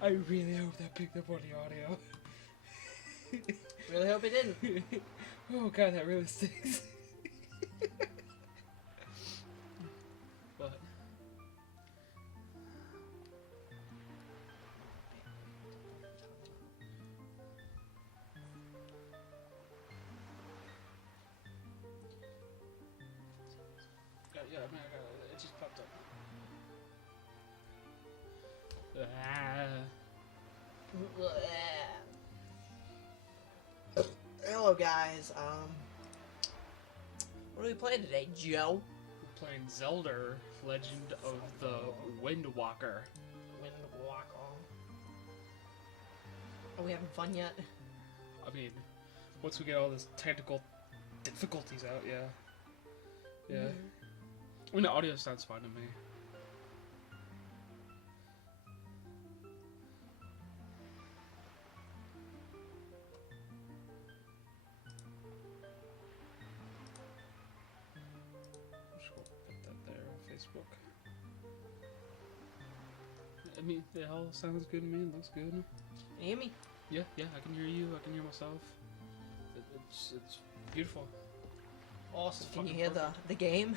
I really hope that picked up on the audio. Really hope it didn't. Oh god, that really stinks. But yeah, I mean, it just popped up. Hello guys, what are we playing today, Joe? We're playing Zelda, Legend of the Windwalker. Windwalker. Are we having fun yet? I mean, once we get all this technical difficulties out, yeah. Yeah. I mean, the audio sounds fine to me. Just go put that there on Facebook. I mean, it all sounds good to me. It looks good. Can you hear me? Yeah, I can hear you. I can hear myself. It's beautiful. Awesome. It's Can you fucking hear perfect. the game?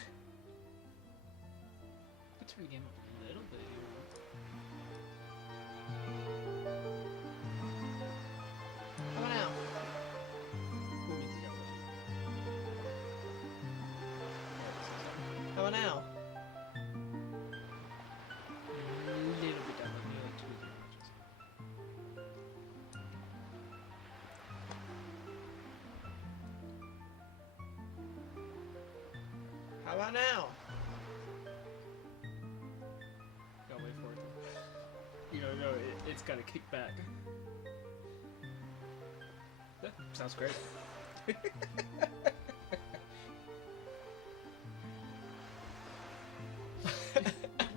Let's turn the game up a little bit here. How about now? What do you think How about now? a little bit down, maybe like 2 or 3 inches. How about now? Gotta wait for it. You know, no, it's gotta kick back. Yeah, sounds great. It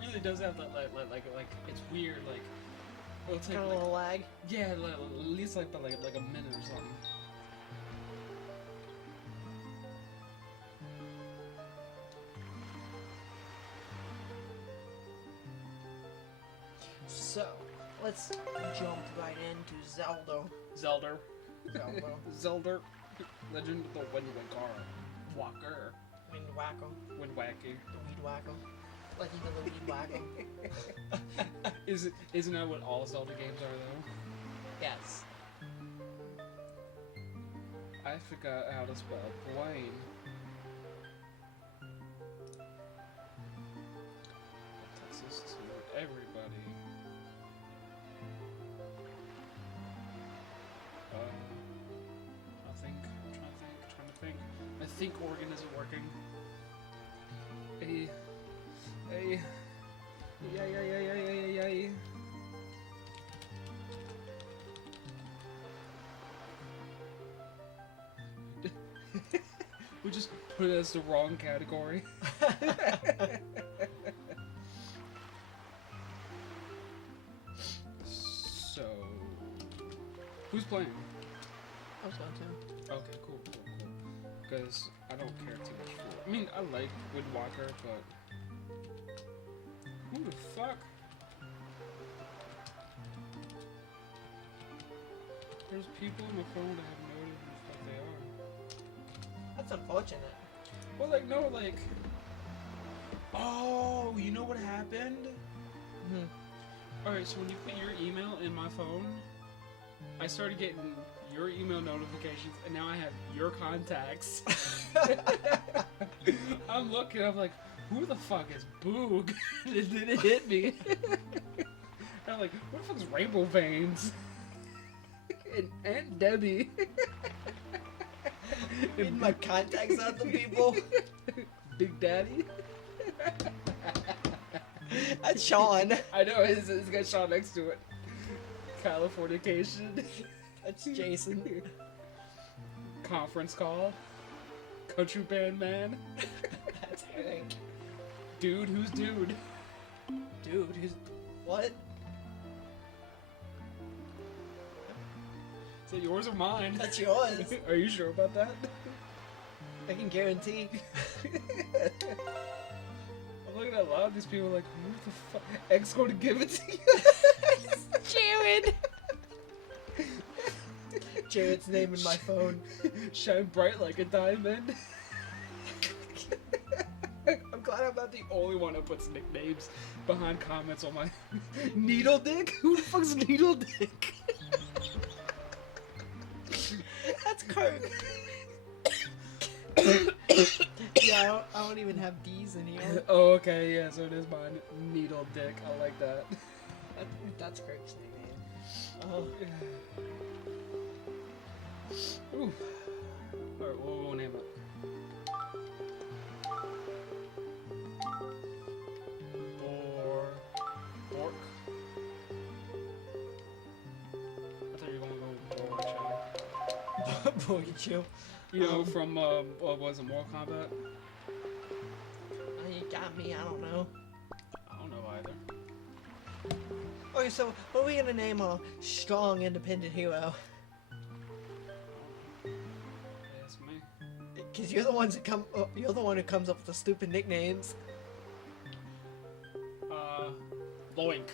really does have that like it's weird like it'll take Got a like, little lag. yeah like, at least like a minute or something. So, let's jump right into Zelda. Zelda. Zelda. Zelda. Legend of the Windwalker. Walker. Windwhacker. Windwacky. The Weed Whacker. Legend of the Weed Whacker. Isn't that what all Zelda games are though? Yes. I forgot how to spell plane. Texas to everybody. I'm trying to think. I think Oregon isn't working. Hey. Yeah. We just put it as the wrong category. So, who's playing? I was going to. Okay, cool. Because I don't care too much for. I mean, I like Windwalker, but who the fuck? There's people on my phone that have no idea who the fuck they are. That's unfortunate. Well, like, no, like... Oh, you know what happened? Alright, so when you put your email in my phone, I started getting your email notifications, and now I have your contacts. I'm looking, I'm like, who the fuck is Boog? And then it hit me. I'm like, what the fuck is Rainbow Veins? And Aunt Debbie. Reading my contacts out to people. Big Daddy. That's Sean. I know, it's got Sean next to it. Californication. That's Jason. Conference call. Country band man. That's Hank. Dude, who's dude? Dude, who's... What? Is it yours or mine? That's yours. Are you sure about that? I can guarantee. I'm looking at a lot of these people like, who the fuck? X going to give it to you? Jared! Jared's name in my phone. Shine bright like a diamond. I'm glad I'm not the only one who puts nicknames behind comments on my Needle Dick. Who the fuck's Needle Dick? That's Kurt. Yeah, I don't even have D's in here. Oh, okay, yeah, so it is mine. Needle Dick. I like that. That's Kurt's nickname. Oh. Ooh. Alright, we'll name it. Bork. I thought you were gonna go Bork. Boy, chill. You know, from, what was it, Mortal Kombat? You got me, I don't know. I don't know either. Okay, so what are we gonna name a strong, independent hero? That's me. Because you're the ones that you're the one who comes up with the stupid nicknames. Loink.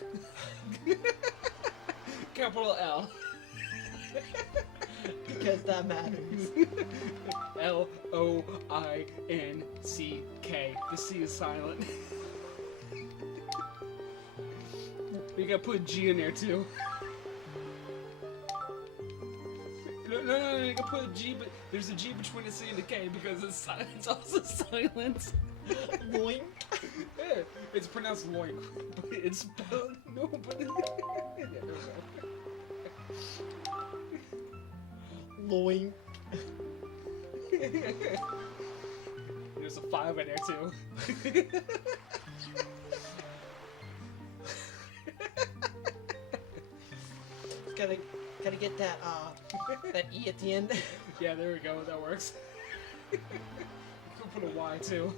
Capital L. Because that matters. Loinck. The C is silent. You gotta put a G in there too. No, you gotta put a G, but there's a G between the C and the K because it's also silent. Loink. Yeah, it's pronounced loink, but it's spelled no, but yeah, there we go. Loink. There's a 5 in there too. Gotta get that that E at the end. Yeah, there we go. That works. You could put a Y too.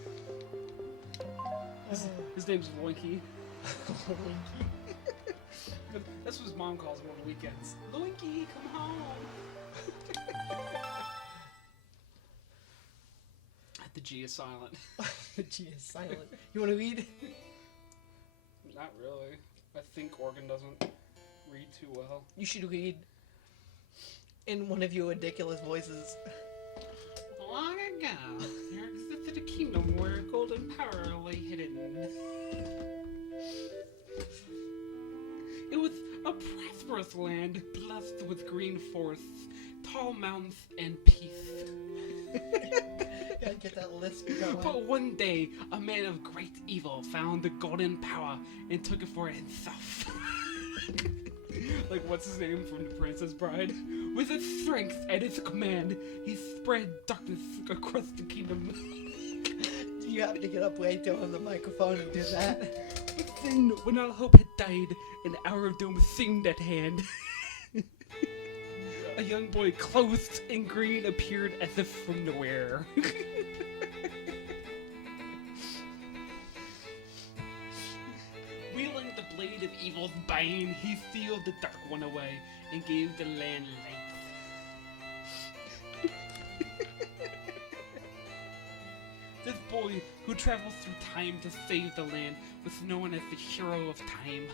His name's Loinky. Loinky. That's what his mom calls him on the weekends. Loinky, come home. The G is silent. The G is silent. You want to read? Not really. I think Organ doesn't read too well. You should read in one of your ridiculous voices. Long ago, there existed a kingdom where golden power lay hidden. It was a prosperous land, blessed with green forests, tall mountains, and peace. Gotta get that list going. But one day, a man of great evil found the golden power and took it for himself. Like, what's his name from The Princess Bride? With his strength at his command, he spread darkness across the kingdom. You have to get up right there on the microphone and do that. But then, when all hope had died, an hour of doom seemed at hand. A young boy clothed in green appeared as if from nowhere. Wielding the blade of evil's bane, he sealed the dark one away and gave the land light. This boy, who travels through time to save the land, was known as the hero of time.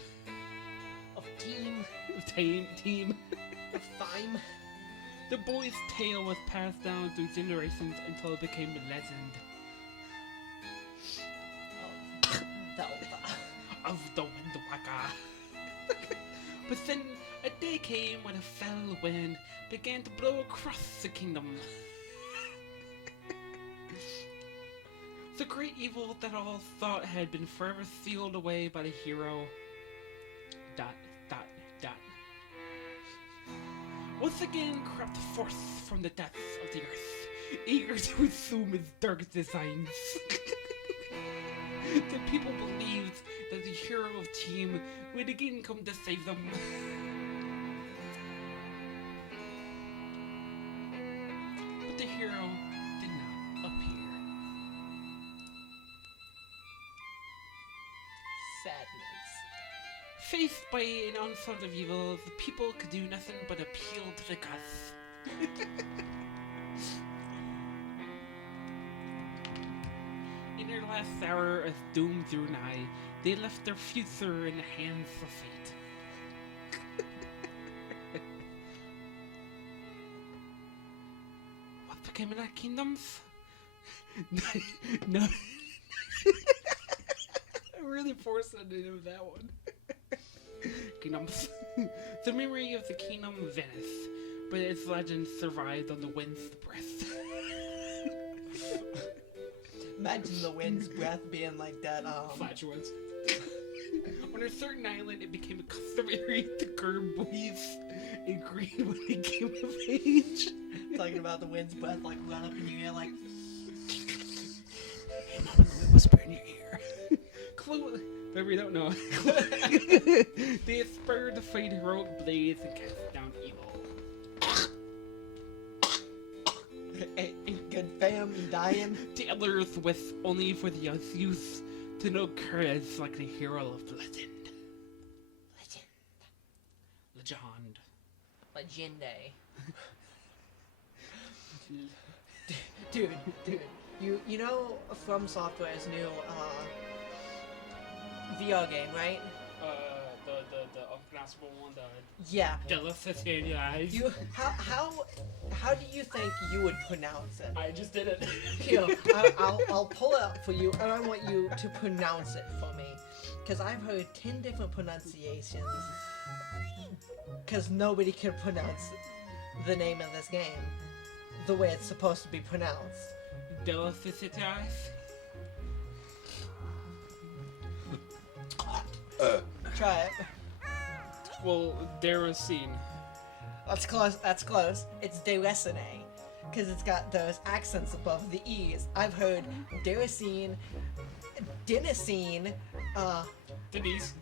Of team. Team. Of time. The boy's tale was passed down through generations until it became a legend. Of the Windwalker. But then a day came when a fell wind began to blow across the kingdom. The great evil that all thought had been forever sealed away by the hero. ... Once again crept forth from the depths of the earth, eager to assume its dark designs. The people believed that the hero of team would again come to save them. But the hero did not appear. Sadness. Faced by an onslaught of evil, the people could do nothing but appeal to the gods. In their last hour as doom drew nigh, they left their future in the hands of fate. came in kingdoms. No. I really forced it into that one. Kingdoms. The memory of the kingdom of Venice, but its legend survived on the wind's breath. Imagine the wind's breath being like that. Flatulence. On a certain island, it became customary to curb boys in green when they came of age. Talking about the wind's breath, like run up in your ear, like. Hey, Mama, let me whisper in your ear. Clue. Maybe you don't know. They spurred the fate heroic blades and cast down evil. Ain't good, fam. You dying? Tailors with only for the youth to know courage like the hero of legend. Legend. Legende. Dude, you know From Software's new VR game, right? The unpronounceable one, Yeah. Delicious. You how do you think you would pronounce it? I just did it. Here, I'll pull it up for you, and I want you to pronounce it for me, because I've heard 10 different pronunciations. Because nobody can pronounce the name of this game the way it's supposed to be pronounced. Delicious. Try it. Well, Deracine. That's close. It's Deracine. Because it's got those accents above the E's. I've heard Deracine, Denacine, Denise.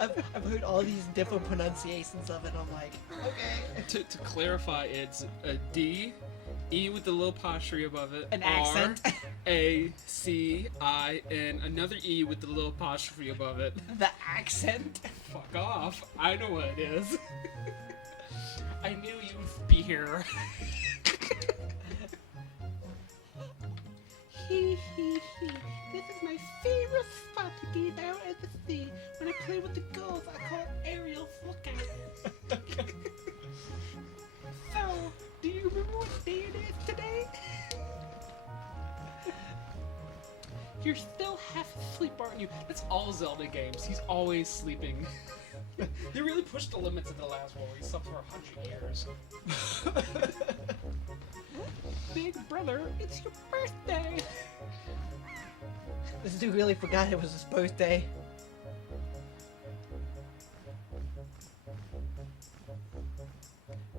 I've heard all these different pronunciations of it. I'm like, okay. To clarify, it's a D, E with the little apostrophe above it. An R, accent. A, C, I, and another E with the little apostrophe above it. The accent. Fuck off. I know what it is. I knew you'd be here. This is my favorite spot to be out at the sea. When I play with the girls, I call Ariel's lookout. So, do you remember what day it is today? You're still half asleep, aren't you? That's all Zelda games. He's always sleeping. They really pushed the limits of the last one where he slept for 100 years. Big brother, it's your birthday! This dude really forgot it was his birthday.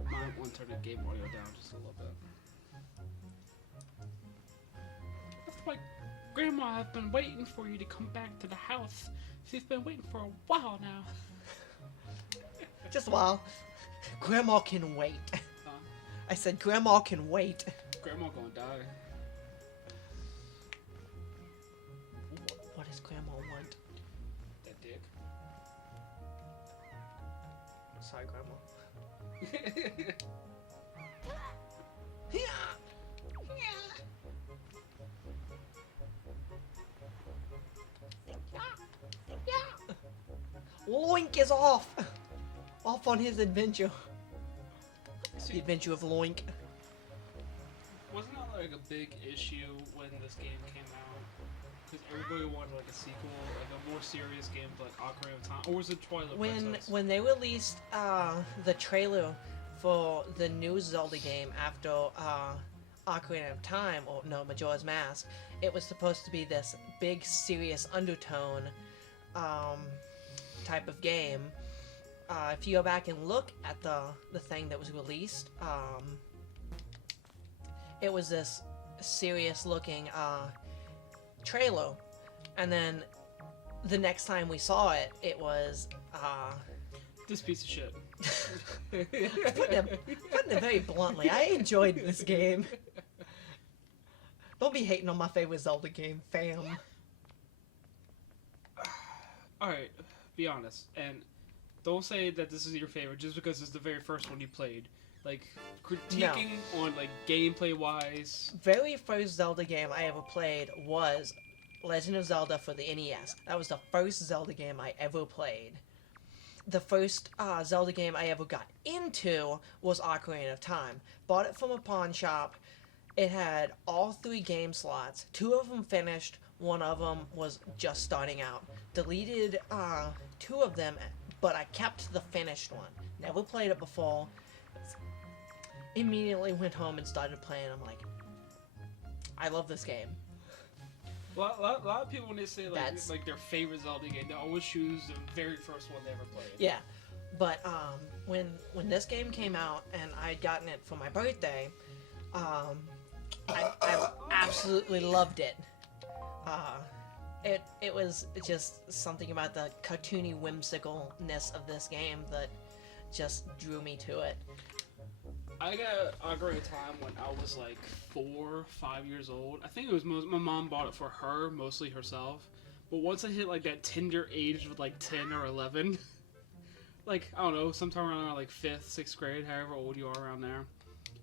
Might want to turn the game audio down just a little bit. That's why Grandma has been waiting for you to come back to the house. She's been waiting for a while now. Just a while. Grandma can wait. Huh? I said Grandma can wait. Grandma gonna die. What does Grandma want? That dick. Sorry, Grandma. Loink is off! Off on his adventure. The adventure of Loink. Wasn't that like a big issue when this game came out? Because everybody wanted like a sequel, like a more serious game, like Ocarina of Time, or was it Twilight Princess? When they released the trailer for the new Zelda game after Ocarina of Time, or no, Majora's Mask, it was supposed to be this big, serious undertone type of game. If you go back and look at the thing that was released, it was this serious-looking trailer, and then the next time we saw it, it was This piece of shit. putting it very bluntly. I enjoyed this game. Don't be hating on my favorite Zelda game, fam. Alright, be honest, and don't say that this is your favorite just because it's the very first one you played. Like, critiquing on, like, gameplay-wise. Very first Zelda game I ever played was Legend of Zelda for the NES. That was the first Zelda game I ever played. the first Zelda game I ever got into was Ocarina of Time. Bought it from a pawn shop. It had all 3 game slots. 2 of them finished. 1 of them was just starting out. Deleted 2 of them, but I kept the finished one. Never played it before. Immediately went home and started playing. I'm like, I love this game. A lot of people, when they say That's- like their favorite Zelda game, they always choose the very first one they ever played. Yeah, but when this game came out and I'd gotten it for my birthday, I absolutely loved it. It was just something about the cartoony whimsicalness of this game that just drew me to it. I got Ocarina of Time when I was like 4, 5 years old. I think it was my mom bought it for her, mostly herself. But once I hit like that tender age of like 10 or 11, like I don't know, sometime around like 5th, 6th grade, however old you are around there,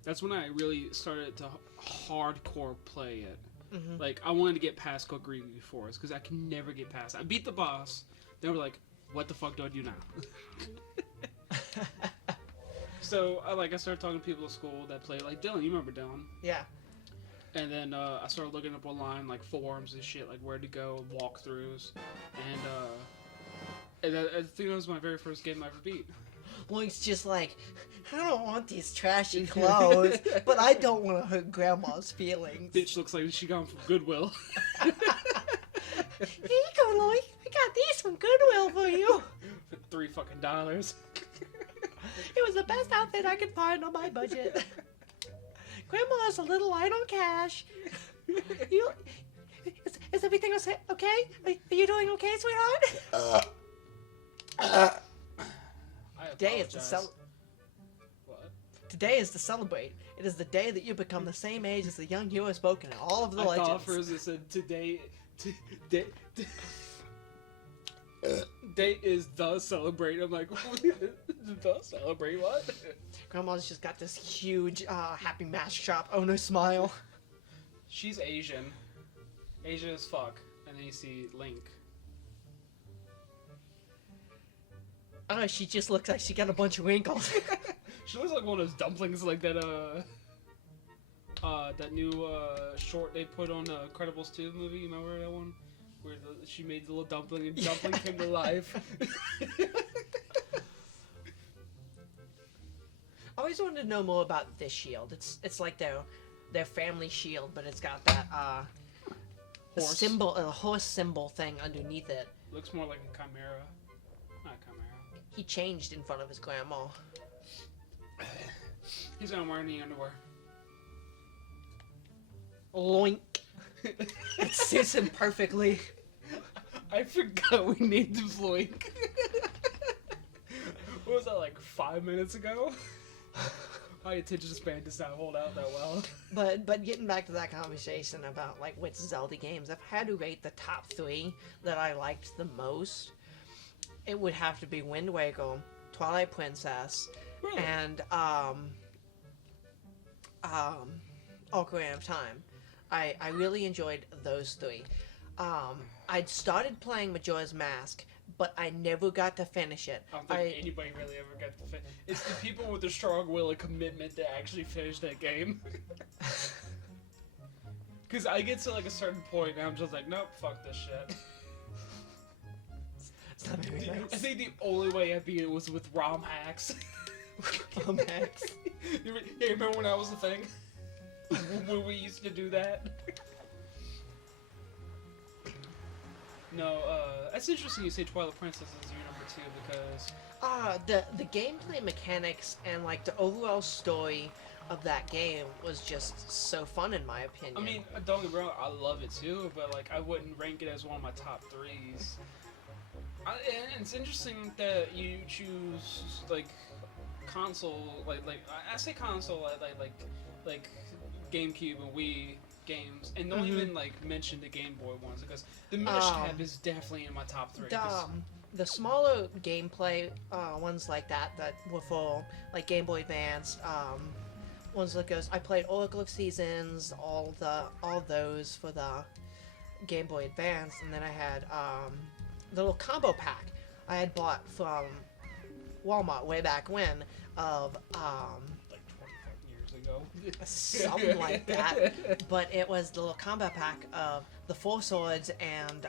that's when I really started to hardcore play it. Mm-hmm. Like I wanted to get past Kokiri Forest because I can never get past it. I beat the boss. They were like, "What the fuck do I do now?" So I started talking to people at school that play like Dylan. You remember Dylan? Yeah. And then I started looking up online like forums and shit, like where to go, walkthroughs, and I think that was my very first game I ever beat. Link's just like, I don't want these trashy clothes, but I don't want to hurt Grandma's feelings. Bitch looks like she got them from Goodwill. Here you go, Link. I got these from Goodwill for you. For $3 fucking. It was the best outfit I could find on my budget. Grandma's a little light on cash. Is everything okay? Are you doing okay, sweetheart? Today is Today is to celebrate. It is the day that you become the same age as the young hero spoken in all of the legends. I thought first it said today is the celebrate. I'm like, the celebrate what? Grandma's just got this huge Happy Mask Shop owner smile. She's Asian. Asian as fuck. And then you see Link. Oh, she just looks like she got a bunch of wrinkles. She looks like one of those dumplings, like that that new short they put on Incredibles 2 movie. You remember that one? Where she made the little dumpling and dumpling came to life. I always wanted to know more about this shield. It's like their family shield, but it's got that Horse. symbol, a horse symbol thing underneath it. Looks more like a chimera. Not a chimera. He changed in front of his grandma. He's not wearing any underwear. Loink. It suits him perfectly. I forgot we named him Loink. What was that, like 5 minutes ago? My attention span does not hold out that well. But getting back to that conversation about like which Zelda games, if I had to rate the top 3 that I liked the most, it would have to be Wind Waker, Twilight Princess, Really? and Ocarina of Time. I really enjoyed those 3. I'd started playing Majora's Mask, but I never got to finish it. I don't think anybody really ever got to finish. It's the people with the strong will and commitment that actually finish that game. Because I get to like a certain point and I'm just like, nope, fuck this shit. It's not very I nice. think the only way I beat it was with ROM hacks. Max. You remember when that was a thing? When we used to do that? No, that's interesting you say Twilight Princess is your number 2 because... The gameplay mechanics and like the overall story of that game was just so fun in my opinion. I mean, don't get me wrong, I love it too, but like I wouldn't rank it as one of my top 3s. And it's interesting that you choose like console, like I say console, like GameCube and Wii games, and don't even like mention the Game Boy ones because the Minish Cap is definitely in my top 3. The smaller gameplay ones like that were for like Game Boy Advance, ones like those. I played Oracle of Seasons, all those for the Game Boy Advance, and then I had the little combo pack I had bought from Walmart way back when of Like 20 fucking years ago. something like that. But it was the little combo pack of the Four Swords and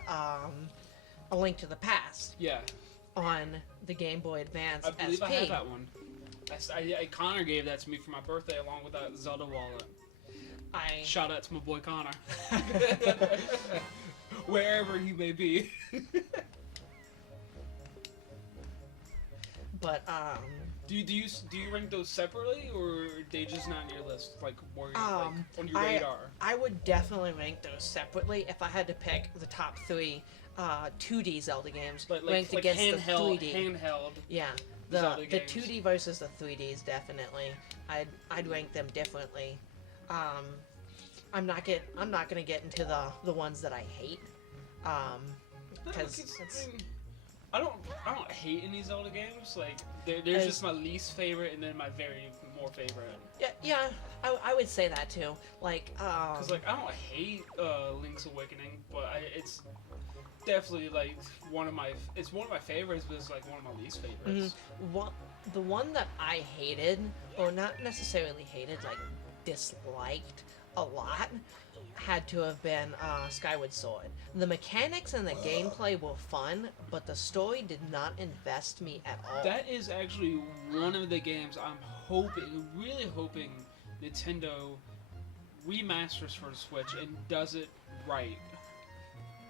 A Link to the Past Yeah. on the Game Boy Advance I believe SP. I have that one. Connor gave that to me for my birthday along with that Zelda wallet. Shout out to my boy Connor. Wherever he may be. But Do you rank those separately, or are they just not on your list? Like, where like, on your radar? I would definitely rank those separately if I had to pick the top 3 2D Zelda games ranked against handheld, the 3D. handheld. Yeah, Zelda the games. 2D versus the 3Ds definitely. I'd rank them differently. I'm not gonna get into the ones that I hate. Because I don't hate any Zelda games. Like they're just my least favorite, and then my very more favorite. yeah, I would say that too. Like, Cause like I don't hate Link's Awakening, but it's definitely like one of my favorites, but it's like one of my least favorites. The one that I hated, or not necessarily hated, like disliked a lot, had to have been Skyward Sword. The mechanics and the gameplay were fun, but the story did not invest me at all. That is actually one of the games I'm really hoping Nintendo remasters for the Switch and does it right.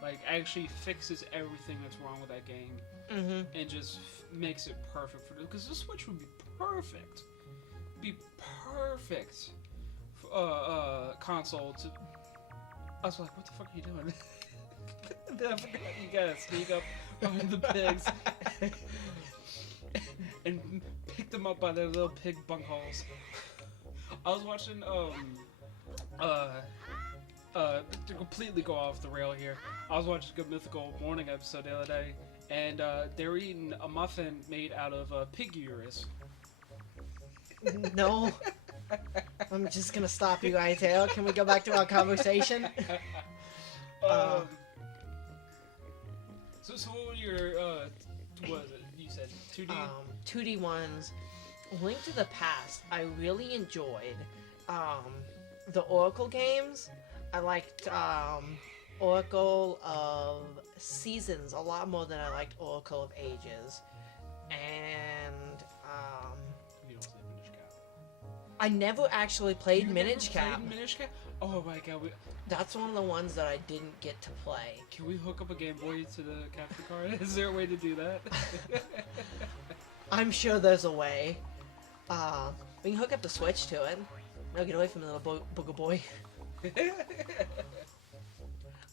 Like, actually fixes everything that's wrong with that game and just makes it perfect for it. Because the Switch would be perfect. Console to... I was like, what the fuck are you doing? Then I forgot you gotta sneak up behind the pigs and pick them up by their little pig bunkholes. I was watching, to completely go off the rail here, I was watching a Good Mythical Morning episode the other day, and they were eating a muffin made out of pig uterus. No. I'm just gonna stop you right there. Can we go back to our conversation? So what were your, what was it, you said 2D? 2D ones. Link to the Past, I really enjoyed. The Oracle games, I liked Oracle of Seasons a lot more than I liked Oracle of Ages. And You don't say Minish Cap. I never actually played Minish Cap. Played Minish Cap? Oh my god, That's one of the ones that I didn't get to play. can we hook up a Game Boy to the capture card? Is there a way to do that? I'm sure there's a way. We can hook up the Switch to it. No, get away from the little booger boy.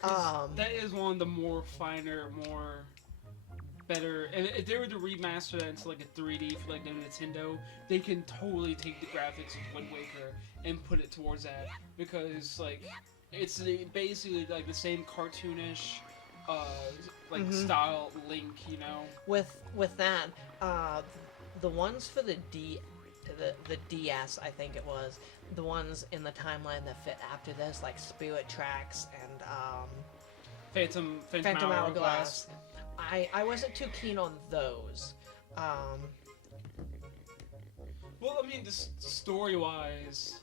That is one of the more finer, more better. And if they were to remaster that into like a 3D for like the Nintendo, they can totally take the graphics of Wind Waker and put it towards that, because like it's basically like the same cartoonish style Link, you know. With that, the ones for the DS, I think it was, the ones in the timeline that fit after this, like Spirit Tracks and Phantom Hourglass. I wasn't too keen on those. Well, I mean, story-wise,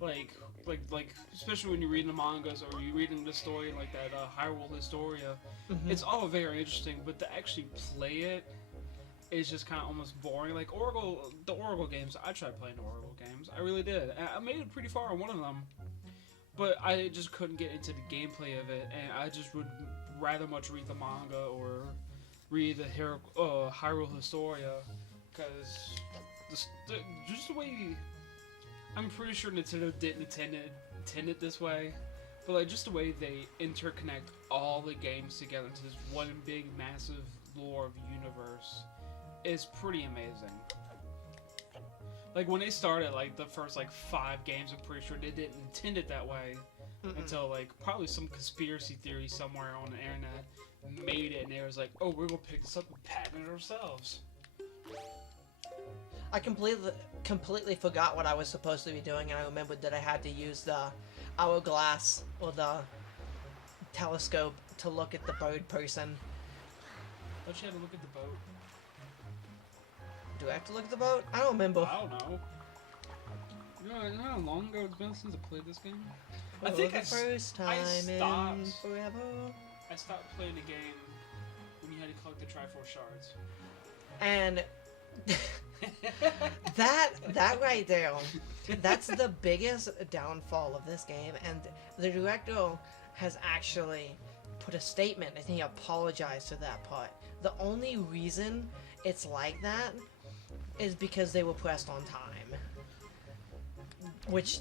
like, especially when you're reading the mangas or you're reading the story like that Hyrule Historia, it's all very interesting. But to actually play it is just kind of almost boring. Like the Oracle games, I tried playing the Oracle games. I really did. I made it pretty far on one of them, but I just couldn't get into the gameplay of it, and I just would rather much read the manga or read the Hyrule Historia, because just the way, I'm pretty sure Nintendo didn't intend it this way, but like just the way they interconnect all the games together into this one big massive lore of universe is pretty amazing. Like when they started, like the first 5 games, I'm pretty sure they didn't intend it that way until like probably some conspiracy theory somewhere on the internet made it, and they was like, oh, we're gonna pick this up and patent it ourselves. I completely forgot what I was supposed to be doing, and I remembered that I had to use the hourglass or the telescope to look at the bird person. Don't you have to look at the boat? direct look at the boat? I don't remember. I don't know. You know how long ago it's been since I played this game? I For think the I first time in stopped. forever. I stopped playing the game when you had to collect the Triforce shards. And that right there, that's the biggest downfall of this game. And the director has actually put a statement. I think he apologized for that part. The only reason it's like that is because they were pressed on time, which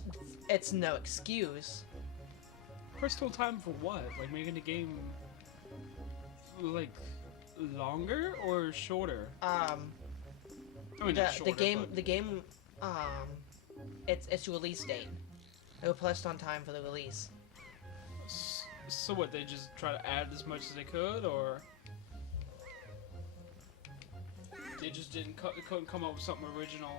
it's no excuse. Pressed on time for what? Like making the game like longer or shorter? I mean, not shorter, the game, its release date. They were pressed on time for the release. So what? They just try to add as much as they could, or they just couldn't come up with something original?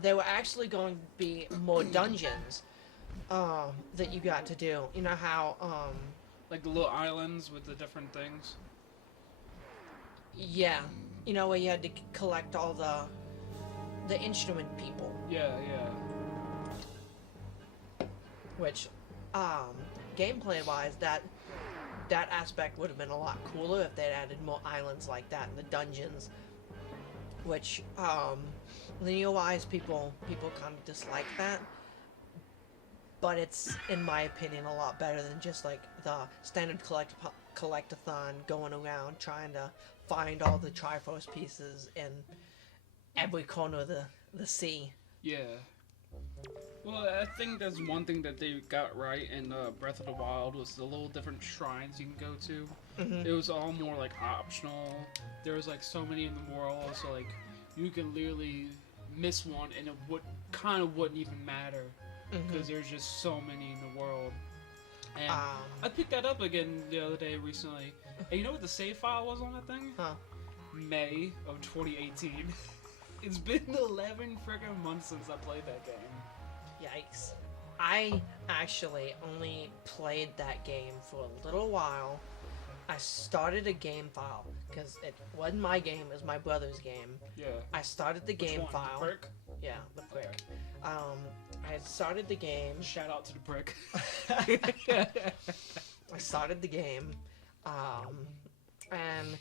There were actually going to be more dungeons that you got to do. You know how Like the little islands with the different things? yeah, you know where you had to collect all the instrument people, Yeah. which gameplay wise that aspect would have been a lot cooler if they'd added more islands like that in the dungeons, which linear wise people kind of dislike that, but it's in my opinion a lot better than just like the standard collectathon going around trying to find all the Triforce pieces in every corner of the sea. Yeah. Well, I think that's one thing that they got right in Breath of the Wild was the little different shrines you can go to. Mm-hmm. It was all more like optional. There was like so many in the world, so like you can literally miss one and it wouldn't even matter because there's just so many in the world. And I picked that up again the other day recently. And you know what the save file was on that thing? Huh. May of 2018. It's been 11 friggin' months since I played that game. Yikes. I actually only played that game for a little while. I started a game file, because it wasn't my game, it was my brother's game. Yeah. I started the game Which one? file. The prick? Yeah, the prick. I had started the game. Shout out to the prick. I started the game, and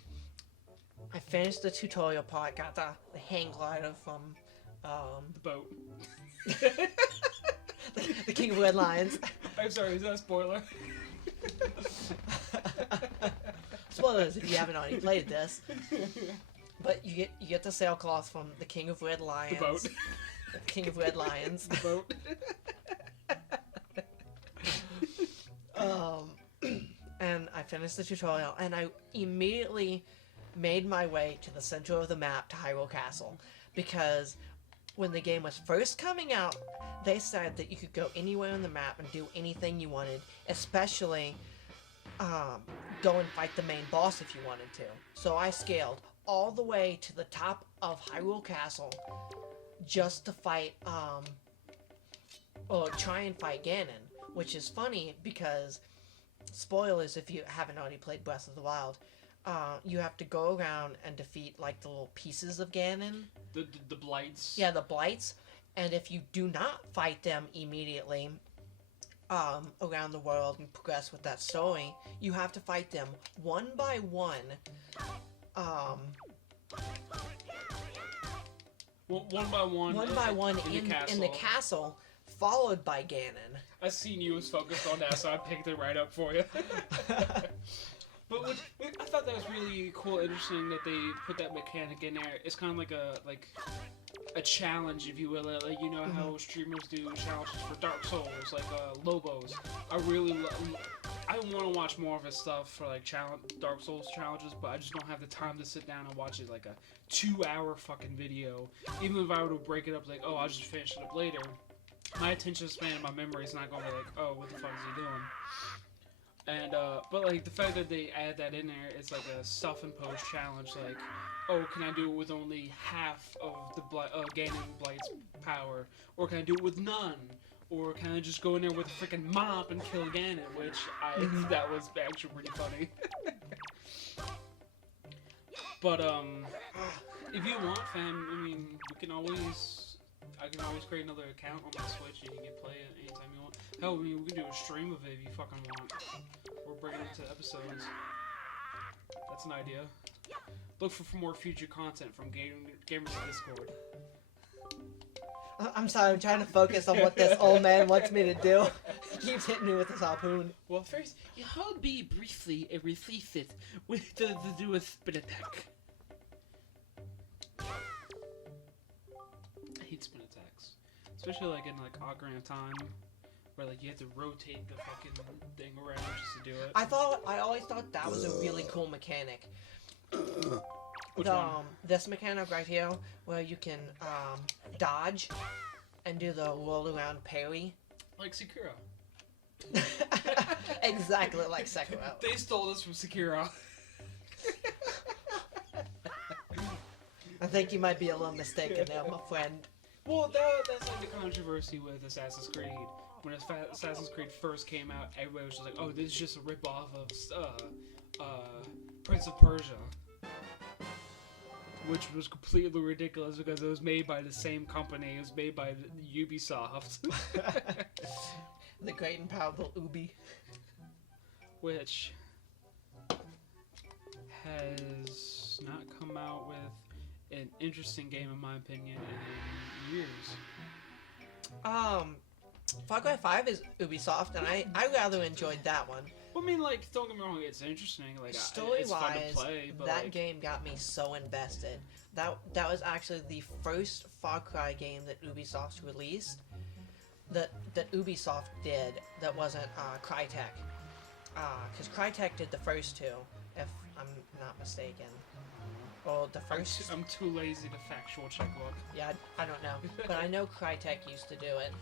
I finished the tutorial part, got the hang glider from The boat. the King of Red Lions. I'm sorry, is that a spoiler? Spoilers if you haven't already played this. But you get the sailcloth from the King of Red Lions. The boat. The King of Red Lions. The boat. And I finished the tutorial, and I immediately made my way to the center of the map to Hyrule Castle, because when the game was first coming out, they said that you could go anywhere on the map and do anything you wanted, especially go and fight the main boss if you wanted to. So I scaled all the way to the top of Hyrule Castle just to fight, or try and fight Ganon, which is funny because, spoilers if you haven't already played Breath of the Wild, you have to go around and defeat like the little pieces of Ganon. The blights. Yeah, the blights. And if you do not fight them immediately around the world and progress with that story, you have to fight them one by one. One by one. One by one in the castle, followed by Ganon. I seen you was focused on that, so I picked it right up for you. But I thought that was really cool, interesting that they put that mechanic in there. It's kind of like a challenge, if you will. Like you know how streamers do challenges for Dark Souls, like Lobos. I want to watch more of his stuff for like Dark Souls challenges, but I just don't have the time to sit down and watch it like a 2-hour fucking video. Even if I were to break it up, like I'll just finish it up later. My attention span and my memory is not going to be like, oh, what the fuck is he doing? And, but like the fact that they add that in there, it's like a self-imposed challenge, like, oh, can I do it with only half of the Ganon Blight's power? Or can I do it with none? Or can I just go in there with a freaking mop and kill Ganon? Which that was actually pretty funny. But, If you want, fam, I mean, I can always create another account on my Switch and you can play it anytime you want. Hell, I mean, we can do a stream of it if you fucking want. Or break it into episodes. That's an idea. Look for more future content from Gamers Discord. I'm sorry, I'm trying to focus on what this old man wants me to do. He keeps hitting me with his harpoon. Well, first, you hold B briefly and release it with the do a spin attack. I hate spin attacks. Especially like in like Ocarina of Time, where like you have to rotate the fucking thing around just to do it. I always thought that was a really cool mechanic. Which one? This mechanic right here, where you can dodge and do the roll around parry. Like Sekiro. Exactly like Sekiro. They stole this from Sekiro. I think you might be a little mistaken there, my friend. Well, that's like the controversy with Assassin's Creed. When Assassin's Creed first came out, everybody was just like, "Oh, this is just a rip-off of Prince of Persia," which was completely ridiculous because it was made by the same company. It was made by Ubisoft, The great and powerful Ubi, which has not come out with an interesting game, in my opinion, in years. Far Cry 5 is Ubisoft, and I rather enjoyed that one. Well, I mean, like, don't get me wrong, it's interesting. Like, it's fun Story-wise, to play, but that like, game got me so invested. That was actually the first Far Cry game that Ubisoft released. That Ubisoft did. That wasn't Crytek. Because Crytek did the first two, if I'm not mistaken. Or the first. I'm too lazy to factual check look. Yeah, I don't know, but I know Crytek used to do it.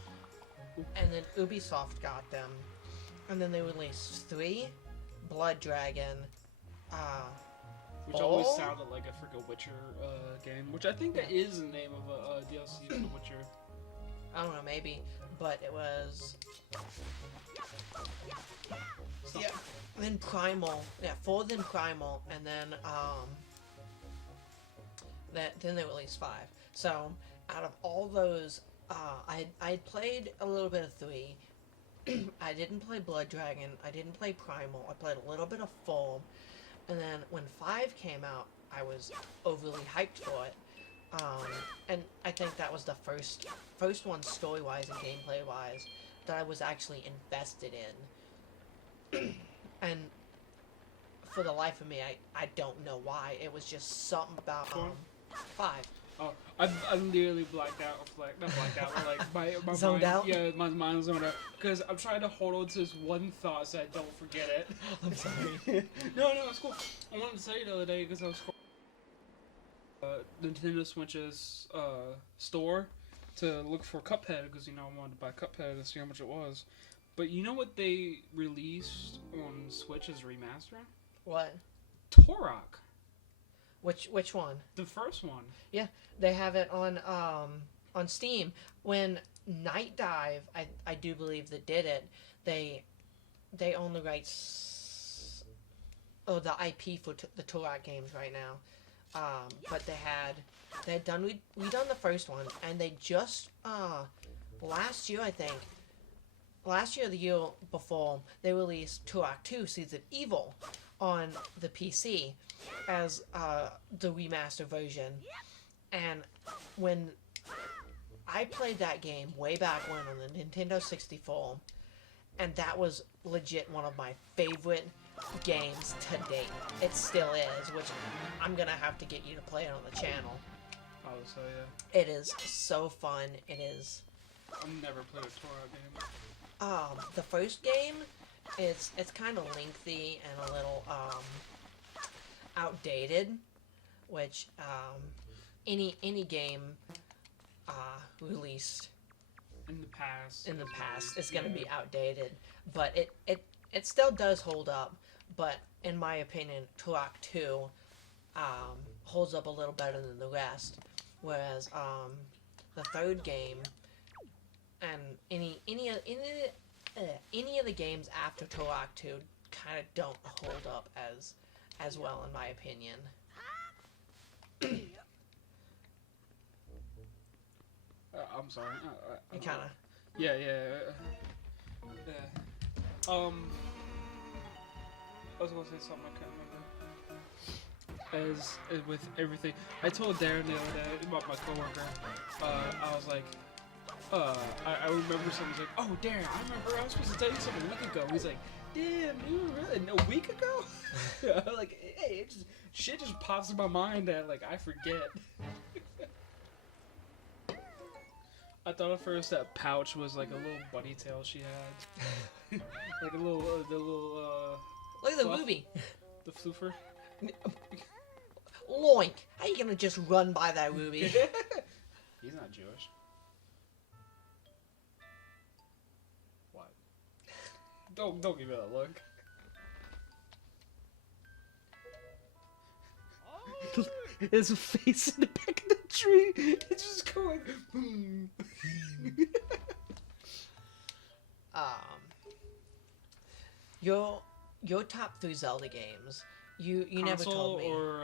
And then Ubisoft got them, and then they released 3, Blood Dragon, Which always sounded like a freaking Witcher game, which I think that is the name of a DLC for The Witcher. I don't know, maybe, but it was. Yeah. Then Primal, 4, then Primal, and then then they released 5. So out of all those. I played a little bit of 3. I didn't play Blood Dragon. I didn't play Primal. I played a little bit of 4. And then when 5 came out, I was overly hyped for it. And I think that was the first one story-wise and gameplay-wise that I was actually invested in. And for the life of me, I don't know why. It was just something about 5. Oh, I literally blacked out. Not blacked out, but like my zoned mind, out? yeah, my mind was zoned out because I'm trying to hold on to this one thought so I don't forget it. I'm sorry. No, it's cool. I wanted to tell you the other day because I was Nintendo Switch's store to look for Cuphead because I wanted to buy Cuphead to see how much it was. But you know what they released on Switch as remaster? What? Turok. Which one? The first one. Yeah, they have it on Steam. When Night Dive, I do believe that did it. They own the rights. Oh, the IP for the Turok games right now. But they had done we done the first one, and they just last year, I think. Last year or the year before, they released Turok 2: Seeds of Evil on the PC as the remaster version. And when I played that game way back when on the Nintendo 64, and that was legit one of my favorite games to date. It still is, which I'm gonna have to get you to play it on the channel. Oh, so yeah. It is so fun. It is. I've never played a Turok game. The first game, it's kind of lengthy and a little outdated, which any game released in the past is going to be outdated, but it still does hold up. But in my opinion, Turok 2 holds up a little better than the rest, whereas the third game and any of the games after Turok 2 kind of don't hold up as well, in my opinion. I'm sorry. You kind of. Yeah. I was gonna say something I can't remember. As with everything, I told Darren the other day about my coworker. I was like, I remember someone's like, oh Darren, I remember I was supposed to tell you something a week ago. He's like, damn, you really a week ago? Like, hey, shit just pops in my mind that like I forget. I thought at first that pouch was like a little bunny tail she had. Like a little, the little, Look at the fluff. movie. The floofer. Loink! How you gonna just run by that Ruby? He's not Jewish. What? Don't give me that look. There's a face in the back of the tree. It's just going. Boom. Your top 3 Zelda games. You never Console told me. or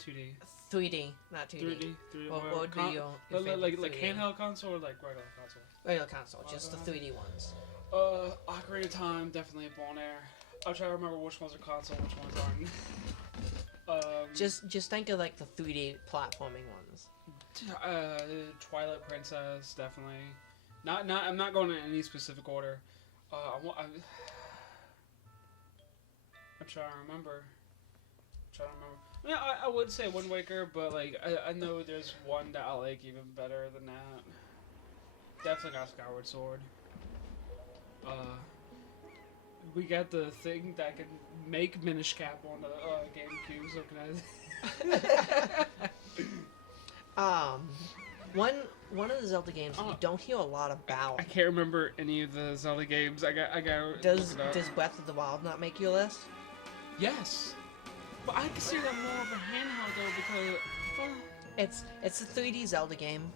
2D? 3D, not 2D. 3D. What would be your favorite like 3D? handheld console or like regular console? Regular console, just the 3D ones. Ocarina of Time, definitely up on there. I'm trying to remember which ones are console, which ones aren't. Just think of like the 3D platforming ones. Twilight Princess, definitely. I'm not going in any specific order. I'm trying to remember. Yeah, I would say Wind Waker, but like I know there's one that I like even better than that. Definitely got Skyward Sword. We got the thing that can make Minish Cap on the GameCube, so can I? One of the Zelda games that you don't hear a lot about. I can't remember any of the Zelda games. I got. Does Breath of the Wild not make your list? Yes, but I consider that more of a handheld though because It's a 3D Zelda game.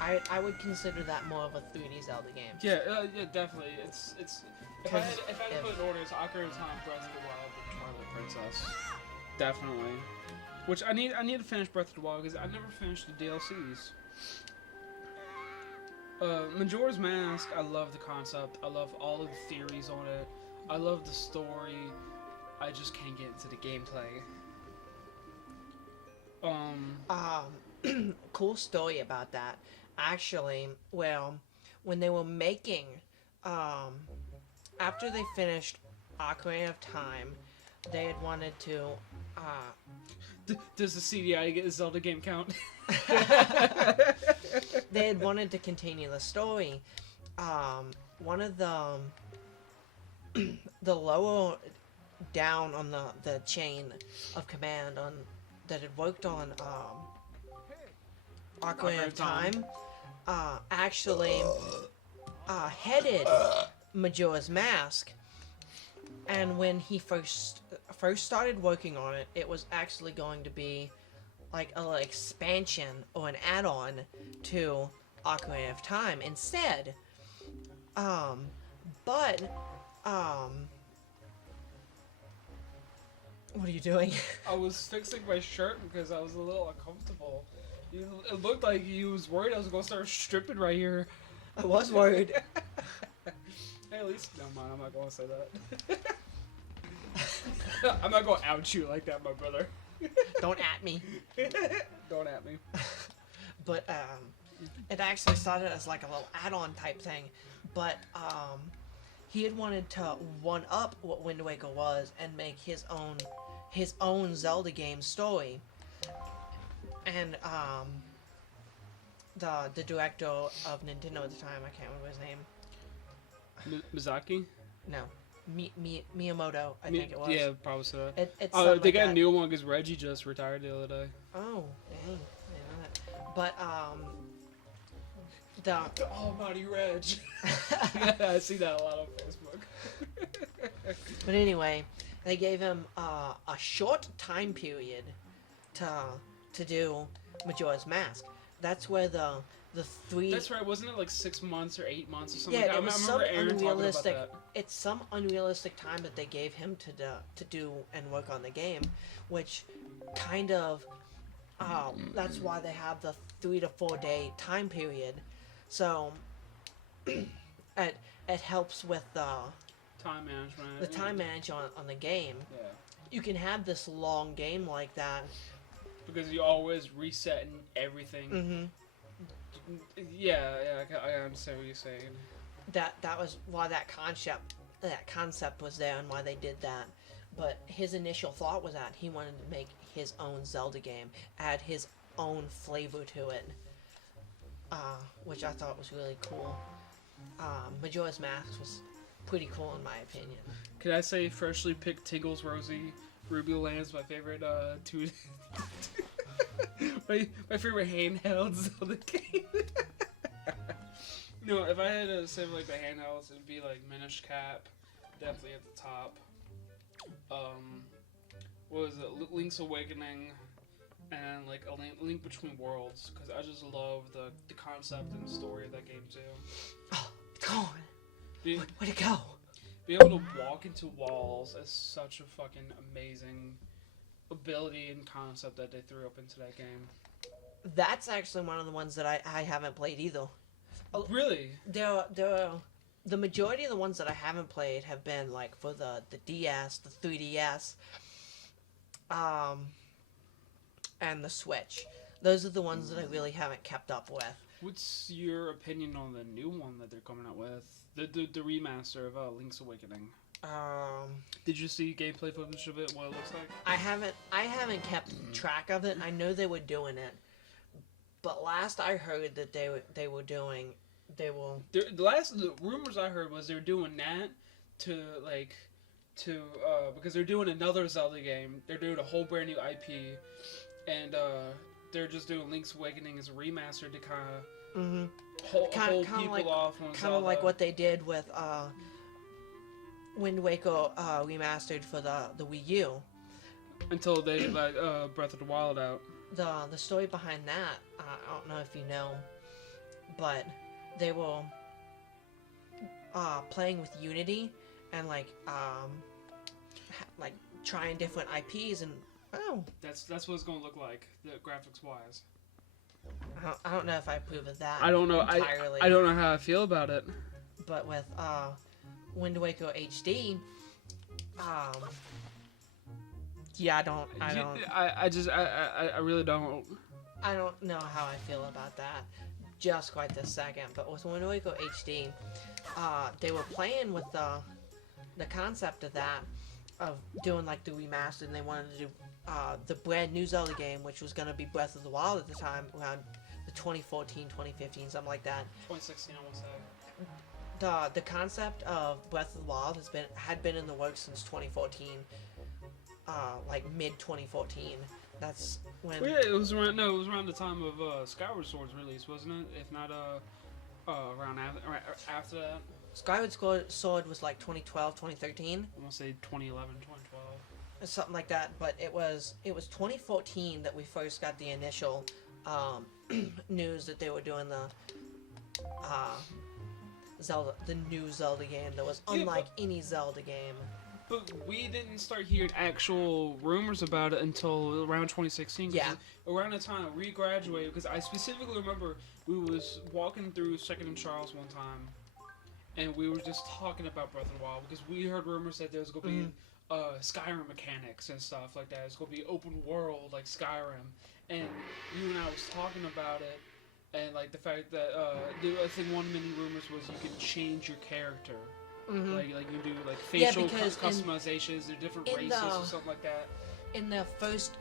I would consider that more of a 3D Zelda game. yeah, definitely. It's if I had to put in orders, Ocarina of Time, Breath of the Wild, and Twilight Princess, definitely. Which I need to finish Breath of the Wild because I never finished the DLCs. Majora's Mask, I love the concept. I love all of the theories on it. I love the story. I just can't get into the gameplay. Cool story about that. Actually, well, when they were making, after they finished Ocarina of Time, they had wanted to, Does the CDI get a Zelda game count? they had wanted to continue the story. One of the lower down on the chain of command that had worked on Ocarina of Time actually headed Majora's Mask, and when he first started working on it, it was actually going to be like an expansion or an add-on to Ocarina of Time instead. But what are you doing? I was fixing my shirt because I was a little uncomfortable. It looked like you was worried I was gonna start stripping right here. I was worried. Hey, at least, no mind, I'm not gonna say that. I'm not gonna out you like that, my brother. Don't at me. Don't at me. But it actually started as like a little add-on type thing, but he had wanted to one-up what Wind Waker was and make his own Zelda game story. And the director of Nintendo at the time, I can't remember his name. Mizaki? No, Miyamoto, I think it was. Yeah, probably so. It's they got a new one because Reggie just retired the other day. Oh, dang. I didn't know that. But The almighty Reg. Yeah, I see that a lot on Facebook. But anyway, they gave him a short time period to do Majora's Mask. That's where the three. That's right. Wasn't it like 6 months or 8 months or something? Yeah, like that? it was I some remember Aaron talking about unrealistic. that. It's some unrealistic time that they gave him to do and work on the game, which kind of That's why they have the 3 to 4 day time period. So it helps with Time management. the time management on the game. Yeah. You can have this long game like that. Because you're always resetting everything. Yeah, I understand what you're saying. That was why that concept was there and why they did that. But his initial thought was that he wanted to make his own Zelda game, add his own flavor to it, which I thought was really cool. Majora's Mask was pretty cool in my opinion. Could I say freshly picked Tingle's Rosy Ruby Land's my favorite two my favorite handheld Zelda game. No, if I had to say like the handhelds, it'd be like Minish Cap, definitely at the top. What was it? Link's Awakening, and like a Link Between Worlds, because I just love the concept and story of that game too. Oh, it's gone. Where'd it go? Be able to walk into walls is such a fucking amazing ability and concept that they threw up into that game. That's actually one of the ones that I haven't played either. Really? The majority of the ones that I haven't played have been like for the DS, the 3DS, and the Switch. Those are the ones that I really haven't kept up with. What's your opinion on the new one that they're coming out with? The remaster of Link's Awakening. Did you see gameplay footage of it? What it looks like? I haven't kept track of it. I know they were doing it, but last I heard that the rumors I heard was they're doing that because they're doing another Zelda game. They're doing a whole brand new IP, and they're just doing Link's Awakening as a remaster to kind of hold people off on Zelda. Kind of like what they did with Wind Waker remastered for the Wii U. Until they let Breath of the Wild out. The story behind that, I don't know if you know, but they were playing with Unity and like trying different IPs and that's what it's gonna look like, the graphics wise. I don't know if I approve of that. I don't know. Entirely. I don't know how I feel about it. But with Wind Waker HD, yeah, I really don't. I don't know how I feel about that just quite this second. But with Wind Waker HD, they were playing with the concept of that, of doing like the remastered, and they wanted to do the brand new Zelda game, which was going to be Breath of the Wild at the time, around the 2014, 2015, something like that. 2016, I want to say. The concept of Breath of the Wild had been in the works since 2014, like mid 2014. That's when. Well, yeah, it was around the time of Skyward Sword's release, wasn't it? If not around after that. Skyward Sword was like 2012, 2013. I want to say 2011, 2012. Something like that, but it was 2014 that we first got the initial news that they were doing the new Zelda game that was unlike any Zelda game. But we didn't start hearing actual rumors about it until around 2016. Yeah. Around the time we graduated, because I specifically remember we was walking through Second and Charles one time, and we were just talking about Breath of the Wild because we heard rumors that there was going to be Skyrim mechanics and stuff like that. It's going to be open world like Skyrim, and you and I was talking about it, and like the fact that I think one of many rumors was you could change your character. Like you do like facial customizations or different races or something like that. In the first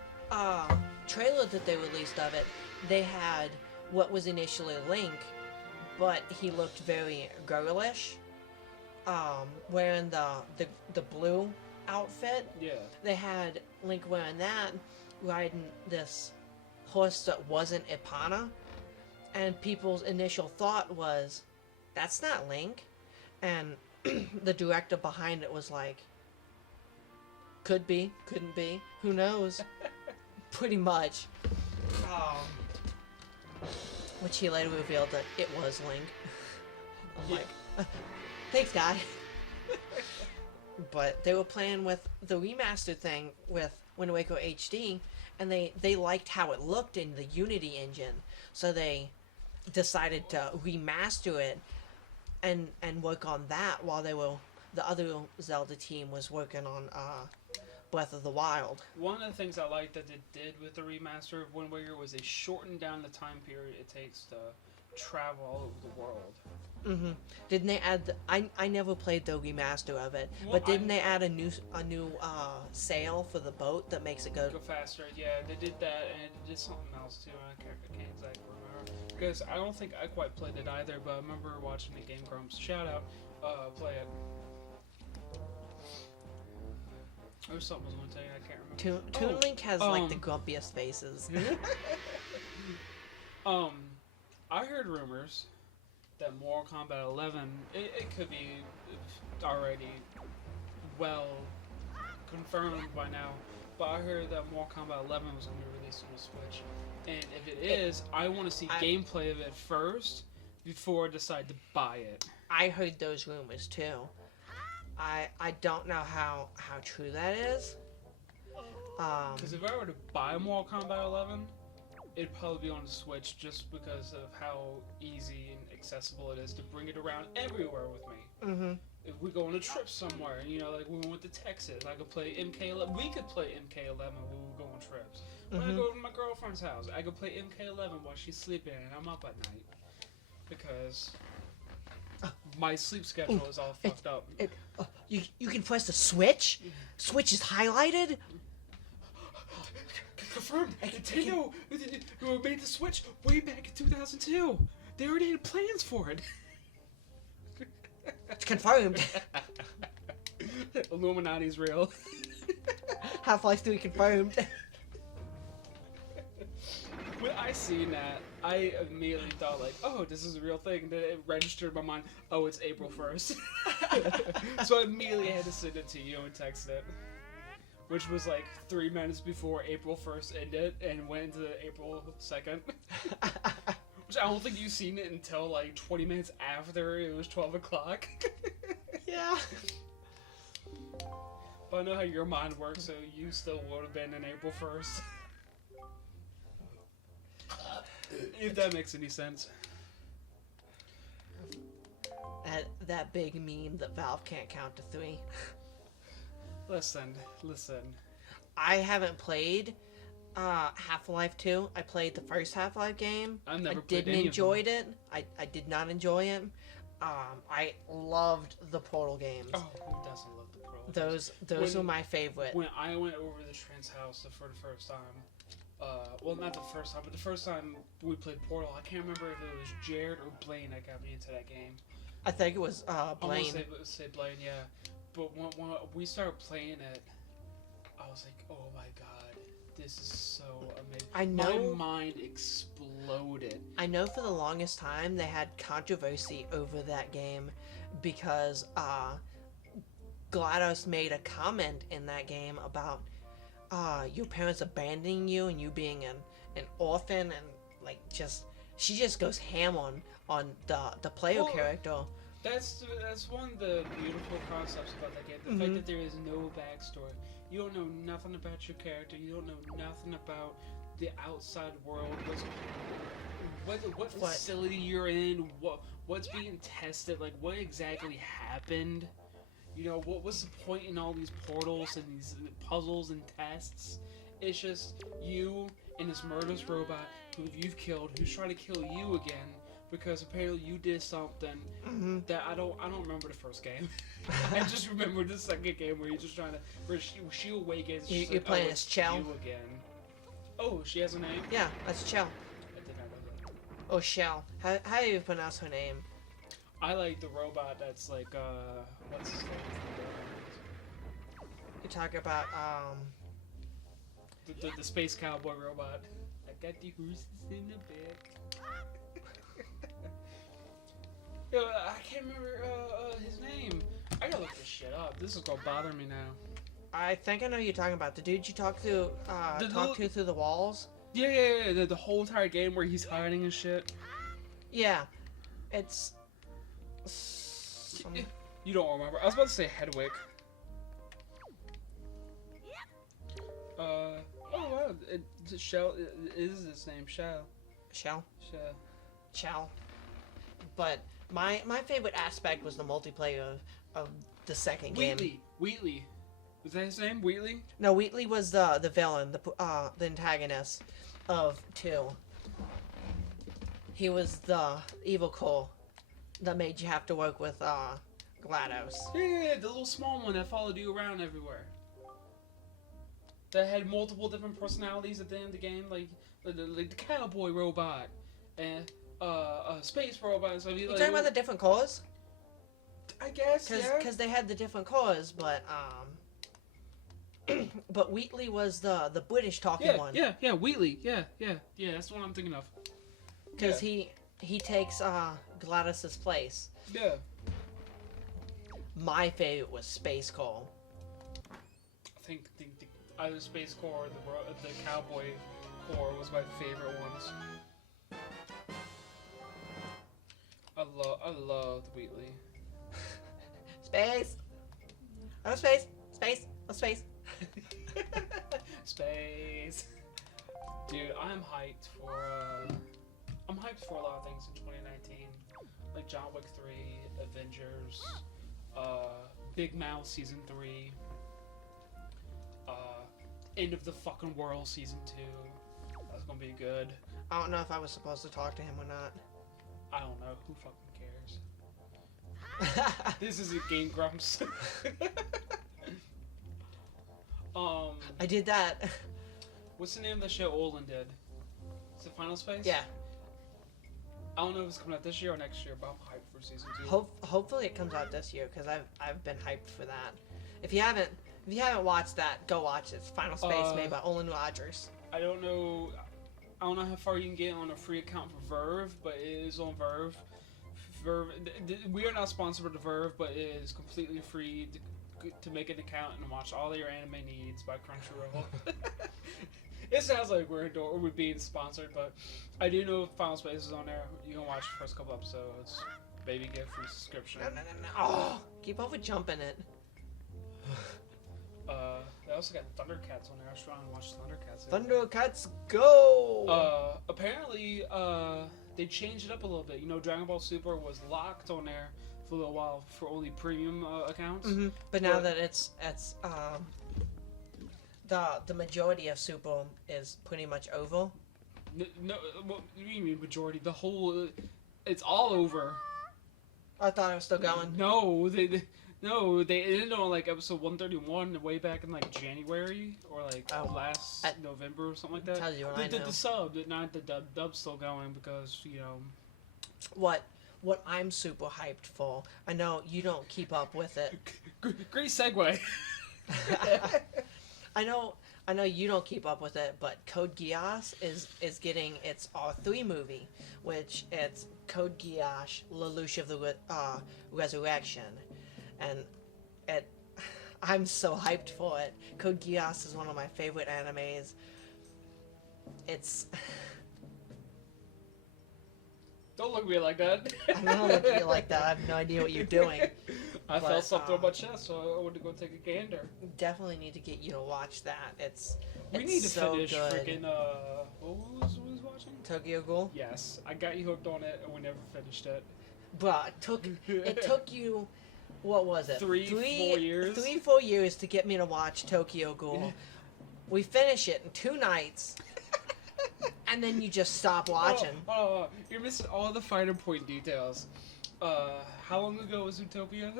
trailer that they released of it, they had what was initially Link, but he looked very girlish, wearing the blue outfit. Yeah. They had Link wearing that, riding this horse that wasn't Epona, and people's initial thought was, that's not Link, and the director behind it was like, could be, couldn't be, who knows? Pretty much. Which he later revealed that it was Link. I'm like, thanks, guy. But they were playing with the remastered thing with Wind Waker HD, and they liked how it looked in the Unity engine, so they decided to remaster it and work on that while the other Zelda team was working on Breath of the Wild. One of the things I liked that they did with the remaster of Wind Waker was they shortened down the time period it takes to travel all over the world. Mm-hmm. Didn't they add? I never played the remaster of it, Well, but didn't they add a new sail for the boat that makes it go? Go faster. Yeah, they did that, and they did something else too. I can't exactly remember because I don't think I quite played it either. But I remember watching the Game Grumps. Shout out, play it. There was something I was going to tell you. I can't remember. Toon Link has like the grumpiest faces. I heard rumors that Mortal Kombat 11, it could be already well confirmed by now, but I heard that Mortal Kombat 11 was going to be released on the Switch, and if it is, I want to see gameplay of it first before I decide to buy it. I heard those rumors too. I don't know how true that is. Because if I were to buy Mortal Kombat 11, it'd probably be on the Switch just because of how easy and accessible it is to bring it around everywhere with me. Mm-hmm. If we go on a trip somewhere, you know, like when we went to Texas, I could play MK11. We could play MK11 when we would go on trips. When I go to my girlfriend's house, I could play MK11 while she's sleeping and I'm up at night. Because my sleep schedule is all fucked up. You can press the Switch? Switch is highlighted? Confirmed. Nintendo made the Switch way back in 2002. They already had plans for it. It's confirmed. Illuminati's real. Half-Life 3 confirmed. When I seen that, I immediately thought like, oh, this is a real thing. Then it registered in my mind, oh, it's April 1st. So I immediately had to send it to you and text it. Which was like 3 minutes before April 1st ended and went into April 2nd. Which I don't think you've seen it until like 20 minutes after it was 12 o'clock. Yeah. But I know how your mind works, so you still would have been in April 1st. If that makes any sense. That big meme that Valve can't count to 3. Listen. I haven't played Half-Life 2. I played the first Half-Life game. I've never I played didn't any enjoy of them. it. I did not enjoy it. I loved the Portal games. Oh, who doesn't love the Portal? Those were my favorite. When I went over to Trent's house for the first time, well, not the first time, but the first time we played Portal, I can't remember if it was Jared or Blaine that got me into that game. I think it was Blaine. I want to say Blaine, yeah. But when we started playing it, I was like, oh my god, this is so amazing. I know. My mind exploded. I know for the longest time they had controversy over that game because GLaDOS made a comment in that game about your parents abandoning you and you being an orphan and like she just goes ham on the player character. That's one of the beautiful concepts about that game. The fact that there is no backstory. You don't know nothing about your character. You don't know nothing about the outside world. What facility you're in. What's being tested. Like what exactly happened. You know what's the point in all these portals and these puzzles and tests? It's just you and this murderous robot who you've killed, who's trying to kill you again. Because apparently you did something that I don't remember the first game. I just remember the second game where you're just trying to where she awakens. You're like, playing as Chell. You again. Oh, she has a name? Yeah, that's Chell. I did not know that. Oh, Chell. How do you pronounce her name? I like the robot that's like what's his name? You talk about the space cowboy robot. I got the horses in the back. Yo, I can't remember his name. I gotta look this shit up. This is gonna bother me now. I think I know who you're talking about. The dude you talk to through the walls? Yeah. The whole entire game where he's hiding and shit. Yeah. It's... You don't remember. I was about to say Hedwig. Oh wow, Shell is his name, Shell. Shell. Shell. Shell. But my favorite aspect was the multiplayer of the second game. Wheatley. Was that his name? Wheatley? No, Wheatley was the villain, the antagonist of 2. He was the evil core that made you have to work with GLaDOS. Yeah, the little small one that followed you around everywhere. That had multiple different personalities at the end of the game, like the cowboy robot and a space robot. So You talking about the different cores? I guess, Because they had the different cores, but but Wheatley was the British talking one. Yeah, Wheatley. Yeah, that's the one I'm thinking of. Because he takes GLaDOS's place. Yeah. My favorite was Space Core. I think either Space Core or the Cowboy Core was my favorite ones. I loved Wheatley. Space. Oh, space. Space. Oh, space. Space. Dude, I'm hyped for a lot of things in 2019, like John Wick 3, Avengers, Big Mouth Season 3, End of the Fucking World Season 2. That's gonna be good. I don't know if I was supposed to talk to him or not. I don't know. Who fucking cares? This is a Game Grumps. I did that. What's the name of the show Olin did? Is it Final Space? Yeah. I don't know if it's coming out this year or next year, but I'm hyped for season 2. Hopefully it comes out this year because I've been hyped for that. If you haven't watched that, go watch it. It's Final Space made by Olin Rogers. I don't know how far you can get on a free account for Verve, but it is on Verve. We are not sponsored by Verve, but it is completely free to make an account and watch all your anime needs by Crunchyroll. It sounds like we're being sponsored, but I do know Final Space is on there. You can watch the first couple episodes. Maybe get a free subscription. No. Oh, keep over jumping it. They also got Thundercats on there. I was trying to watch Thundercats. Thundercats, go! Apparently, they changed it up a little bit. You know, Dragon Ball Super was locked on there for a little while for only premium accounts. Mm-hmm. But now that it's the majority of Super is pretty much over. No, what do you mean majority? The whole, it's all over. I thought it was still going. No, they ended on like episode 131 way back in like January or like last November or something like that. Tell you what I know. The sub, not the dub's still going because What I'm super hyped for. I know you don't keep up with it. Great segue. I know you don't keep up with it, but Code Geass is getting its R3 movie, which it's Code Geass: Lelouch of the Resurrection, and I'm so hyped for it. Code Geass is one of my favorite animes. It's Don't look at me like that. I'm not looking at you like that. I have no idea what you're doing. I felt something on my chest, so I wanted to go take a gander. Definitely need to get you to watch that. We need to so finish good. freaking what was watching? Tokyo Ghoul. Yes, I got you hooked on it, and we never finished it. But it took you, what was it? 4 years. 3-4 years to get me to watch Tokyo Ghoul. We finished it in 2 nights. And then you just stop watching. Oh, you're missing all the finer point details. How long ago was Utopia?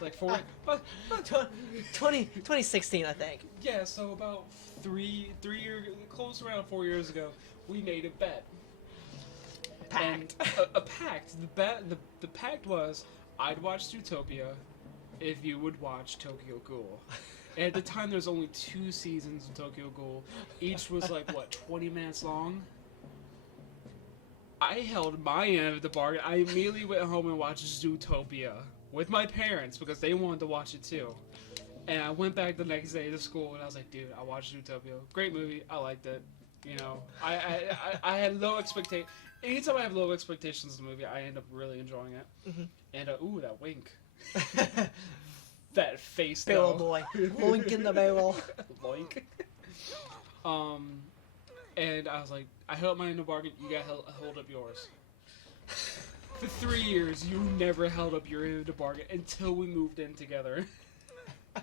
Like 2016, I think. Yeah, so about 3 years, close around 4 years ago, we made a bet. Pact. And a pact. The pact was I'd watch Zootopia if you would watch Tokyo Ghoul. And at the time, there's only 2 seasons of Tokyo Ghoul. Each was like, 20 minutes long? I held my end of the bargain. I immediately went home and watched Zootopia with my parents because they wanted to watch it too. And I went back the next day to school and I was like, dude, I watched Zootopia. Great movie. I liked it. You know, I had low expectations. Anytime I have low expectations of the movie, I end up really enjoying it. Mm-hmm. And, ooh, that wink. that face Barrel though. boy. Loink in the barrel. Loink. And I was like, I held mine in the bargain. You gotta hold up yours. For 3 years, you never held up your end of the bargain until we moved in together. I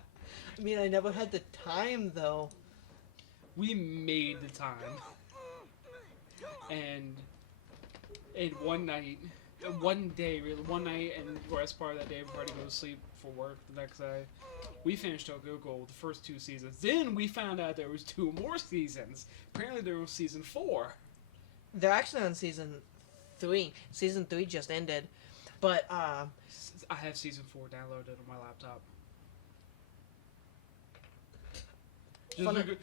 mean, I never had the time though. We made the time. And one night, and the rest part of that day before I had to go to sleep for work the next day, we finished Tokyo Ghoul the first 2 seasons. Then we found out there was 2 more seasons. Apparently there was season 4. They're actually on season 3. Season 3 just ended, but I have season 4 downloaded on my laptop.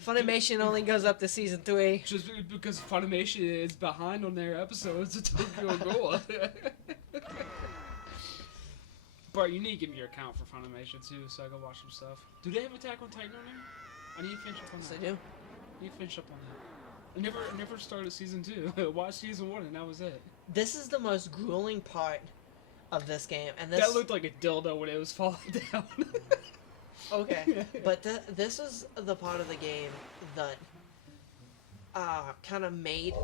Funimation only goes up to season 3. Just because Funimation is behind on their episodes of Tokyo Ghoul. Bart, you need to give me your account for Funimation too, so I can watch some stuff. Do they have Attack on Titan on there? I need to finish up on Yes, that. they do. I need to finish up on that. I never started season 2. Watched season 1 and that was it. This is the most grueling part of this game, and this That looked like a dildo when it was falling down. okay, but this is the part of the game that kind of makes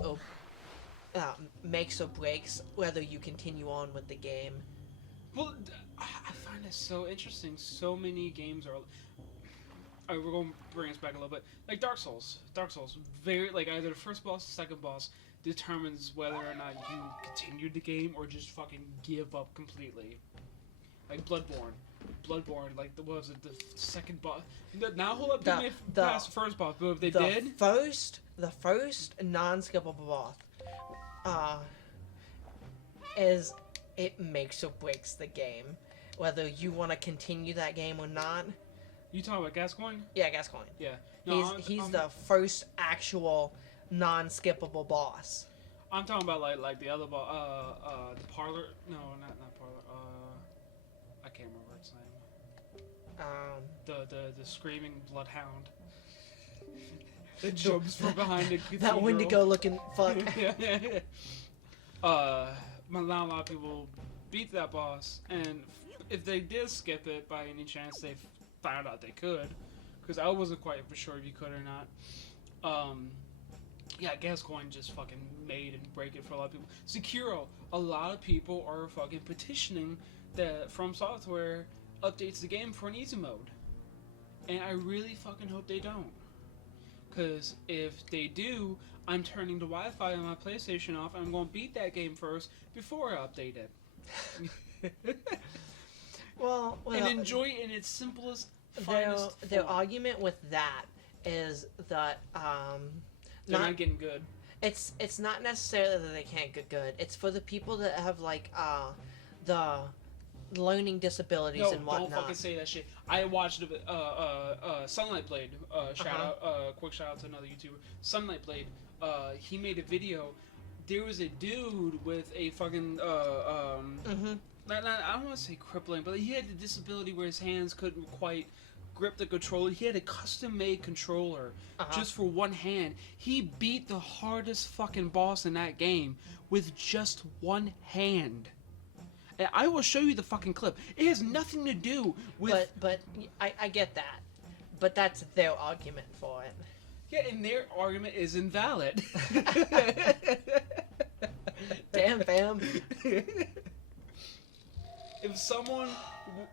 or breaks whether you continue on with the game. Well, I find this so interesting. So many games are. We're going to bring us back a little bit. Like Dark Souls. Very, like, either the first boss, the second boss determines whether or not you continue the game or just fucking give up completely. Like Bloodborne, like, what was it, the second boss? Now hold up, they past the first boss, but if they did? The first non-skippable boss is, it makes or breaks the game. Whether you want to continue that game or not. You talking about Gascoigne? Yeah, Gascoigne. Yeah. No, he's the first actual non-skippable boss. I'm talking about like the other boss, the Parlor. No, not Parlor. I can't remember its name. The screaming bloodhound. That jumps from behind the cathedral. That Wendigo-looking fuck. Yeah. Not a lot of people beat that boss, and if they did skip it by any chance, they found out they could, because I wasn't quite for sure if you could or not. Yeah, Gascoigne just fucking made and break it for a lot of people. Sekiro, a lot of people are fucking petitioning that From Software updates the game for an easy mode, and I really fucking hope they don't. Because if they do, I'm turning the Wi-Fi on my PlayStation off, and I'm going to beat that game first before I update it. well, and enjoy it in its simplest, finest their form. argument with that is that they're not getting good. It's not necessarily that they can't get good. It's for the people that have like the learning disabilities and whatnot. Don't fucking say that shit. I watched Sunlight Blade. Quick shout out to another YouTuber. Sunlight Blade. He made a video. There was a dude with a fucking I don't want to say crippling, but he had a disability where his hands couldn't quite grip the controller. He had a custom-made controller just for one hand. He beat the hardest fucking boss in that game with just one hand. And I will show you the fucking clip. It has nothing to do with... But I get that. But that's their argument for it. Yeah, and their argument is invalid. Damn, fam. If someone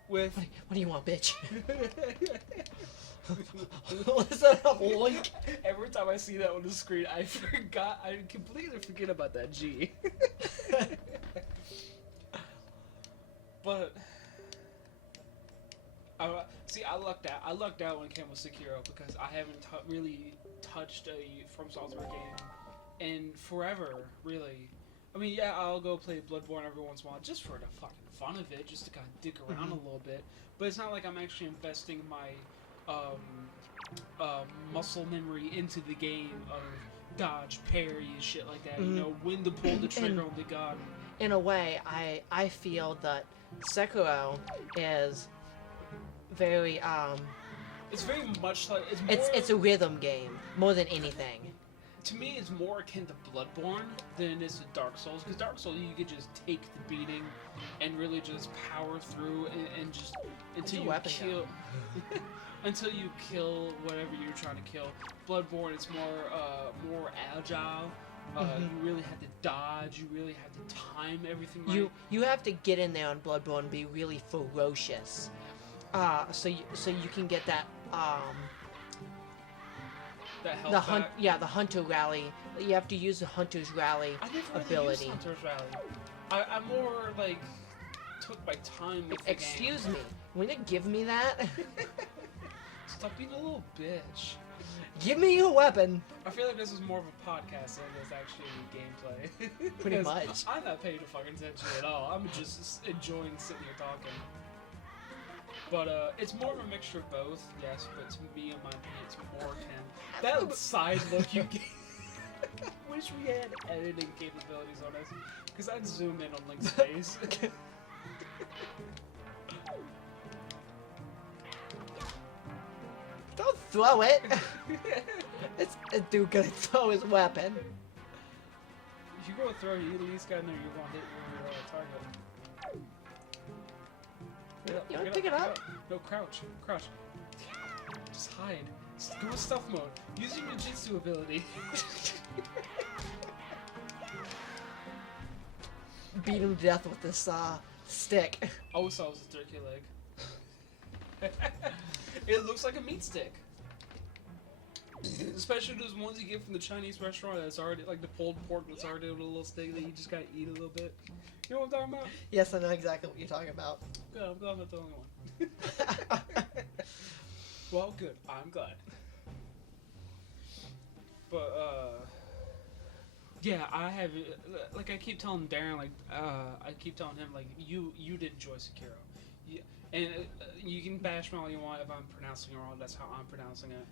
with... What do you want, bitch? What's that, a link? Every time I see that on the screen, I completely forget about that G. But... I lucked out when it came with Sekiro, because I haven't really touched a From Software game in forever, really. I mean, yeah, I'll go play Bloodborne every once in a while, just for the fucking fun of it, just to kind of dig around a little bit. But it's not like I'm actually investing my muscle memory into the game of dodge, parry, and shit like that. You know, when to pull the trigger on the gun. In a way, I feel that Sekiro is very It's very much like it's a rhythm game more than anything. to me, it's more akin to Bloodborne than it is to Dark Souls. Because Dark Souls, you could just take the beating and really just power through and just until you kill, until you kill whatever you're trying to kill. Bloodborne, it's more agile. You really had to dodge. You really had to time everything right. You have to get in there on Bloodborne and be really ferocious. So you can get that that health the hunter rally. You have to use the hunter's rally I never really ability. used hunter's rally. I more like took my time with the Excuse game. me. Will you give me that? Stop being a little bitch. Give me your weapon. I feel like this is more of a podcast than it is actually gameplay. Pretty much. I'm not paying fucking attention at all. I'm just enjoying sitting here talking. But it's more of a mixture of both, yes. But to me, in my opinion, it's more akin. That side look you gave. Wish we had editing capabilities on us, because I'd zoom in on Link's face. Don't throw it. It's a dude gonna throw his weapon. If you go throw, you at least gotta know you're gonna hit your target. You wanna pick it up? No, crouch. Just hide. Just go with stealth mode. Use your ninjutsu ability. Beat him to death with this stick. Oh, so it was a turkey leg. It looks like a meat stick. Especially those ones you get from the Chinese restaurant that's already like the pulled pork that's already with a little steak that you just gotta eat a little bit. You know what I'm talking about? Yes, I know exactly what you're talking about. Good, I'm glad I'm not the only one. Well, good. I'm glad. But, yeah, I have, like, I keep telling Darren, like, I keep telling him, like, you did enjoy Sekiro. And you can bash me all you want if I'm pronouncing it wrong. That's how I'm pronouncing it.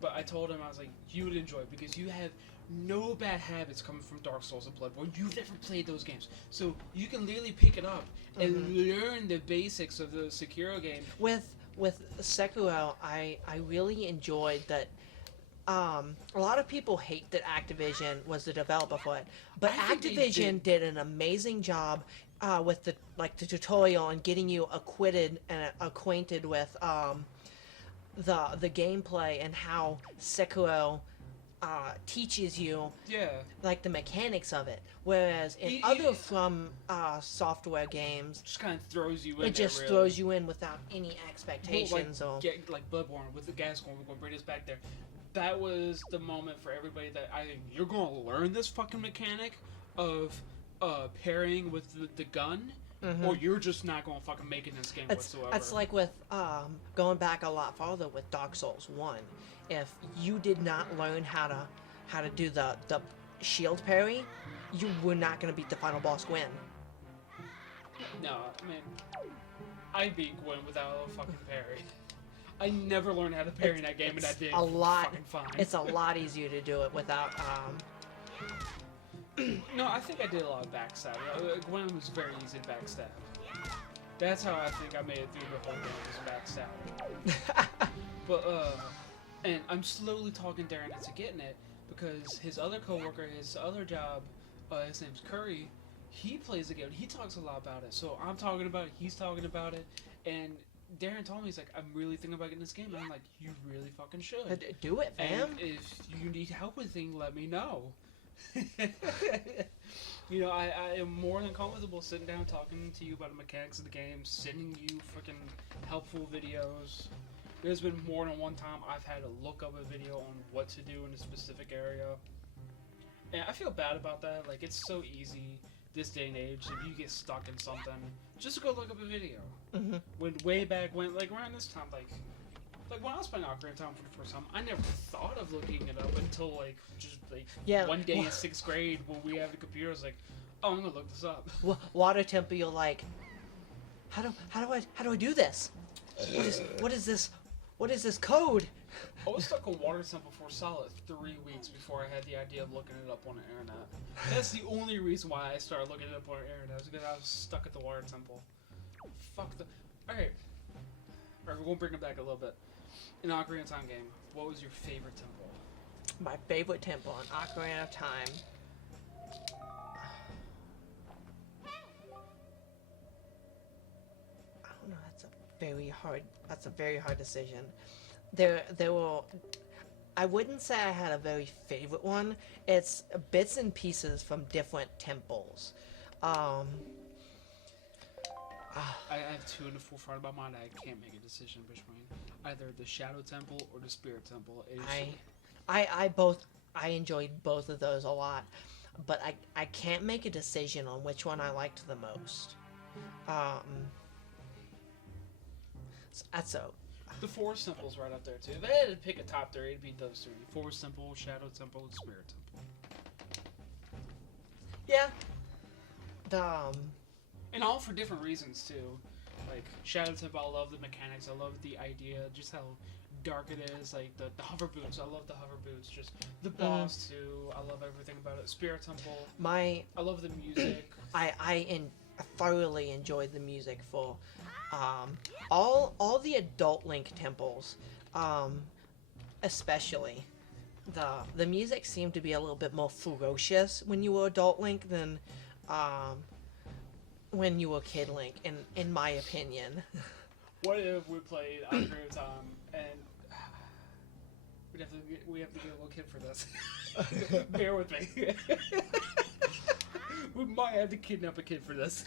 But I told him, I was like, you would enjoy it because you have no bad habits coming from Dark Souls and Bloodborne. You've never played those games. So you can literally pick it up and learn the basics of the Sekiro game. With Sekiro, I really enjoyed that. A lot of people hate that Activision was the developer for it, but Activision did an amazing job with the tutorial and getting you acquainted with the gameplay and how Sekiro teaches you like the mechanics of it. Whereas in other From Software games, just kind of throws you in. It just throws you in without any expectations. Like Bloodborne with the gas going, we're going to bring this back there. That was the moment for everybody that I think you're going to learn this fucking mechanic of pairing with the gun, or you're just not going to fucking make it in this game whatsoever. It's like with going back a lot farther with Dark Souls 1. If you did not learn how to do the shield parry, you were not going to beat the final boss Gwyn. No, I mean, I beat Gwyn without a fucking parry. I never learned how to parry in that game, and I did fucking fine. It's a lot easier to do it without. No, I think I did a lot of backstab. Gwyn was very easy to backstab. That's how I think I made it through the whole game, was backstab. But and I'm slowly talking Darren into getting it because his other coworker, his other job, his name's Curry. He plays the game. He talks a lot about it. So I'm talking about it. He's talking about it, and Darren told me, he's like, I'm really thinking about getting this game. And I'm like, you really fucking should. Do it, fam. And if you need help with things, let me know. You know, I am more than comfortable sitting down talking to you about the mechanics of the game, sending you freaking helpful videos. There's been more than one time I've had to look up a video on what to do in a specific area. And I feel bad about that. Like, it's so easy this day and age, if you get stuck in something, just go look up a video. When way back when, like around this time, like when I was playing Ocarina of Time for the first time, I never thought of looking it up until one day in 6th grade when we have the computer. I was like, oh, I'm gonna look this up. Water Temple, you're like, how do I do this? What is this? What is this code? I was stuck on Water Temple for a solid 3 weeks before I had the idea of looking it up on the internet. That's the only reason why I started looking it up on the internet, was because I was stuck at the Water Temple. Fuck the... Alright, we're gonna bring it back a little bit. In Ocarina of Time game, what was your favorite temple? My favorite temple in Ocarina of Time. I don't know. That's a very hard decision. There were. I wouldn't say I had a very favorite one. It's bits and pieces from different temples. I have two in the forefront of my mind. I can't make a decision between either the Shadow Temple or the Spirit Temple. I enjoyed both of those a lot, but I can't make a decision on which one I liked the most. That's so. The Forest Temple's right up there too. If I had to pick a top three, it'd be those three: Forest Temple, Shadow Temple, and Spirit Temple. Yeah. And all for different reasons too. Like Shadow Temple, I love the mechanics. I love the idea, just how dark it is. Like the hover boots, I love the hover boots. Just the boss too. I love everything about it. Spirit Temple. I love the music. I thoroughly enjoyed the music for all the adult Link temples, especially. The music seemed to be a little bit more ferocious when you were adult Link than when you were Kid Link, in my opinion. What if we played Ocarina of Time and we have to get a little kid for this? Bear with me. We might have to kidnap a kid for this.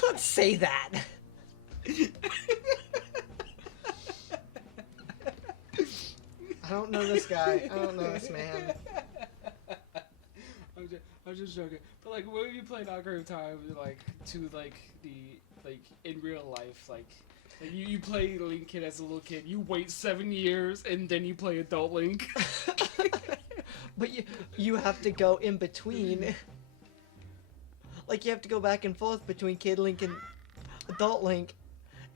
Don't say that. I don't know this guy. I don't know this man. I'm just joking. But like, what if you played Ocarina of Time in real life, like you play Link Kid as a little kid, you wait 7 years and then you play adult Link. But you have to go in between. Like you have to go back and forth between Kid Link and adult Link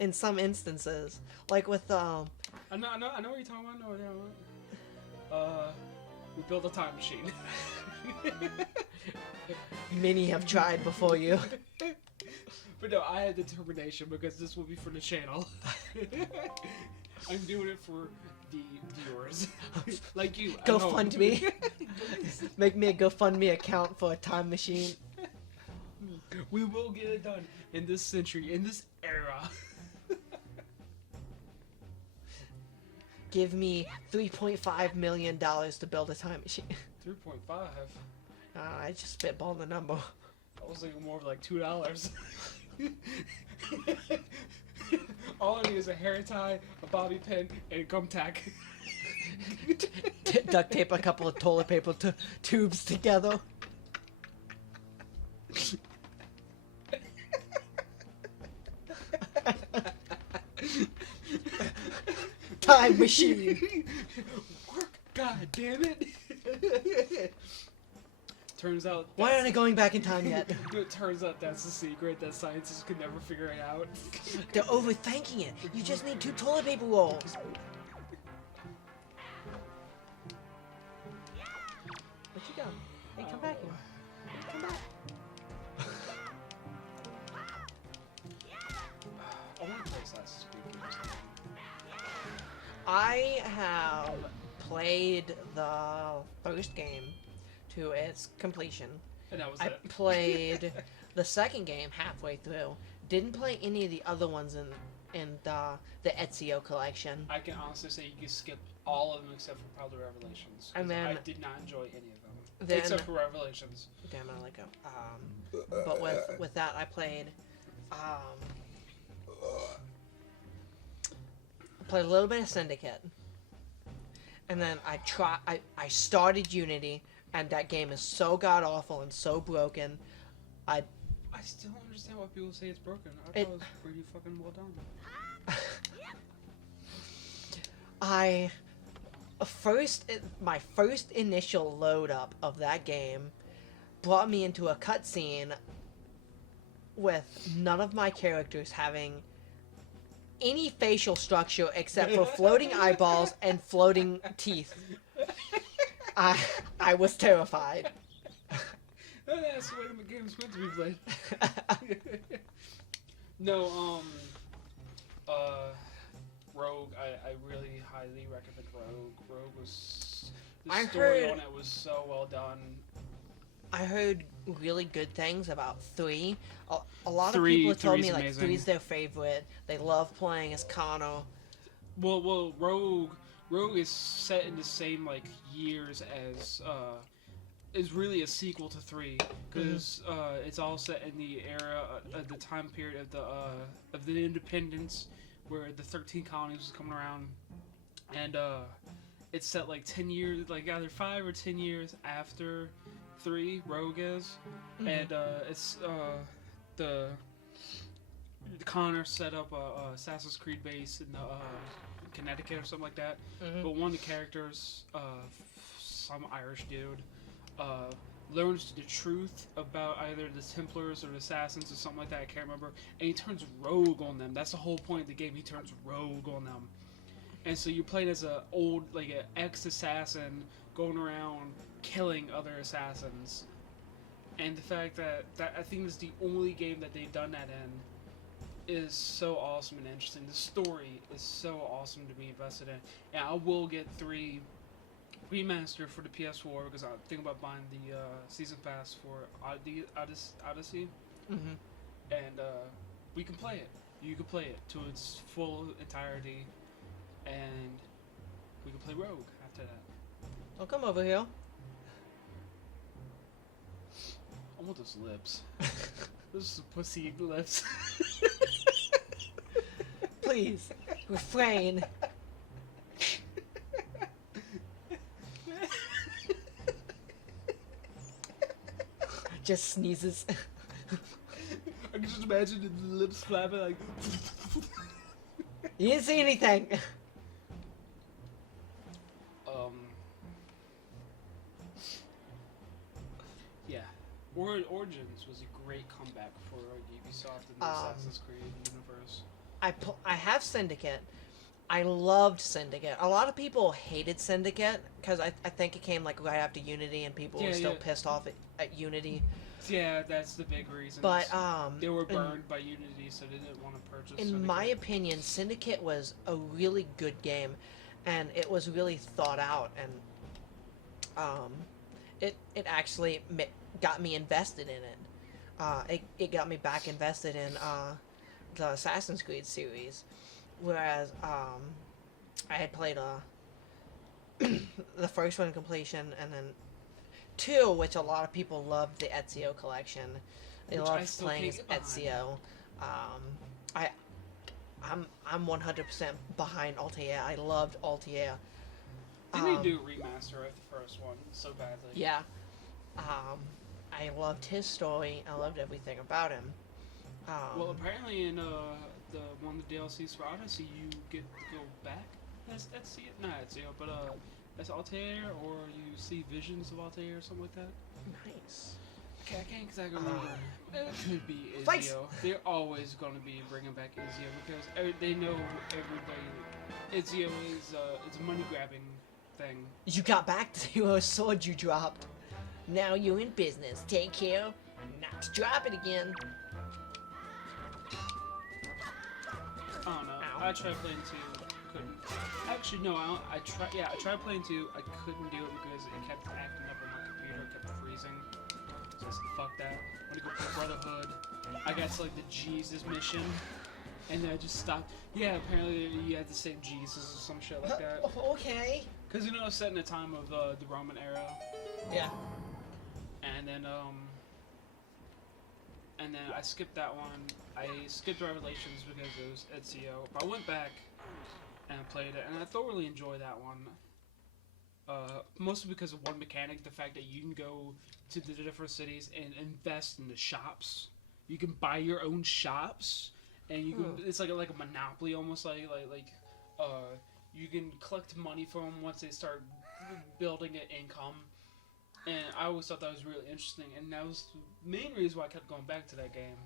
in some instances. Like with I know what you're talking about. We built a time machine. Many have tried before you. But no, I had determination because this will be for the channel. I'm doing it for the viewers. Like you. GoFundMe. Make me a GoFundMe account for a time machine. We will get it done in this century, in this era. Give me $3.5 million to build a time machine. 3.5. I just spitballed the number. I was thinking more of like $2. All I need is a hair tie, a bobby pin, and gum tack. Duct tape a couple of toilet paper tubes together. Time machine. Work, god damn it. Turns out. Why aren't I going back in time yet? It turns out that's the secret that scientists could never figure it out. They're overthinking it. You just need 2 toilet paper rolls. Where'd you go? Hey, come back here. Come back. I want to play Assassin's Creed games. I have played the first game to its completion. And that was I it. played the second game halfway through. Didn't play any of the other ones in the Ezio collection. I can honestly say you can skip all of them except for probably Revelations. And then I did not enjoy any of them. Except for Revelations. Damn it, I let go. But with that, I played a little bit of Syndicate, and then I started Unity, and that game is so god awful and so broken. I still don't understand why people say it's broken. I thought it was pretty fucking well done. My first initial load up of that game brought me into a cutscene with none of my characters having any facial structure except for floating eyeballs and floating teeth. I was terrified. That's the way the game's meant to be played. No, Rogue, I really highly recommend Rogue. Rogue was the I story heard- on it was so well done. I heard really good things about 3. A lot of Three- people have told three's me like amazing. 3's their favorite. They love playing as Kano. Well, Rogue is set in the same like years as is really a sequel to 3 because it's all set in the era of the time period of the independence where the 13 colonies was coming around, and it's set like 10 years, like either 5 or 10 years after 3 Rogue is, and it's the Connor set up a Assassin's Creed base in Connecticut or something like that. But one of the characters, some Irish dude, learns the truth about either the Templars or the Assassins or something like that. I can't remember. And he turns rogue on them. That's the whole point of the game. He turns rogue on them. And so you're playing as an ex-assassin going around killing other assassins. And the fact that I think this is the only game that they've done that in is so awesome and interesting. The story is so awesome to be invested in. And I will get 3 remaster for the PS4 because I'm thinking about buying the season pass for Odyssey. And we can play it. You can play it to its full entirety, and we can play Rogue after that. Don't come over here. I want those lips. Those pussy lips. Please, refrain. Just sneezes. I can just imagine the lips flapping like. You didn't see anything. Yeah. Origins was a great comeback for Ubisoft in the Assassin's Creed universe. I have Syndicate. I loved Syndicate. A lot of people hated Syndicate because I think it came like right after Unity and people were still pissed off at Unity. Yeah, that's the big reason. But they were burned by Unity, so they didn't want to purchase. In my opinion, Syndicate was a really good game, and it was really thought out, and it actually got me invested in it. It got me back invested in the Assassin's Creed series, whereas I had played the first one completion, and then 2, which a lot of people loved, the Ezio collection. They loved playing as Ezio. I'm 100% behind Altair. I loved Altair. Didn't they do a remaster of the first one so badly? Yeah. I loved his story. I loved everything about him. Well, apparently in the one of the DLCs for Odyssey, you get to go back as Ezio, not Ezio, but as Altair, or you see visions of Altair or something like that. Nice. Okay, I can't exactly remember. It could be Ezio. Fights! They're always going to be bringing back Ezio because they know everybody. Ezio is it's a money grabbing thing. You got back to your sword you dropped. Now you're in business. Take care not to drop it again. I don't know. Ow. I tried playing 2, couldn't. Actually, no. I tried. Yeah, I tried playing 2. I couldn't do it because it kept acting up on my computer. It kept freezing. So I said, "Fuck that." I'm gonna go play Brotherhood. I got to like the Jesus mission, and then I just stopped. Yeah, apparently you had to save Jesus or some shit like that. Okay. Cause you know it's set in the time of the Roman era, Yeah. and then I skipped that one. I skipped Revelations because it was Ezio. But I went back and played it, and I thoroughly enjoyed that one. Mostly because of one mechanic, the fact that you can go to the different cities and invest in the shops. You can buy your own shops, and you can. It's like a monopoly, almost like you can collect money from them once they start building an income. And I always thought that was really interesting, and that was the main reason why I kept going back to that game.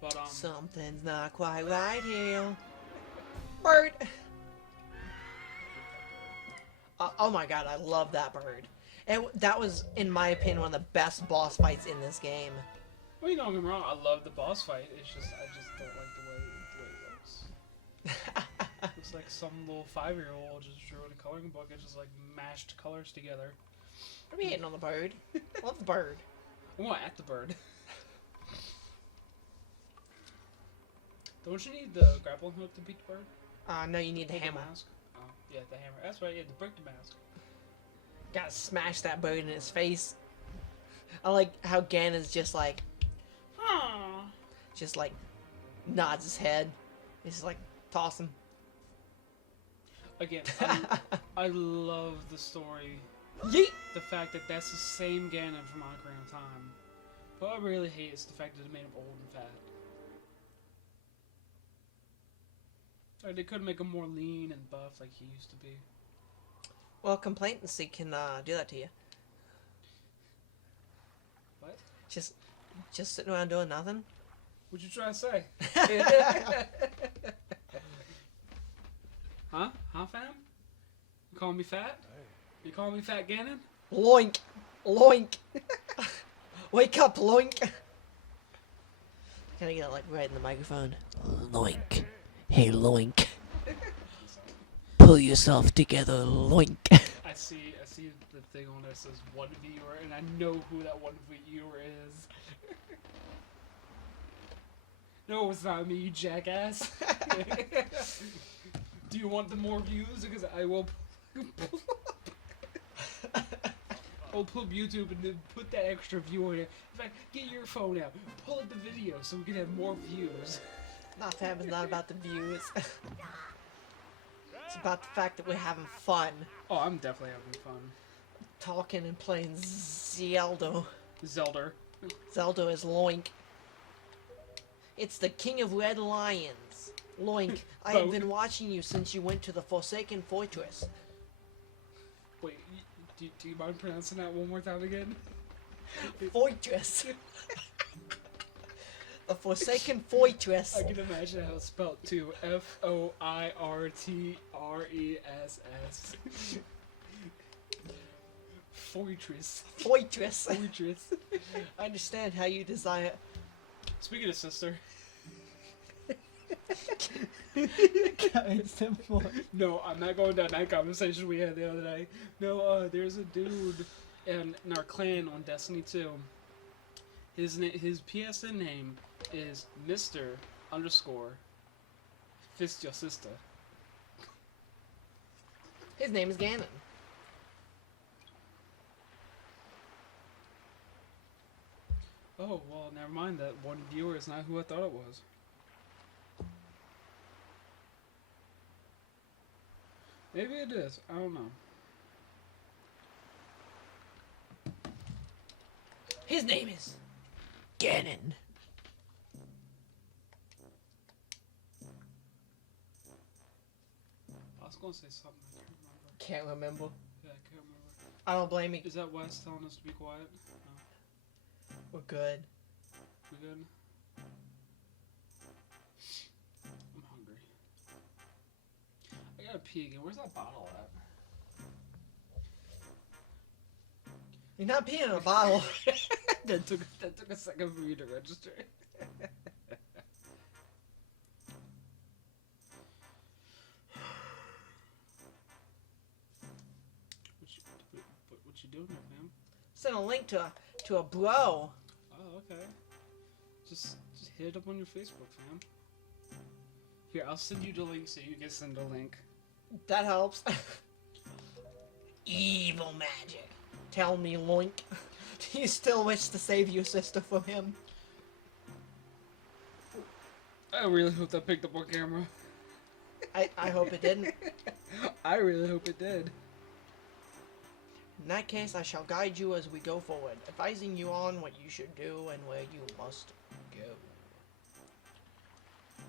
But Something's not quite right here. Bird. Oh my god, I love that bird. And that was, in my opinion, one of the best boss fights in this game. well, you don't get me wrong, I love the boss fight. It's just I just don't like the way it looks. looks like some little 5-year-old just drew in a coloring book and just like mashed colors together. What are we hitting on the bird? Love the bird. I'm going at the bird. Don't you need the grappling hook to beat the bird? No, you need the Hold hammer. mask. Oh, yeah, the hammer. That's right. Yeah, to break the mask. Gotta smash that bird in his face. I like how Ganon's just like, just like nods his head. He's just like toss him. Again, I love the story. Yeet! The fact that that's the same Ganon from Ocarina of Time. What I really hate is the fact that it made him old and fat. Like, they could make him more lean and buff like he used to be. Well, complacency can do that to you. What? Just sitting around doing nothing. What'd you try to say? Huh? Huh, fam? You calling me fat? You calling me fat, Ganon? Loink, loink. Wake up, loink. Can I get it like right in the microphone? Loink. Hey, loink. Pull yourself together, loink. I see the thing on there says one viewer, and I know who that one viewer is. No, it's not me, you jackass. Do you want the more views? Because I will I'll pull up YouTube and then put that extra view on there. In fact, get your phone out, pull up the video so we can have more views. Nah, fam, it's not about the views. It's about the fact that we're having fun. Oh, I'm definitely having fun. Talking and playing Zelda. Zelder. Zelda is Loink. It's the King of Red Lions. Loink, I have been watching you since you went to the Forsaken Fortress. Wait, do you mind pronouncing that one more time again? Fortress. The Forsaken Fortress. I can imagine how it's spelled too. F-O-I-R-T-R-E-S-S. Fortress. Fortress. Fortress. I understand how you desire. Speaking of sister. No, I'm not going down that conversation we had the other day. No, there's a dude in our clan on Destiny 2. His PSN name is Mr. _ Fist Your Sister. His name is Ganon. Oh, well, never mind. That one viewer is not who I thought it was. Maybe it is. I don't know. His name is Ganon. I was going to say something. I can't remember. Can't remember. Yeah, I can't remember. I don't blame you. Is that Wes telling us to be quiet? No. We're good. We good? I'm hungry. I gotta pee again. Where's that bottle at? You're not peeing in a bottle. that took a second for me to register. What you doing there, fam? Send a link to a bro. Oh, okay. Just hit it up on your Facebook, fam. Here, I'll send you the link so you can send the link. That helps. Evil magic. Tell me, Loink. Do you still wish to save your sister from him? I really hope that picked up on camera. I hope it didn't. I really hope it did. In that case, I shall guide you as we go forward, advising you on what you should do and where you must go.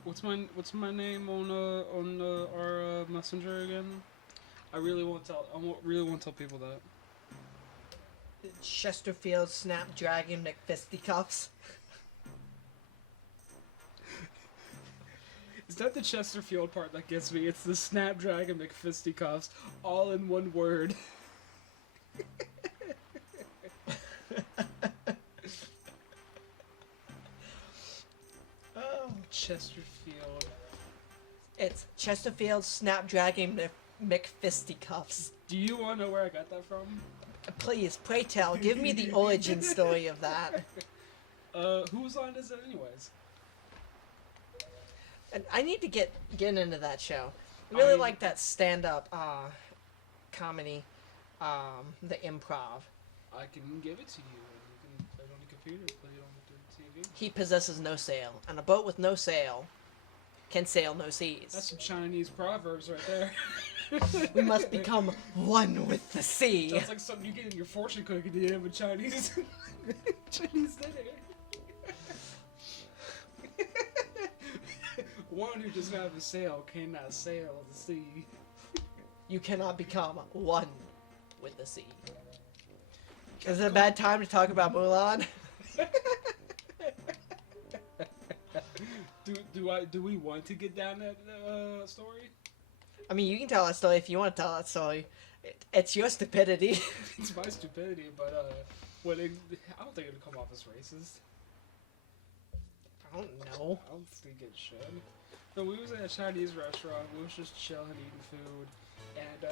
What's my name on our messenger again? I really want to tell people that. Chesterfield Snapdragon McFisticuffs. It's not the Chesterfield part that gets me. It's the Snapdragon McFisticuffs, all in one word. Oh, Chesterfield. It's Chesterfield Snapdragon McFisticuffs. Do you want to know where I got that from? Please, pray tell, give me the origin story of that. Whose line is it anyways? And I need to get into that show. I really like that stand-up comedy, the improv. I can give it to you, and you can play it on the computer, play it on the TV. He possesses no sail, and a boat with no sail can sail no seas. That's some Chinese proverbs right there. We must become one with the sea. That's like something you get in your fortune cookie at the end of a Chinese Chinese dinner. One who does not have a sail cannot sail the sea. You cannot become one with the sea. Is it a bad time to talk about Mulan? Do we want to get down that story? I mean, you can tell that story if you want to tell that story. It's your stupidity. It's my stupidity, but I don't think it'll come off as racist. I don't know. I don't think it should. No, we was at a Chinese restaurant. We was just chilling, eating food, and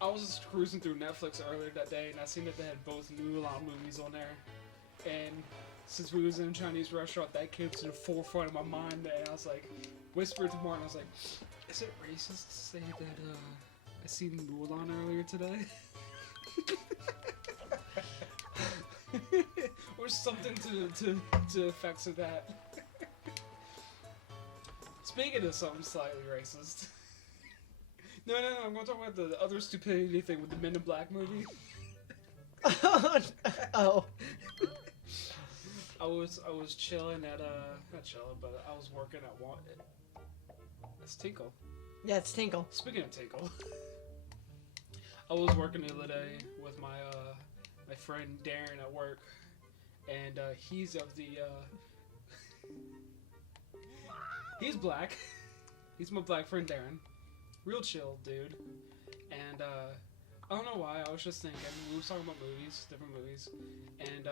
I was just cruising through Netflix earlier that day, and I seen that they had both Mulan movies on there. And since we was in a Chinese restaurant, that came to the forefront of my mind, and I was like, whispered to Martin, I was like, is it racist to say that I seen Mulan earlier today? Or something to effects of that. Speaking of something slightly racist. No, I'm going to talk about the other stupidity thing with the Men in Black movie. Oh. I was chilling at not chilling, but I was working at it's Tinkle. Yeah, it's Tinkle. Speaking of Tinkle, I was working the other day with my my friend Darren at work, and he's of the he's black. He's my black friend Darren, real chill dude, and I don't know why. I was just thinking we were talking about movies, different movies, and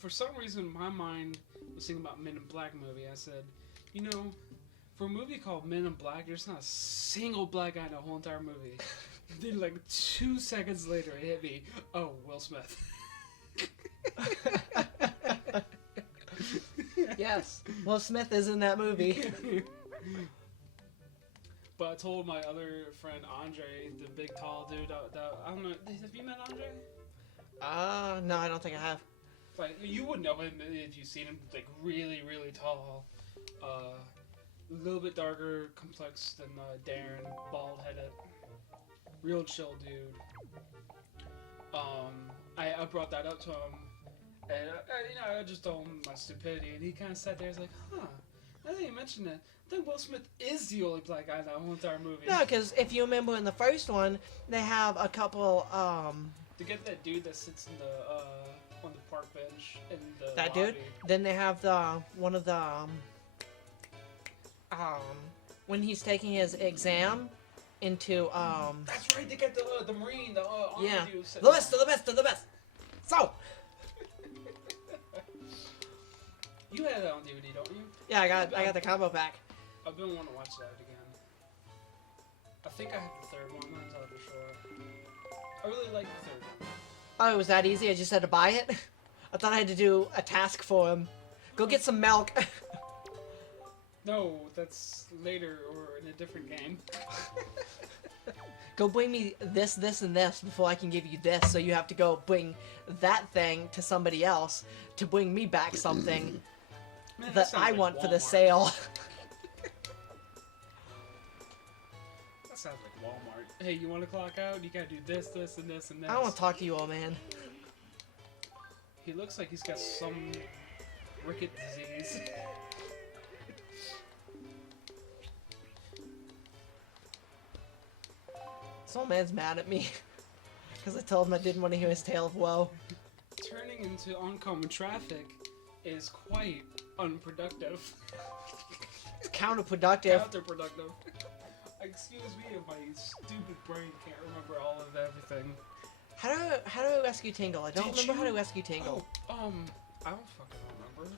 for some reason my mind was thinking about Men in Black movie. I said, you know, for a movie called Men in Black, there's not a single black guy in the whole entire movie. Then like 2 seconds later, it hit me. Oh, Will Smith. Yes, Will Smith is in that movie. But I told my other friend Andre, the big tall dude. I don't know. Have you met Andre? No, I don't think I have. Like, you would know him if you seen him. Like really, really tall. A little bit darker complex than Darren, bald headed, real chill dude. I brought that up to him, and I just told him my stupidity, and he kind of sat there. He's like, huh. I think you mentioned that. I think Will Smith is the only black guy in that whole entire movie. No, because if you remember in the first one, they have a couple. To get that dude that sits in the on the park bench in the That lobby. dude. Then they have one of the when he's taking his exam into That's right. They get the Marine, the army yeah, dude. the best of the best of the best. So. You had that on DVD, don't you? Yeah, I got the combo pack. I've been wanting to watch that again. I think I have the third one. I'm not entirely sure. I really like the third one. Oh, it was that easy? I just had to buy it? I thought I had to do a task for him. Go get some milk. No, that's later or in a different game. Go bring me this, and this before I can give you this. So you have to go bring that thing to somebody else to bring me back something Man, that sounds I like want for the Walmart. sale. That sounds like Walmart. Hey, you want to clock out? You gotta do this, this, and this, and this. I don't want to talk to you, old man. He looks like he's got some ricket disease. This old man's mad at me because I told him I didn't want to hear his tale of woe. Turning into oncoming traffic is quite unproductive. It's counterproductive. Counterproductive. Excuse me if my stupid brain can't remember all of everything. How do I rescue Tingle? I don't Did remember how you- to rescue Tingle. Oh, I don't fucking remember.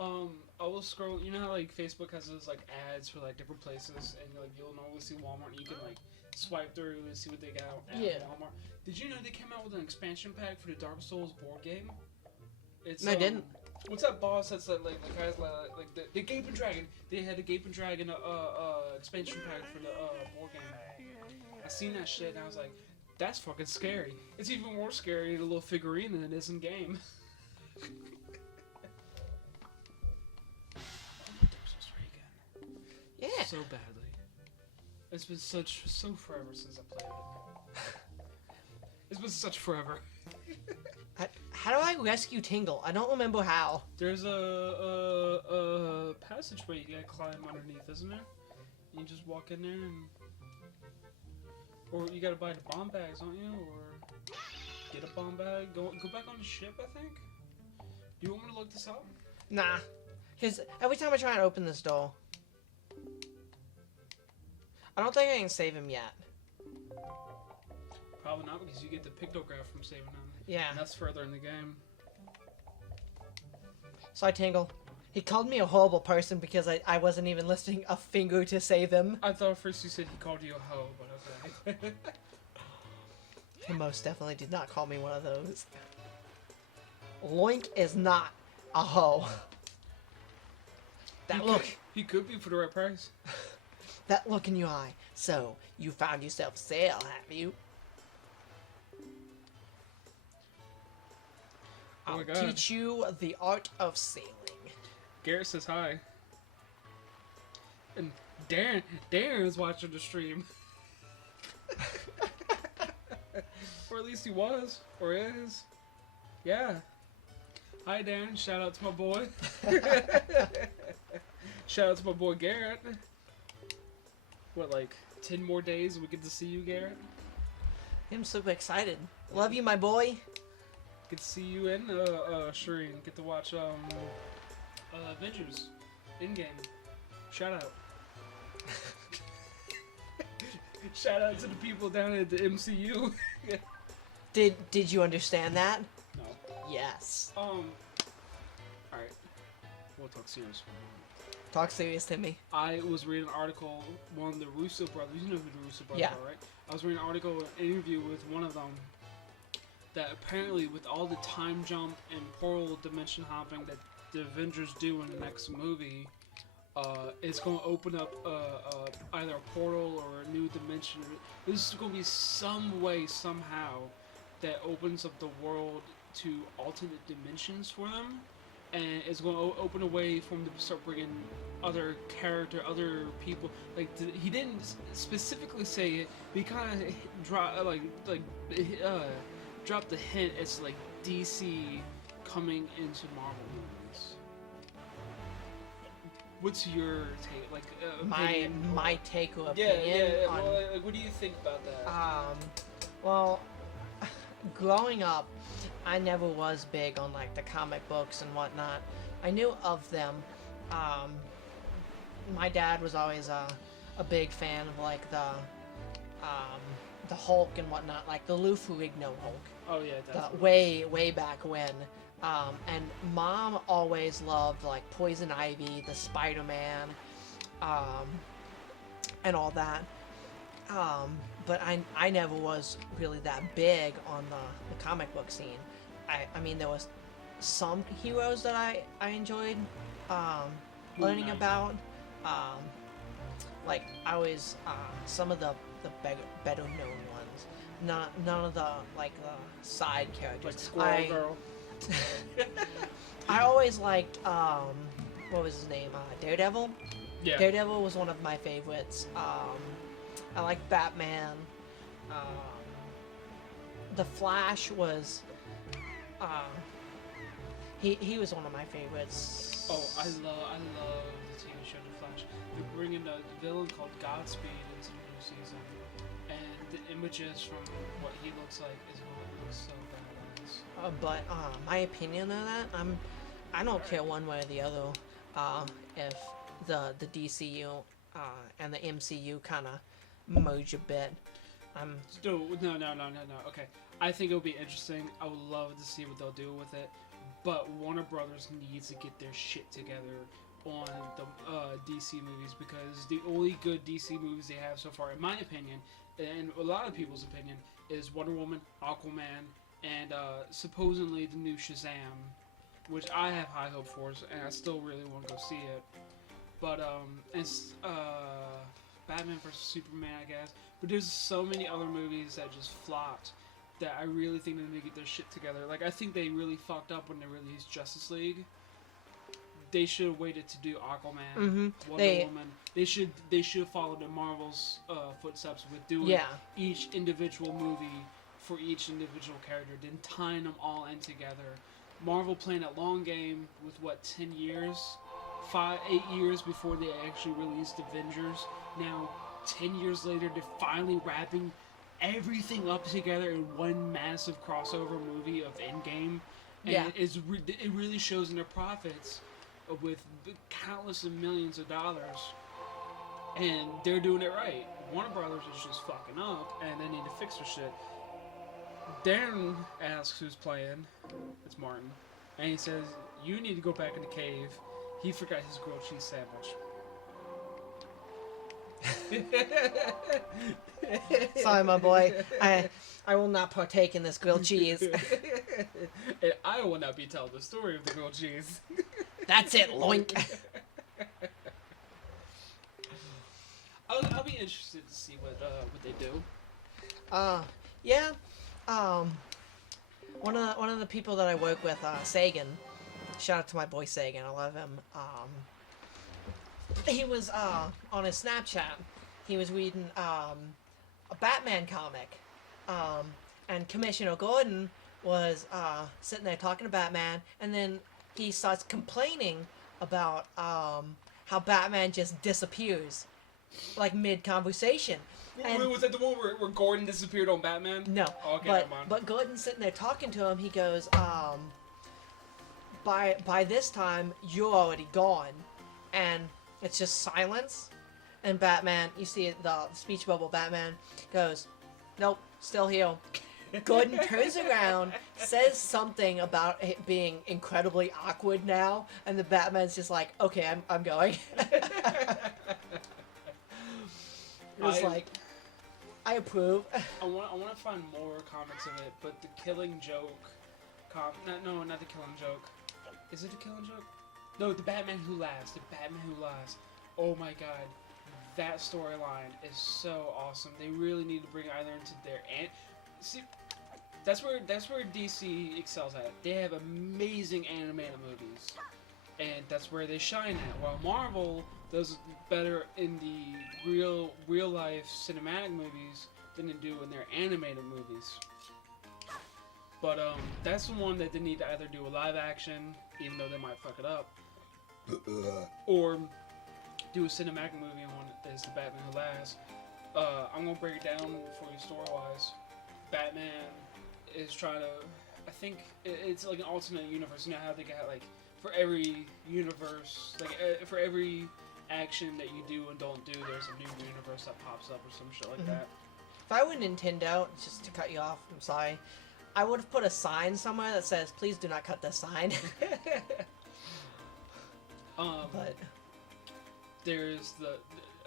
I will scroll. You know how like Facebook has those like ads for like different places, and like you'll normally see Walmart, and you can like swipe through and see what they got at Walmart. Did you know they came out with an expansion pack for the Dark Souls board game? It's No, I didn't. What's that boss that's like has like the Gaping Dragon? They had a Gaping Dragon expansion pack for the board game. I seen that shit and I was like, that's fucking scary. It's even more scary the little figurine than it is in game. Yeah. So badly. It's been so forever since I played it. It's been such forever. How do I rescue Tingle? I don't remember how. There's a passageway you gotta climb underneath, isn't there? You just walk in there and... Or you gotta buy the bomb bags, don't you? Or get a bomb bag. Go back on the ship, I think? Do you want me to look this up? Nah. Because every time I try and open this door... I don't think I can save him yet. Probably not, because you get the pictograph from saving him. Yeah. And that's further in the game. Sorry, Tingle. He called me a horrible person because I wasn't even lifting a finger to save him. I thought first you said he called you a hoe, but okay. He most definitely did not call me one of those. Loink is not a hoe. That look. He could be for the right price. That look in your eye. So, you found yourself a sail, have you? Oh my I'll God. teach you the art of sailing. Garrett says hi. And Darren is watching the stream. Or at least he was. Or is. Yeah. Hi Darren, shout out to my boy. Shout out to my boy Garrett. What, like 10 more days and we get to see you, Garrett? I'm super excited. Love you, my boy. Get to see you and Shireen. Get to watch Avengers in-game. Shout out. Shout out to the people down at the MCU. Did you understand that? No. Yes. Alright. We'll talk serious for a moment. Talk serious to me. I was reading an article, one of the Russo brothers, you know who the Russo brothers Yeah. are, right? I was reading an article, an interview with one of them, that apparently with all the time jump and portal dimension hopping that the Avengers do in the next movie, it's going to open up either a portal or a new dimension. There's going to be some way, somehow, that opens up the world to alternate dimensions for them. And it's going to open a way for him to start bringing other people. Like he didn't specifically say it, but he kind of dropped the hint as like DC coming into Marvel movies. What's your take? Like My take or yeah. opinion on Well, like, what do you think about that? well, growing up, I never was big on like the comic books and whatnot. I knew of them. My dad was always a big fan of like the Hulk and whatnot, like the Lou Ferrigno Hulk. Oh yeah, definitely. Way back when. And Mom always loved like Poison Ivy, the Spider-Man, and all that. But I never was really that big on the comic book scene. I mean, there was some heroes that I enjoyed learning about. Like I always some of the better known ones. None of the like the side characters. Like Squirrel Girl. I always liked what was his name? Daredevil. Yeah. Daredevil was one of my favorites. I like Batman. The Flash was. He was one of my favorites. Oh, I love the TV show The Flash. They're bringing a villain called Godspeed into the new season, and the images from what he looks like is going to look so badass. But my opinion on that, I don't care one way or the other. If the DCU and the MCU kind of merge a bit. No. Okay, I think it'll be interesting. I would love to see what they'll do with it, but Warner Brothers needs to get their shit together on the DC movies, because the only good DC movies they have so far, in my opinion, and a lot of people's opinion, is Wonder Woman, Aquaman, and supposedly the new Shazam, which I have high hope for, and I still really want to go see it. But it's Batman vs Superman, I guess. But there's so many other movies that just flopped that I really think they need to get their shit together. Like, I think they really fucked up when they released Justice League. They should have waited to do Aquaman, Wonder Woman. They should have followed in Marvel's footsteps with doing each individual movie for each individual character, then tying them all in together. Marvel playing that long game with 10 years, 8 years before they actually released Avengers. Now, 10 years later, they're finally wrapping everything up together in one massive crossover movie of Endgame, and it really shows in their profits with countless and millions of dollars, and they're doing it right. Warner Brothers is just fucking up, and they need to fix their shit. Darren asks who's playing. It's Martin, and he says, "You need to go back in the cave. He forgot his grilled cheese sandwich." Sorry, my boy. I will not partake in this grilled cheese. And I will not be telling the story of the grilled cheese. That's it, loink. I'll be interested to see what they do. Yeah. One of the people that I work with, Sagan. Shout out to my boy Sagan. I love him. He was on his Snapchat. He was reading a Batman comic, and Commissioner Gordon was sitting there talking to Batman, and then he starts complaining about how Batman just disappears, like mid-conversation. And was that the one where Gordon disappeared on Batman? No, oh, okay, but Gordon's sitting there talking to him. He goes, by this time you're already gone, and it's just silence. And Batman, you see the speech bubble. Batman goes, "Nope, still here." Gordon turns around, says something about it being incredibly awkward now, and the Batman's just like, "Okay, I'm going." It was like, I approve. I want to find more comics of it, but the Killing Joke no, not the Killing Joke. Is it the Killing Joke? No, the Batman Who Laughs. The Batman Who Laughs. Oh my god. That storyline is so awesome. They really need to bring it either into their see, that's where DC excels at. They have amazing animated movies, and that's where they shine at. While Marvel does better in the real life cinematic movies than they do in their animated movies. But that's the one that they need to either do a live action, even though they might fuck it up, or do a cinematic movie on one is the Batman Who Laughs. I'm gonna break it down for you story-wise. Batman is trying to, I think it's like an alternate universe. You know how they got like for every universe, like for every action that you do and don't do, there's a new universe that pops up or some shit like that. If I were Nintendo, just to cut you off, I'm sorry, I would have put a sign somewhere that says, "Please do not cut this sign." But there's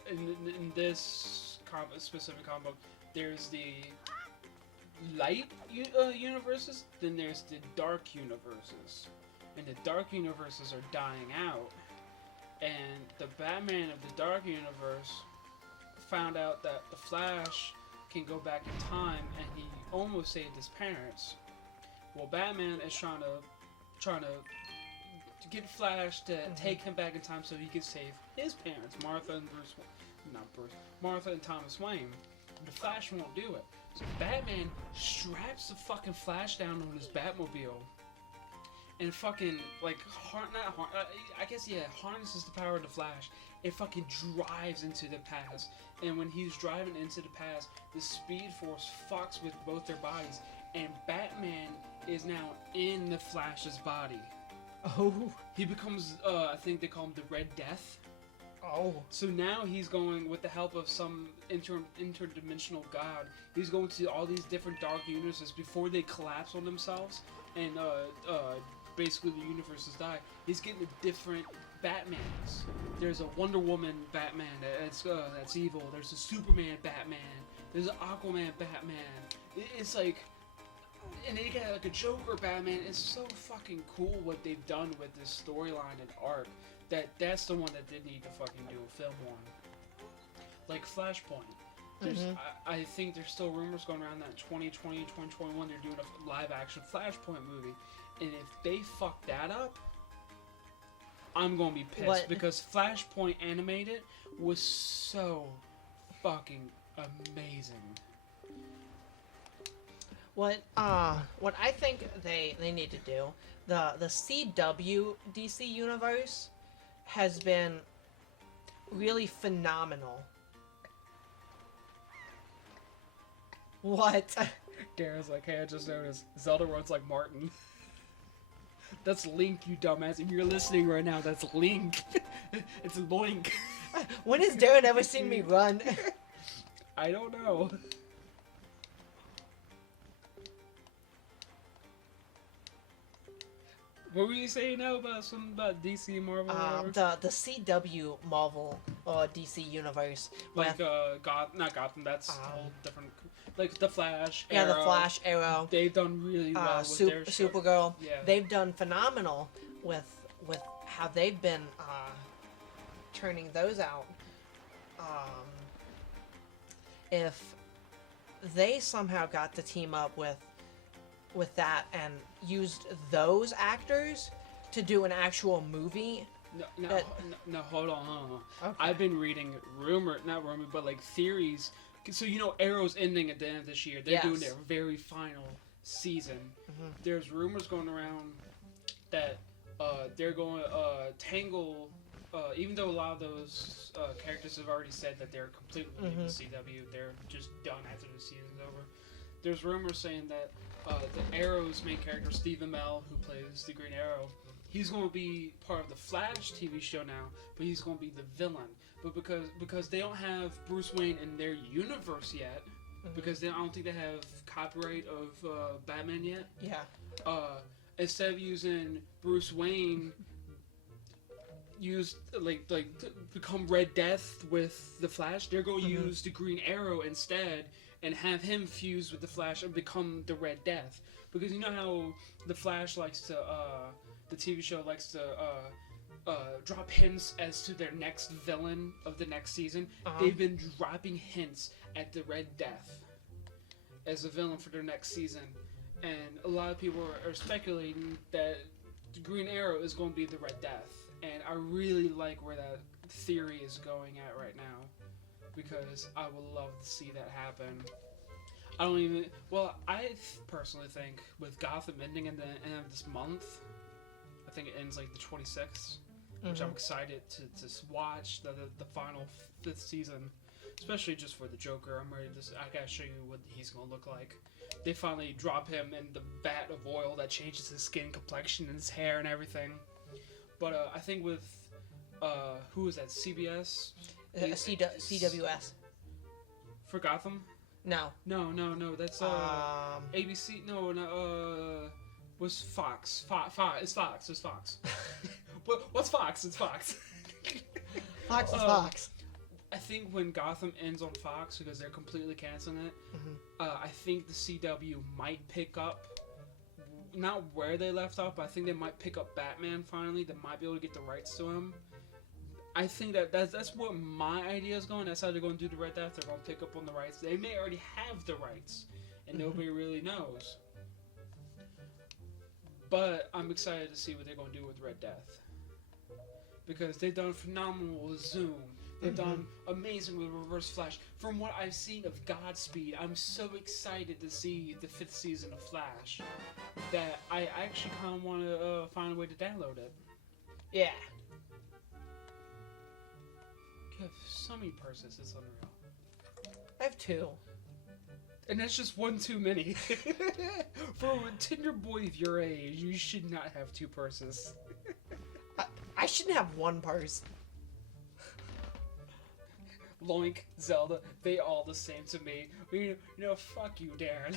in this specific comic book, there's the light universes, then there's the dark universes, and the dark universes are dying out. And the Batman of the dark universe found out that the Flash can go back in time, and he almost saved his parents. Well, Batman is trying to get Flash to take him back in time so he can save his parents, Martha and Thomas Wayne. The Flash won't do it. So Batman straps the fucking Flash down on his Batmobile and fucking harnesses the power of the Flash. It fucking drives into the past. And when he's driving into the past, the Speed Force fucks with both their bodies, and Batman is now in the Flash's body. Oh. He becomes, I think they call him the Red Death. Oh. So now he's going, with the help of some interdimensional god, he's going to all these different dark universes before they collapse on themselves and basically the universes die, he's getting a different Batmans. There's a Wonder Woman Batman that's evil. There's a Superman Batman. There's an Aquaman Batman. It's like, and then you got like a Joker Batman. It's so fucking cool what they've done with this storyline and arc. That's the one that did need to fucking do a film on. Like Flashpoint. I think there's still rumors going around that 2020, 2021 they're doing a live action Flashpoint movie. And if they fuck that up, I'm gonna be pissed because Flashpoint animated was so fucking amazing. What I think they need to do, the CW DC universe has been really phenomenal. What? Darren's like, hey, I just noticed Zelda runs like Martin. That's Link, you dumbass. If you're listening right now, that's Link. It's Link. When has Darren ever seen me run? I don't know. What were you saying now about something about DC, Marvel, whatever? The CW Marvel or DC universe. Like, not Gotham, that's a whole different... Like, The Flash, yeah, Arrow. The Flash, Arrow. They've done really well with their show. Supergirl. Yeah. They've done phenomenal with how they've been turning those out. If they somehow got to team up with that and used those actors to do an actual movie. No, hold on. Okay. I've been reading not rumor, but like theories. So you know, Arrow's ending at the end of this year. They're doing their very final season. There's rumors going around that they're going to Tangle. Even though a lot of those characters have already said that they're completely leaving the CW, they're just done after the season's over. There's rumors saying that the Arrow's main character, Stephen Amell, who plays the Green Arrow, he's going to be part of the Flash TV show now, but he's going to be the villain. But because they don't have Bruce Wayne in their universe yet, because I don't think they have copyright of Batman yet. Yeah. Instead of using Bruce Wayne, to become Red Death with the Flash, they're going to use the Green Arrow instead and have him fuse with the Flash and become the Red Death. Because you know how the Flash likes to, the TV show likes to drop hints as to their next villain of the next season. They've been dropping hints at the Red Death as a villain for their next season. And a lot of people are speculating that the Green Arrow is going to be the Red Death. And I really like where that theory is going at right now, because I would love to see that happen. I personally think with Gotham ending at the end of this month, I think it ends like the 26th, which I'm excited to watch the final 5th season, especially just for the Joker. I'm ready to, I gotta show you what he's gonna look like. They finally drop him in the vat of oil that changes his skin complexion and his hair and everything. But I think with, who is that, CBS? CWS. For Gotham? No, that's ABC. No, was Fox. It's Fox. What's Fox? It's Fox. Fox is Fox. I think when Gotham ends on Fox, because they're completely canceling it, I think the CW might pick up, not where they left off, but I think they might pick up Batman finally. They might be able to get the rights to him. I think that's what my idea is going. That's how they're going to do the Red Death. They're going to pick up on the rights. They may already have the rights, and nobody really knows. But I'm excited to see what they're going to do with Red Death, because they've done phenomenal with Zoom. They've done amazing with Reverse Flash. From what I've seen of Godspeed, I'm so excited to see the 5th season of Flash that I actually kind of want to find a way to download it. Yeah. You have so many purses, it's unreal. I have 2. And that's just one too many. For a Tinder boy of your age, you should not have 2 purses. I shouldn't have 1 purse. Loink, Zelda, they all the same to me. You know, fuck you, Darren.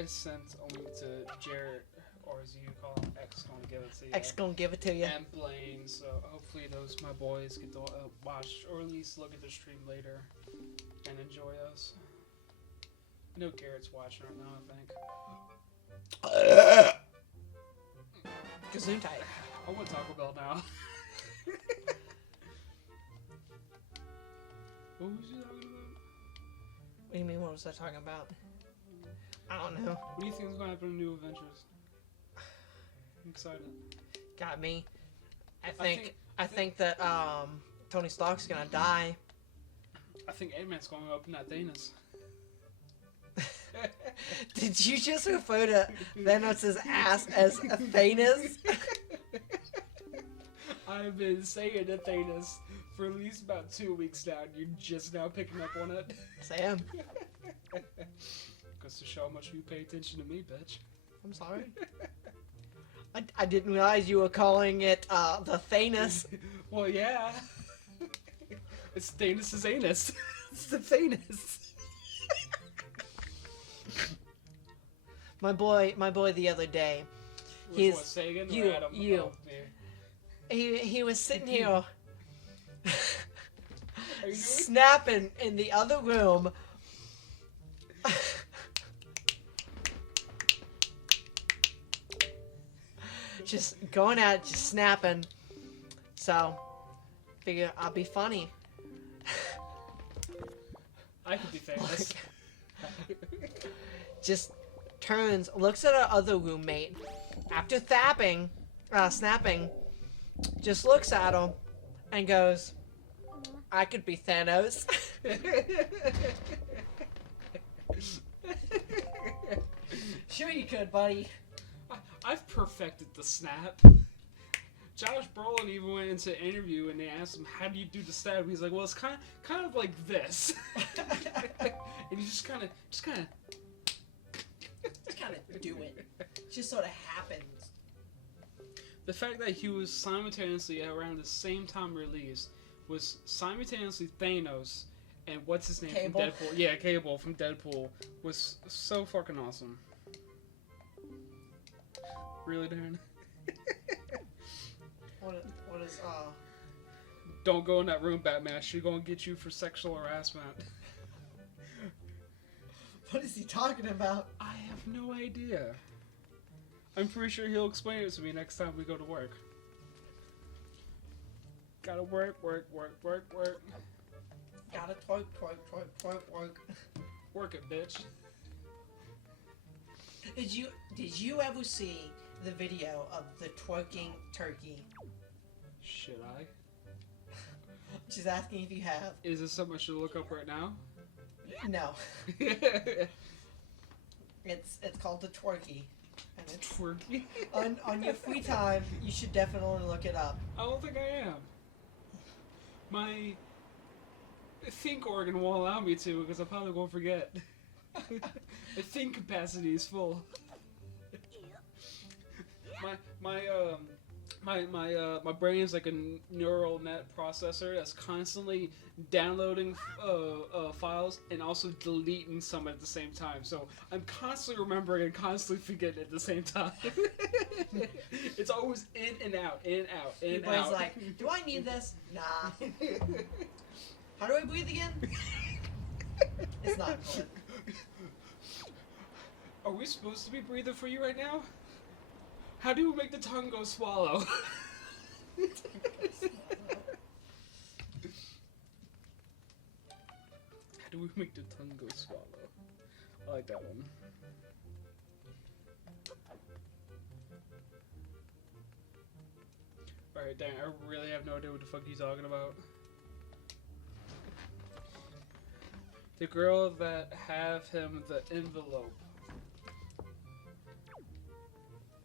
I sent a link to Jarrett, or as you call him, X, gonna give it to you. X gonna give it to you. And Blaine, so hopefully those my boys get to watch, or at least look at the stream later and enjoy us. I know Garrett's watching right now, I think. Gesundheit. I want Taco Bell now. What was you talking about? What do you mean, what was I talking about? I don't know. What do you think is going to happen in New Adventures? I'm excited. Got me. I think that Tony Stark's gonna die. I think Ant-Man's going to open that Thanos. Did you just refer to Thanos' ass as a Thanos? I've been saying a Thanos for at least about 2 weeks now, and you're just now picking up on it. Sam. Goes to show how much you pay attention to me, bitch. I'm sorry. I didn't realize you were calling it the Thanos. Well, yeah. It's Thanos' anus. It's the Thanos. My boy the other day. Which one, Sagan or you, Adam? you. Oh, man. He was sitting here Are you doing? snapping in the other room. Just going at it, just snapping. So, figure I'll be funny. I could be famous. Just turns, looks at our other roommate. After snapping, just looks at him and goes, I could be Thanos. Sure you could, buddy. I've perfected the snap. Josh Brolin even went into an interview and they asked him, "How do you do the snap?" He's like, "Well, it's kind of like this," and he just kind of Just kind of do it. It just sort of happens. The fact that he was simultaneously around the same time released was simultaneously Thanos and what's his name Cable. from Deadpool? Yeah, Cable from Deadpool was so fucking awesome. Really, Darren? What is Don't go in that room, Batman. She's gonna get you for sexual harassment. what is he talking about? I have no idea. I'm pretty sure he'll explain it to me next time we go to work. Gotta work. Gotta twerk. Work it, bitch. Did you ever see the video of the twerking turkey? Should I? She's asking if you have. Is this something I should look up right now? No. It's called the twerky. And it's Twerky? on your free time, you should definitely look it up. I don't think I am. My think organ won't allow me to because I probably won't forget. The think capacity is full. My brain is like a neural net processor that's constantly downloading files and also deleting some at the same time. So I'm constantly remembering and constantly forgetting at the same time. It's always in and out, in and out, in and Everybody's out. like, do I need this? Nah. How do I breathe again? It's not important. Are we supposed to be breathing for you right now? How do we make the tongue go swallow? How do we make the tongue go swallow? I like that one. Alright, dang, I really have no idea what the fuck he's talking about. The girl that have him the envelope.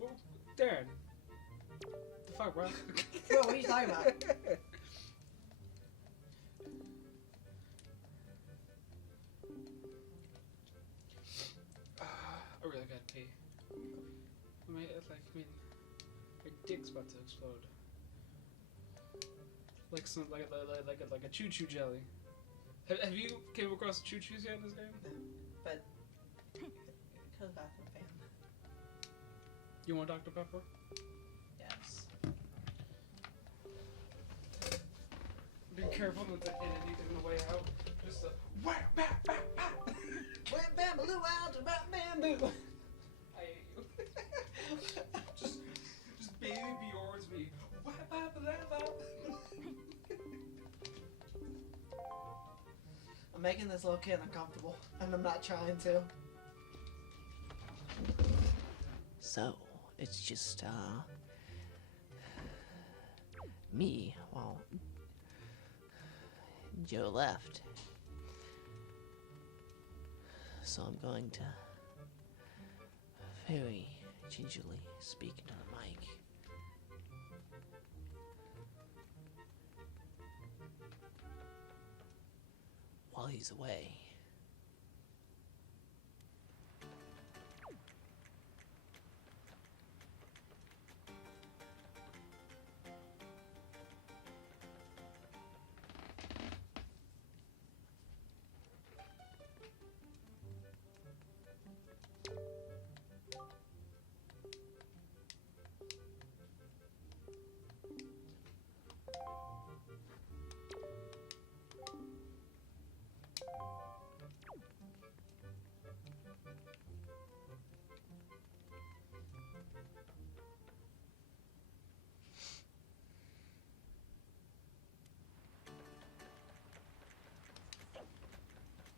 Oh, Darren. The fuck, bro? Bro, what are you talking about? I really gotta pee. My dick's about to explode. Like a choo-choo jelly. Have you came across choo-choos yet in this game? But Cause bathroom fan. You want Dr. Pepper? Yes. Be careful not to hit anything on the way out. Just a whap, bap, bap, bap. Wham bam baloo out to bam bamboo. I hate you. just baby Bjorn's me. Whap, bap, bap, bap. I'm making this little kid uncomfortable, and I'm not trying to. So, it's just, me. Well, Joe left. So I'm going to very gingerly speak into the mic. While he's away.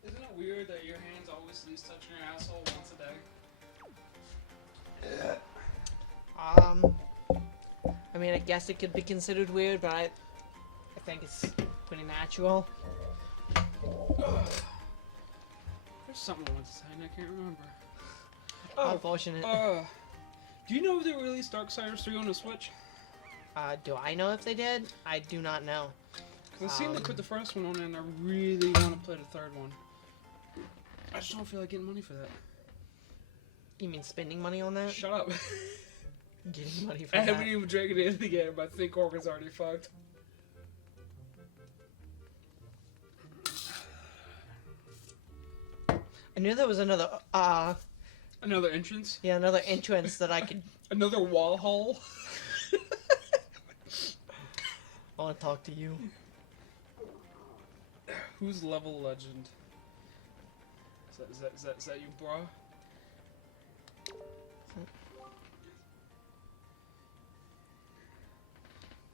Isn't it weird that your hands always at least touching your asshole once a day? I mean, I guess it could be considered weird, but I think it's pretty natural. There's something I want to say and I can't remember. Unfortunate. Do you know if they released Darksiders 3 on the Switch? Do I know if they did? I do not know. Because I've seen they put the first one on and I really want to play the third one. I just don't feel like getting money for that. You mean spending money on that? Shut up. Getting money for I that? haven't even drank it in the game. My think organ's already fucked. I knew there was another, Another entrance? yeah, another entrance that I could... Another wall hole? I want to talk to you. Who's level legend? Is that you, bro?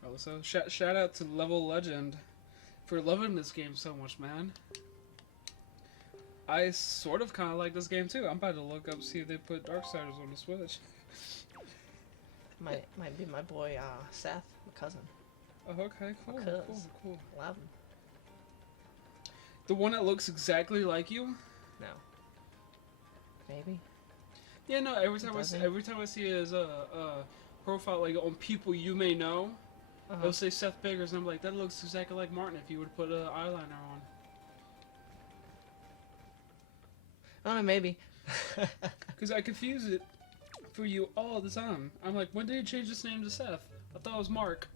Oh, so shout out to Level Legend for loving this game so much, man. I sort of kind of like this game too. I'm about to look up see if they put Darksiders on the Switch. Might be my boy, Seth, my cousin. Oh, okay, cool, cool. Love him. The one that looks exactly like you? No. Maybe. Yeah, no. Every time I see his profile, like on people you may know, it'll say Seth Biggers, and I'm like, that looks exactly like Martin if you would put an eyeliner on. I don't know, maybe. Because I confuse it for you all the time. I'm like, when did he change his name to Seth? I thought it was Mark.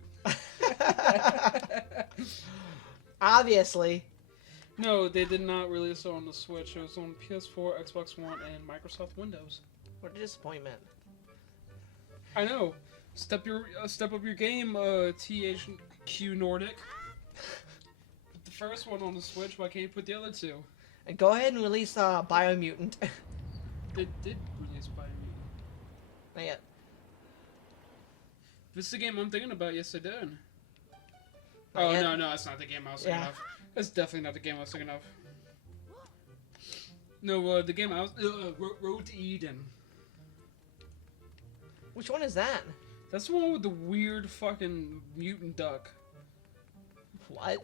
Obviously. No, they did not release it on the Switch. It was on PS4, Xbox One, and Microsoft Windows. What a disappointment. I know. Step up your game, THQ Nordic. Put the first one on the Switch. Why can't you put the other two? And go ahead and release Biomutant. They did release Biomutant. Not yet. If it's the game I'm thinking about, yes, they did. Not Oh, yet. no, it's not the game I was thinking of. That's definitely not the game I was thinking of. No, the game I was... Road to Eden. Which one is that? That's the one with the weird fucking mutant duck. What?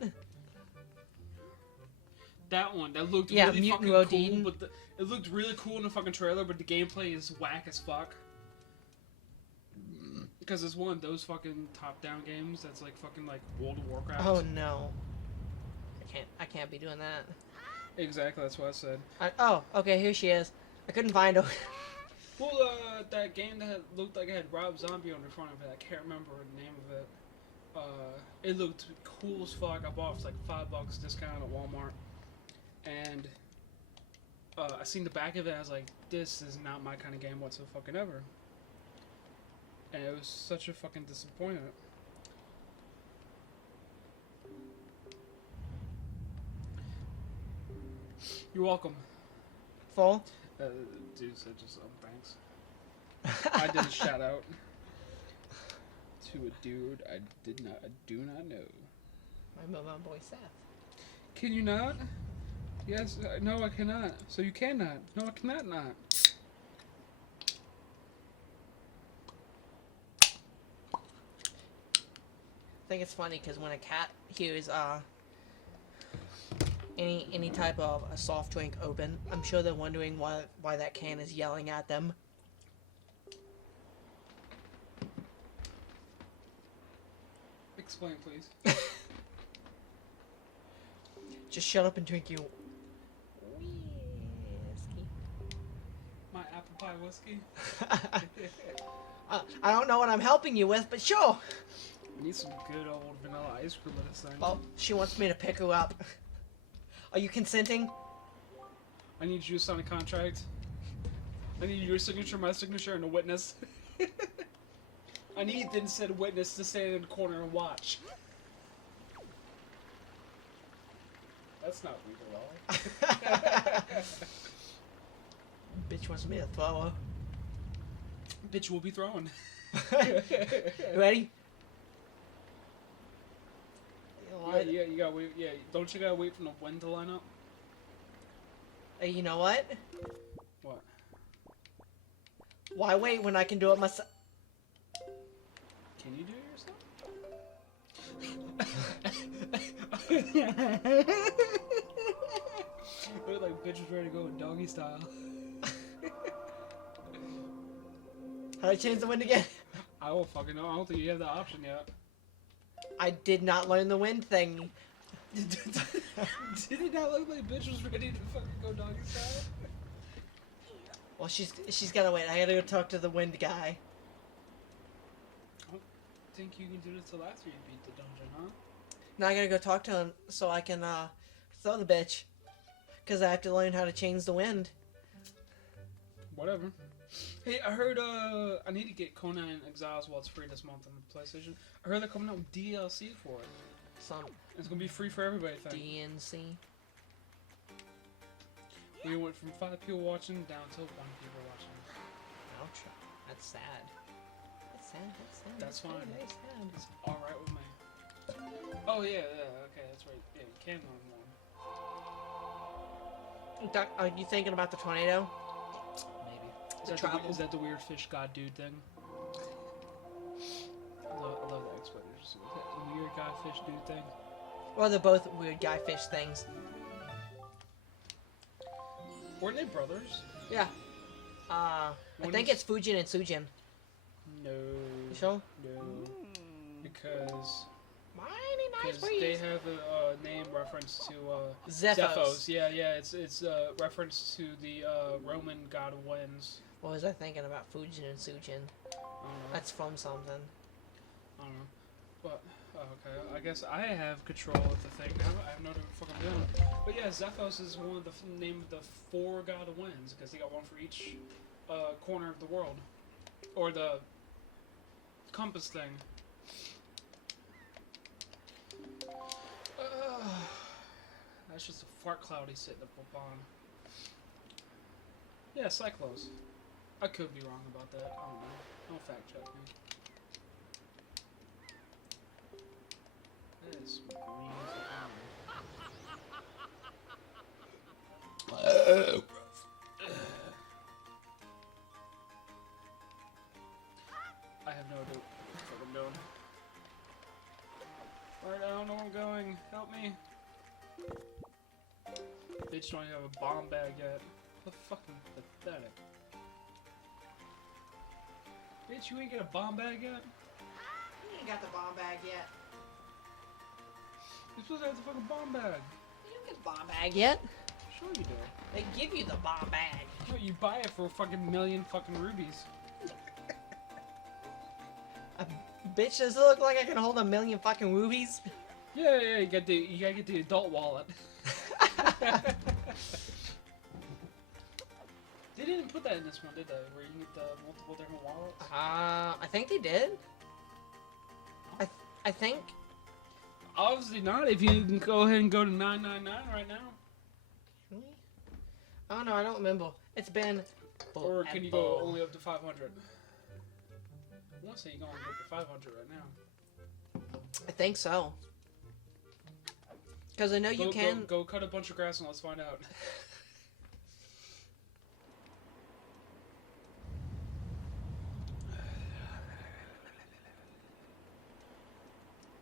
That one. That looked Yeah, really Mutant fucking Road to cool, Eden. but it looked really cool in the fucking trailer, but the gameplay is whack as fuck. Because it's one of those fucking top-down games that's like fucking like World of Warcraft. Oh no. I can't be doing that. Exactly, that's what I said. Oh, okay, here she is. I couldn't find her. Well, that game that looked like it had Rob Zombie on the front of it, I can't remember the name of it. It looked cool as fuck. I bought it for like $5 discount at Walmart. And I seen the back of it. I was like, this is not my kind of game whatsoever. And it was such a fucking disappointment. You're welcome. Full? Dude said just thanks. I did a shout out to a dude I do not know. My mom boy Seth. Can you not? Yes, no, I cannot. So you cannot. No, I cannot not. I think it's funny because when a cat hears any type of a soft drink open, I'm sure they're wondering why that can is yelling at them. Explain, please. Just shut up and drink your whiskey. My apple pie whiskey. I don't know what I'm helping you with, but sure. We need some good old vanilla ice cream with this thing. Oh, she wants me to pick her up. Are you consenting? I need you to sign a contract. I need your signature, my signature, and a witness. I need then said witness to stand in the corner and watch. That's not legal at all. Bitch wants me to throw her. Bitch will be thrown. You ready? Yeah, you gotta wait. Yeah, don't you gotta wait for the wind to line up? Hey, you know what? What? Why wait when I can do it myself? Can you do it yourself? Look like bitch was ready to go with doggy style. How do I change the wind again? I don't fucking know. I don't think you have that option yet. I did not learn the wind thing. Did it not look like bitch was ready to fucking go doggy style? Well, she's gotta wait. I gotta go talk to the wind guy. I don't think you can do it till after you beat the dungeon, huh? Now I gotta go talk to him so I can throw the bitch. Cause I have to learn how to change the wind. Whatever. Hey, I heard I need to get Conan Exiles while it's free this month on the PlayStation. I heard they're coming out with DLC for it. Some It's gonna be free for everybody, I think. DNC. We went from 5 people watching down to 1 people watching. Ouch. That's sad. That's sad. That's sad. That's fine. Very sad. It's alright with me. Oh yeah, okay, that's right. Yeah, you can learn one. Doc, are you thinking about the tornado? Maybe. Is that the weird fish god dude thing? I love the explanation. The weird guy fish dude thing. Well, they're both weird guy fish things. Weren't they brothers? Yeah. I think it's Fujin and Sujin. No. You sure? No. Because Mighty nice they breeze. have a name reference to Zephos. Yeah, it's a reference to the Roman god of winds. What was I thinking about Fujin and Sujin? I don't know. That's from something. I don't know. But, okay, I guess I have control of the thing now. I have no idea what the fuck I'm doing. But yeah, Zephos is one of the name of the 4 god of winds, because he got one for each corner of the world. Or the compass thing. That's just a fart cloud he's sitting up on. Yeah, Cyclos. I could be wrong about that. I don't know. Don't fact check me. That is green as I have no idea what I'm doing. Alright, I don't know where I'm going. Help me. Bitch don't even have a bomb bag yet. What fucking pathetic. Bitch, you ain't got a bomb bag yet? You ain't got the bomb bag yet. You're supposed to have the fucking bomb bag. You don't get the bomb bag yet. Sure you do. They give you the bomb bag. No, you buy it for a fucking million fucking rubies. Bitch, does it look like I can hold a million fucking rubies? Yeah, you gotta get the adult wallet. They didn't put that in this one, did they? Where you can get the multiple different wallets? I think they did. I think. Obviously not. If you can go ahead and go to 999 right now. Really? Oh no, I don't remember. It's been. Or can you go only up to 500? I want to say you can only go up to 500 right now. I think so. Because I know you can. Go cut a bunch of grass and let's find out.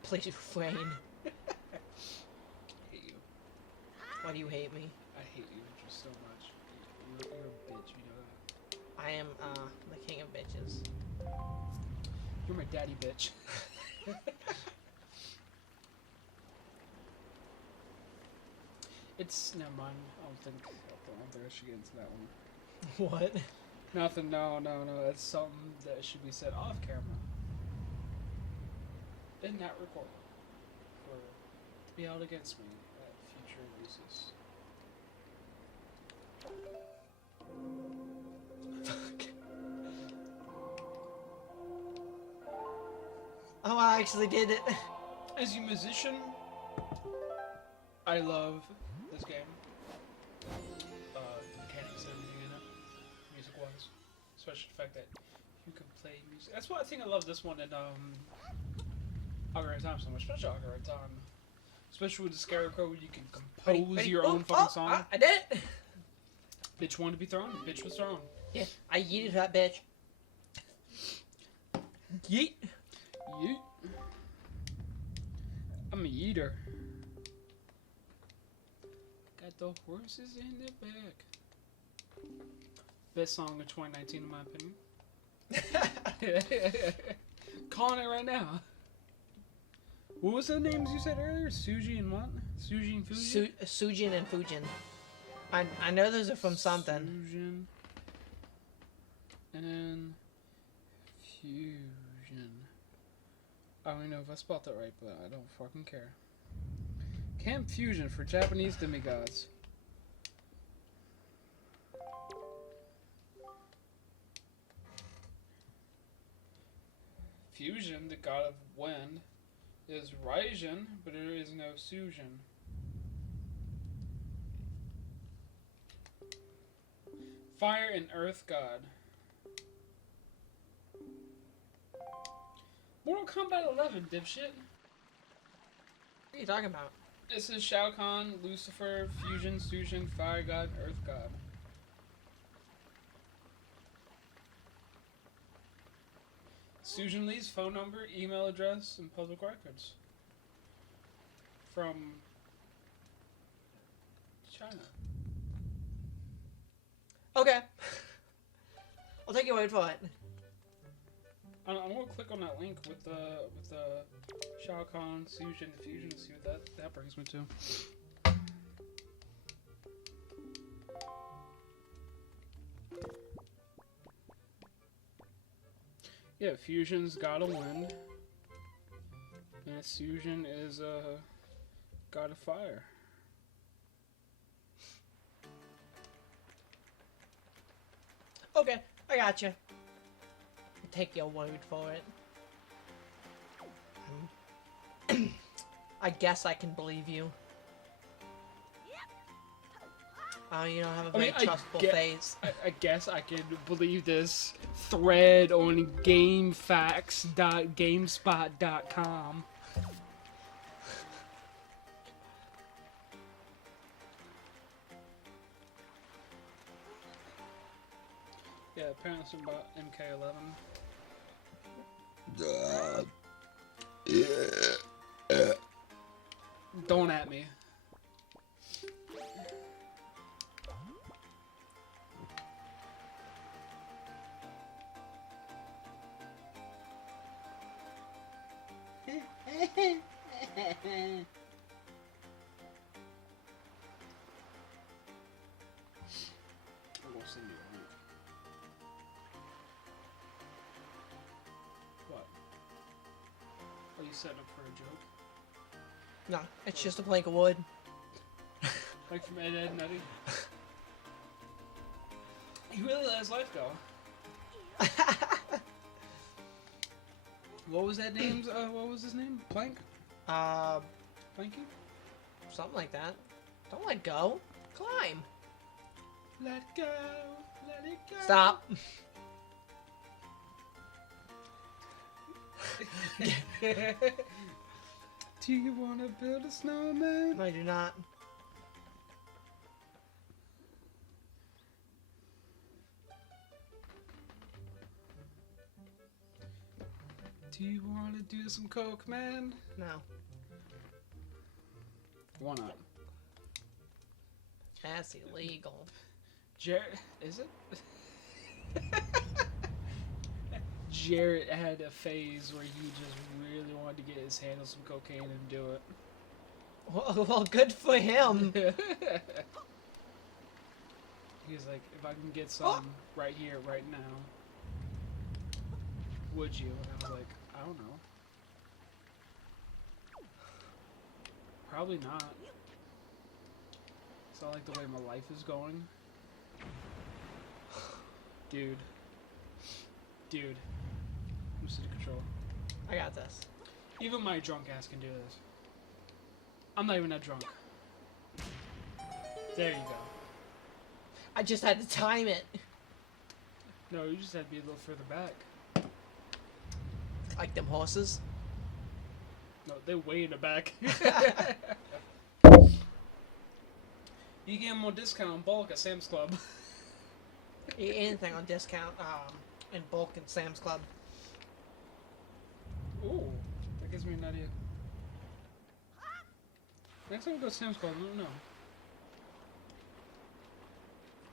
Please refrain. I hate you. Why do you hate me? I hate you just so much. You're a bitch, you know that. I am the king of bitches. You're my daddy bitch. It's never mind. I don't think I should get into that one. What? Nothing. No. It's something that should be said off camera. In that recording. To be held against me at future uses. Oh, I actually did it. As a musician, I love this game. The mechanics and everything in it, music-wise. Especially the fact that you can play music. That's why I think I love this one in Ocarina of Time so much. Especially Ocarina of Time. Especially with the Scarecrow, where you can compose your own fucking song. I did it! Bitch wanted to be thrown. Bitch was thrown. Yeah, I yeeted that bitch. Yeet. Yeet. I'm a eater. Got the horses in the back. Best song of 2019 in my opinion. Calling it right now. What was the names you said earlier? Suji and what? Suji and Fuji? Sujin and Fujin. I know those are from something. Fusion. And Fusion. I don't even know if I spelled that right, but I don't fucking care. Camp Fusion for Japanese demigods. Fusion, the god of wind, is Raijin, but there is no Sujin. Fire and Earth God. Mortal Kombat 11, dipshit. What are you talking about? This is Shao Kahn, Lucifer, Fusion, Sujin, Fire God, Earth God. Sujin Lee's phone number, email address, and public records. From China. Okay. I'll take your word for it. I'm gonna click on that link with the Shao Kahn, Sujin, Fusion, and see what that brings me to. Yeah, Fusion's god of wind, and Sujin is god of fire. Okay, I gotcha. I'll take your word for it. I guess I can believe you. Oh, you don't have a very trustful face. I guess I can believe this thread on GameFAQs.gamespot.com. Yeah, apparently something about MK11. Don't at me. I'm gonna send you a link. What? Are you setting up for a joke? No, it's just a plank of wood. Like from Ed, Edd n Eddy? He really let his life go. What was that name? What was his name? Plank? Planky? Something like that. Don't let go. Climb. Let go. Let it go. Stop. Do you want to build a snowman? No, I do not. Do you want to do some coke, man? No. Why not? That's illegal. Jarrett, is it? Jarrett had a phase where he just really wanted to get his hand on some cocaine and do it. Well, good for him. He's like, if I can get some right here, right now, would you? And I was like, I don't know. Probably not. It's not like the way my life is going. Dude. Dude. I'm just in control. I got this. Even my drunk ass can do this. I'm not even that drunk. There you go. I just had to time it. No, you just had to be a little further back. Like them horses. No, they way in the back. You get more discount on bulk at Sam's Club. Eat anything on discount in bulk in Sam's Club. Ooh, that gives me an idea. Next time we go to Sam's Club, I don't know.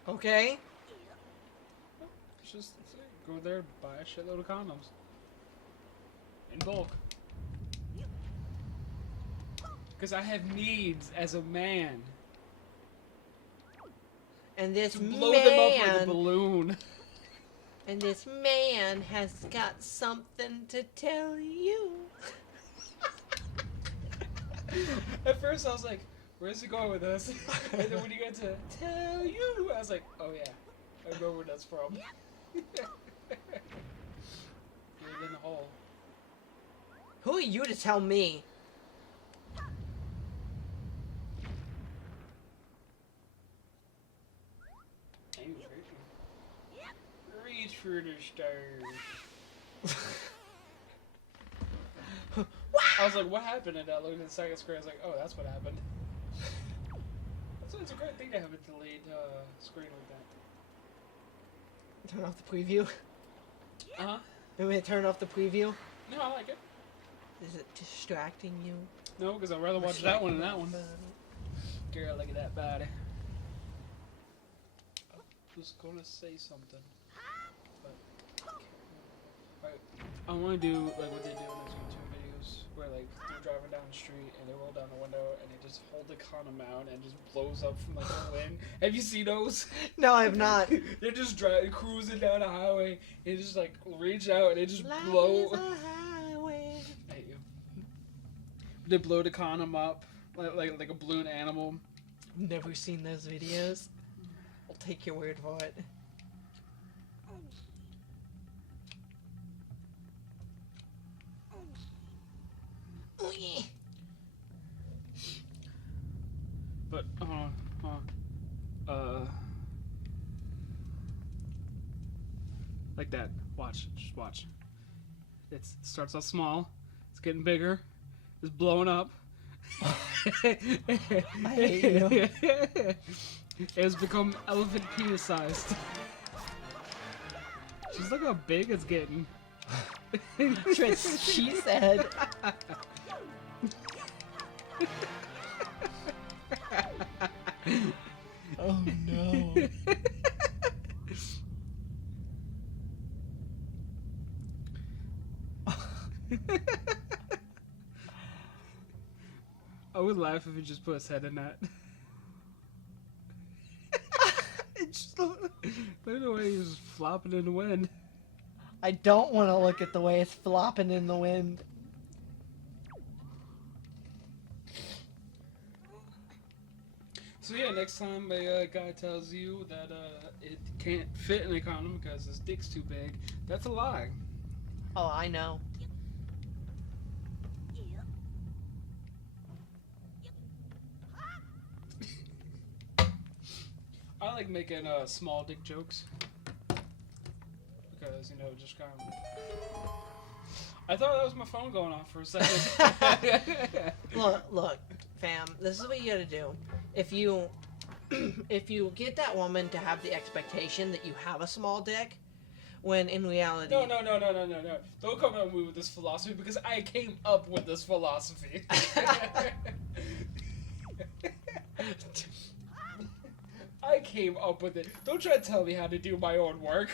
Okay. Just go there, buy a shitload of condoms. In bulk. Because I have needs as a man. And this To blow them up like a man, balloon. and this man has got something to tell you. At first I was like, where's he going with this? And then when he got to tell you, I was like, oh yeah, I remember where that's from. You're in the hole. Who are you to tell me? Reach for the stars. I was like, what happened? And I looked at the second screen. I was like, oh, that's what happened. It's a great thing to have a delayed screen like that. Turn off the preview. Uh-huh. You want me to turn off the preview? No, I like it. Is it distracting you? No, because I'd rather watch that one than that one. Girl, look at that body. I was gonna say something. But right. I want to do like what they do in those YouTube videos where like they're driving down the street and they roll down the window and they just hold the condom out and it just blows up from like the wind. Have you seen those? No, I have not. They're just driving, cruising down a highway and they just like reach out and they just Life blow. is a highway. I hate you. They blow the condom up like a balloon animal. Never seen those videos. I'll take your word for it. Oh, yeah. But like that. Watch, just watch. It starts off small. It's getting bigger. It's blowing up. I hate you. It has become elephant penis sized. Just look how big it's getting. That's what she said. Oh no. I would laugh if he just put his head in that. Look at the way he's flopping in the wind. I don't want to look at the way it's flopping in the wind. So yeah, next time a guy tells you that it can't fit in a condom because his dick's too big, that's a lie. Oh, I know. I like making small dick jokes because just kind of. I thought that was my phone going off for a second. Look, fam. This is what you gotta do. If you get that woman to have the expectation that you have a small dick, when in reality, No. Don't come at me with this philosophy because I came up with this philosophy. I came up with it. Don't try to tell me how to do my own work.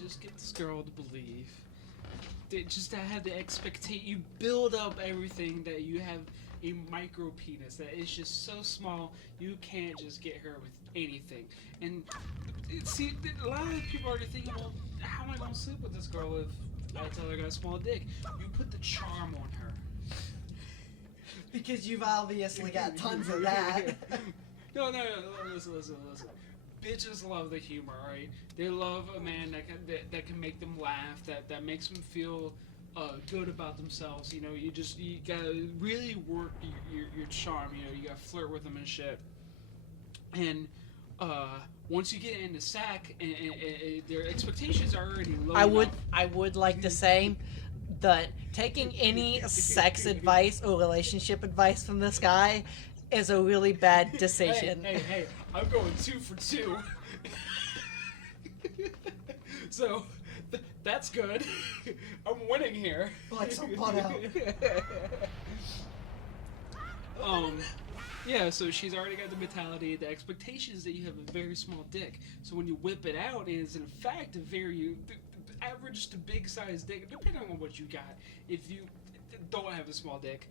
Just get this girl to believe. Just to have the expectation. You build up everything that you have a micro penis that is just so small you can't just get her with anything. And see, a lot of people are thinking, well, how am I gonna sleep with this girl if I tell her I got a small dick? You put the charm on her. because you've obviously got tons of that. No, listen. Bitches love the humor, alright? They love a man that can make them laugh, that makes them feel good about themselves. You gotta really work your charm. You gotta flirt with them and shit. And once you get into sack, and their expectations are already low. I would like to say that taking any sex advice or relationship advice from this guy is a really bad decision. Hey, I'm going 2 for 2. So, that's good. I'm winning here. Like some butt out. Yeah, so she's already got the mentality, the expectations that you have a very small dick. So when you whip it out, it is in fact a very average to big size dick, depending on what you got. If you don't have a small dick,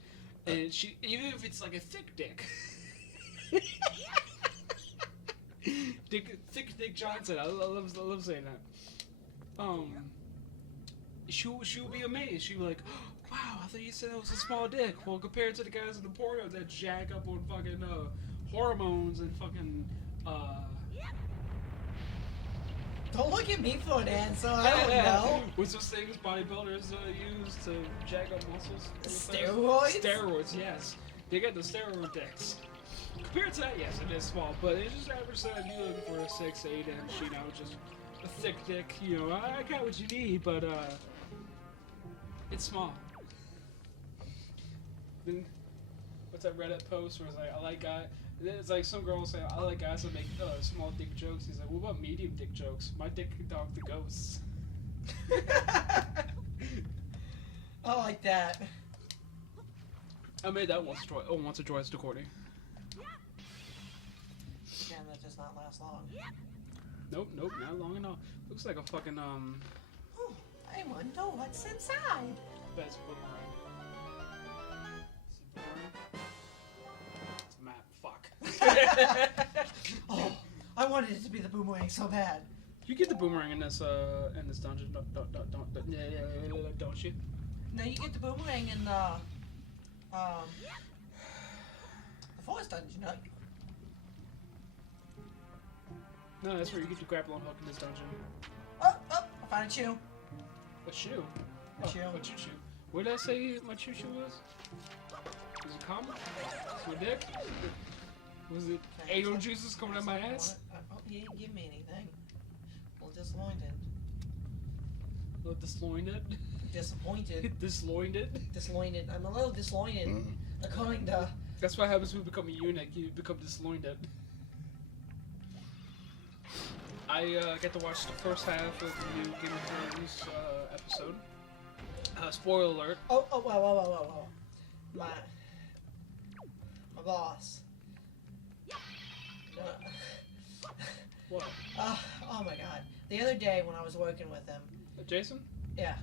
and even if it's like a thick dick. Thick Dick Johnson. I love saying that. She'll be amazed. She'll be like, oh, wow, I thought you said that was a small dick. Well, compared to the guys in the porno that jack up on fucking hormones and fucking Don't look at me for an answer. I don't know. What's those things bodybuilders use to jack up muscles? Steroids? Steroids, yes. They got the steroid dicks. Compared to that, yes, it is small, but it's just average size. You're looking for a 6, 8 inch, just a thick dick. I got what you need, but it's small. Then what's that Reddit post where it's like, I like guys. It's like some girls say, I like guys that make small dick jokes. He's like, what about medium dick jokes? My dick can talk to ghosts. I like that. I made that once or twice to Courtney. Again, that does not last long. Nope, not long enough. Looks like a fucking Oh, I wonder what's inside. Best boomerang. It's a map. Fuck. Oh, I wanted it to be the boomerang so bad. You get the boomerang in this dungeon, don't you? No, you get the boomerang in the forest dungeon. No, that's where you get your grapple and hook in this dungeon. Oh, I found a shoe. A shoe? A shoe. A choo-choo. What did I say my choo-choo was? Was it common? Was my dick? Was it anal juices coming out my ass? Oh, he didn't give me anything. A little disappointed. A little dislointed? Disappointed. Dislointed? Dislointed. I'm a little dislointed. According to... That's what happens when you become a eunuch. You become dislointed. I get to watch the first half of the new Game of Thrones episode. Spoiler alert. Whoa. My boss. What? Oh my god. The other day when I was working with him. Jason? Yeah.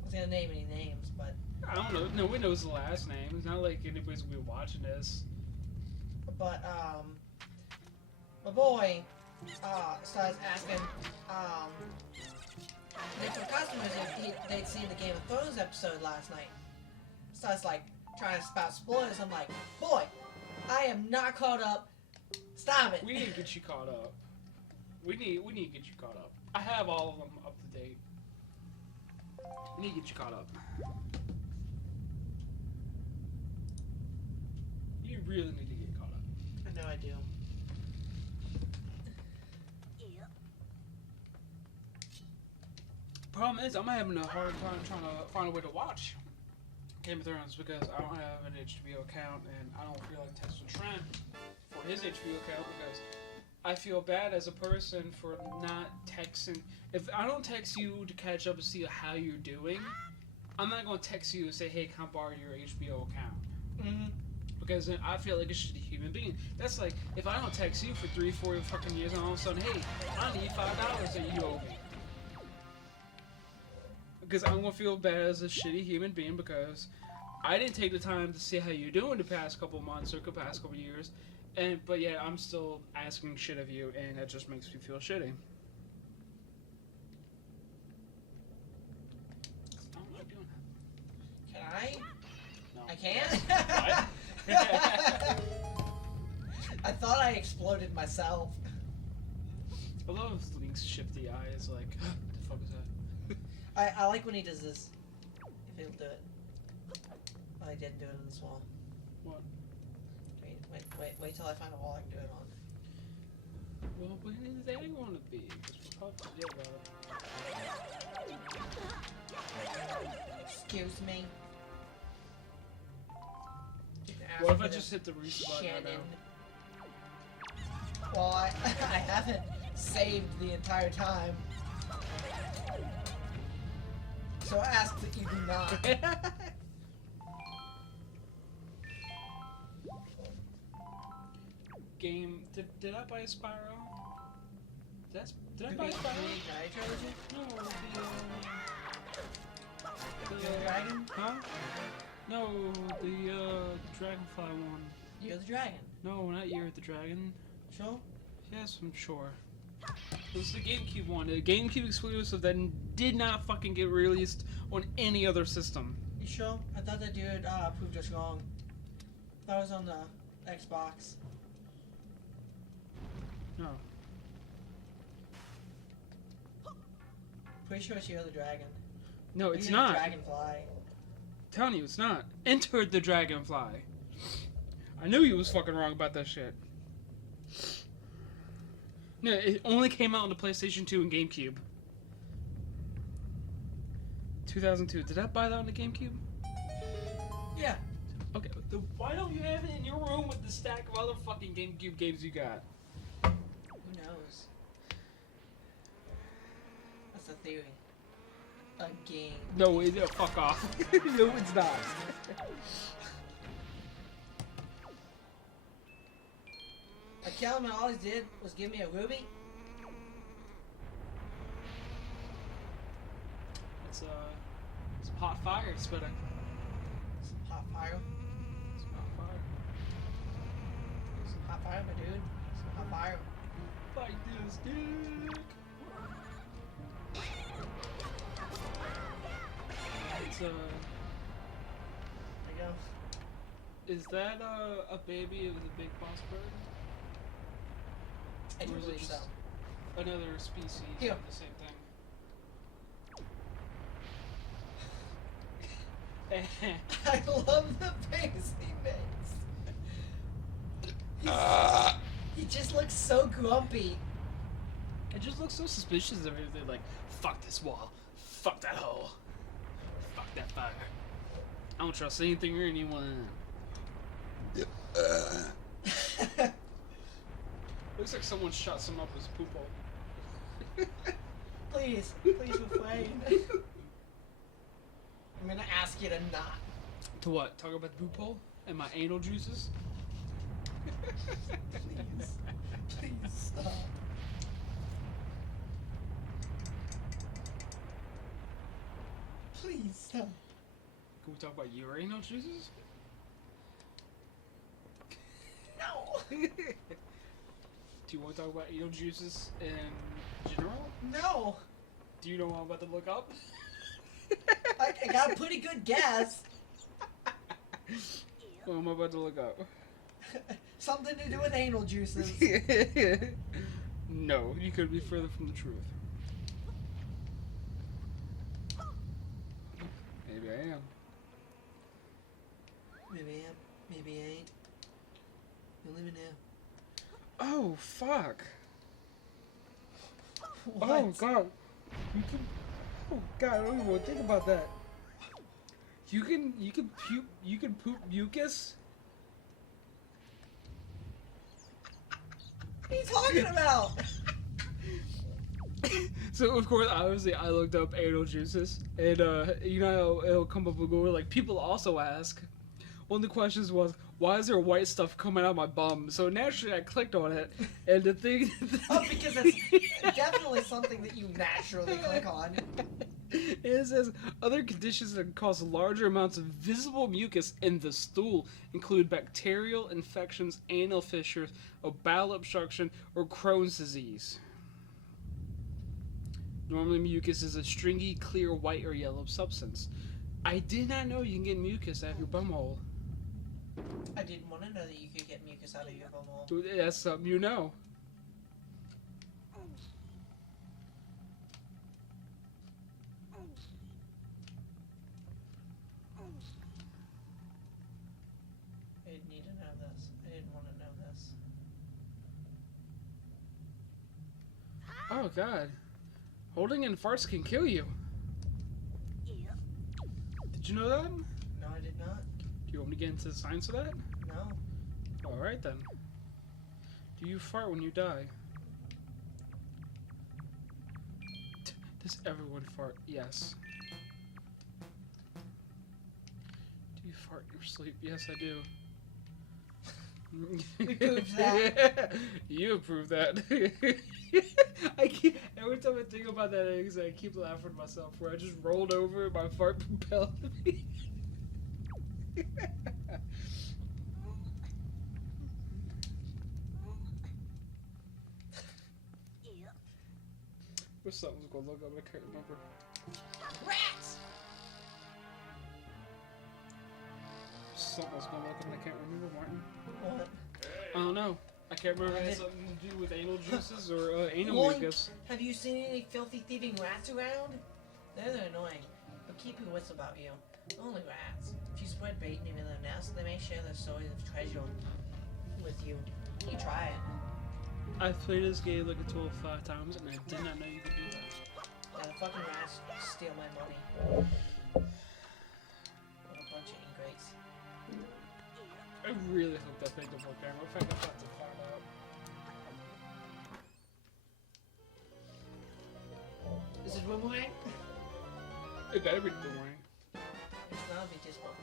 I was gonna name any names, but... I don't know. No one knows the last name. It's not like anybody's gonna be watching this. But, my boy, starts asking, different customers if they'd seen the Game of Thrones episode last night. starts like trying to spout spoilers. I'm like, boy, I am not caught up. Stop it. We need to get you caught up. We need to get you caught up. I have all of them up to date. We need to get you caught up. You really need to get caught up. I know I do. Problem is, I'm having a hard time trying to find a way to watch Game of Thrones because I don't have an HBO account and I don't feel like texting Trent for his HBO account because I feel bad as a person for not texting. If I don't text you to catch up and see how you're doing, I'm not going to text you and say, hey, can I borrow your HBO account? Mm-hmm. Because then I feel like a shitty human being. That's like, if I don't text you for 3-4 fucking years and all of a sudden, hey, I need $5 that you owe me. Because I'm going to feel bad as a shitty human being because I didn't take the time to see how you're doing the past couple months or the past couple years. But yeah, I'm still asking shit of you, and that just makes me feel shitty. I'm not doing that. Can I? No. I can? What? I thought I exploded myself. I love Link's shifty eyes, like, the fuck is that? I like when he does this. If he'll do it. Oh, he didn't do it in this wall. What? Wait till I find a wall I can do it on. Well, when is that going to be? Because we'll probably forget about it. Excuse me. What if I just hit the reset button right now? Well, I haven't saved the entire time. So ask that you do not. Game. Did I buy a Spyro? Did I buy a Spyro? No, The dragon? Huh? No, the Dragonfly one. You're the dragon. No, not You're the Dragon. Sure? Yes, I'm sure. It was the GameCube one. The GameCube exclusive that did not fucking get released on any other system. You sure? I thought that dude proved us wrong. That was on the Xbox. No. Pretty sure it's You're the Dragon. No, it's You're not. The Dragonfly. Telling you, it's not. Enter the Dragonfly. I knew you was fucking wrong about that shit. No, it only came out on the PlayStation 2 and GameCube. 2002. Did I buy that on the GameCube? Yeah. Okay, why don't you have it in your room with the stack of other fucking GameCube games you got? Who knows? That's a theory. A game. No, fuck off. No, it's not. I killed him and all he did was give me a ruby? It's hot fire spitting. Some hot fire. It's hot fire. Some hot fire, my dude. Some hot fire. Fight this dick. It's There you go. is that a baby of the big boss bird? I do Or is it believe so. just another species Here. of the same thing? I love the face he makes. He just looks so grumpy. It just looks so suspicious of everything. Like, fuck this wall, fuck that hole, fuck that fire. I don't trust anything or anyone. Looks like someone shot some up his poop hole. Please refrain. I'm gonna ask you to not. To what? Talk about the poop hole and my anal juices? Please stop. Please stop. Can we talk about your anal juices? No. Do you want to talk about anal juices in general? No. Do you know what I'm about to look up? I got a pretty good guess. What am I about to look up? Something to do with anal juices. No, you could be further from the truth. Maybe I am. Maybe I am. Maybe I ain't. You'll never know. Oh, fuck. What? Oh, God. You can... Oh, God, I don't even want to think about that. You can poop mucus? What are you talking about? So, of course, obviously, I looked up anal juices, and, you know, it'll come up and go, like, people also ask. One of the questions was, why is there white stuff coming out of my bum? So, naturally, I clicked on it, and the thing... Oh, because it's definitely something that you naturally click on. It says, other conditions that can cause larger amounts of visible mucus in the stool include bacterial infections, anal fissures, a bowel obstruction, or Crohn's disease. Normally, mucus is a stringy, clear, white, or yellow substance. I did not know you can get mucus out of your bumhole. I didn't want to know that you could get mucus out of your bumhole. That's something you know. I didn't need to know this. I didn't want to know this. Oh, God. Holding in farts can kill you. Did you know that? No, I did not. Do you want me to get into the science of that? No. Alright then. Do you fart when you die? Does everyone fart? Yes. Do you fart in your sleep? Yes, I do. We proved that. You approved that. Every time I think about that, I keep laughing to myself. Where I just rolled over and my fart propelled me. Or something's gonna look up, I can't remember. Rats! Something's gonna look up, and I can't remember, Martin. What? I don't know. I can't remember if it had something to do with anal juices or anal mucus. Have you seen any filthy thieving rats around? They're annoying, but keep your wits about you. Only rats. If you spread bait near their nest, they may share their stories of treasure with you. You try it. I've played this game like a total of 5 times, and I did not know you could do that. Yeah, the fucking rats steal my money. What a bunch of ingrates. I really hope that thing don't work out. In fact, I'm about to find out. Is it boomerang? It better be the boomerang. It's not a bit disappointed.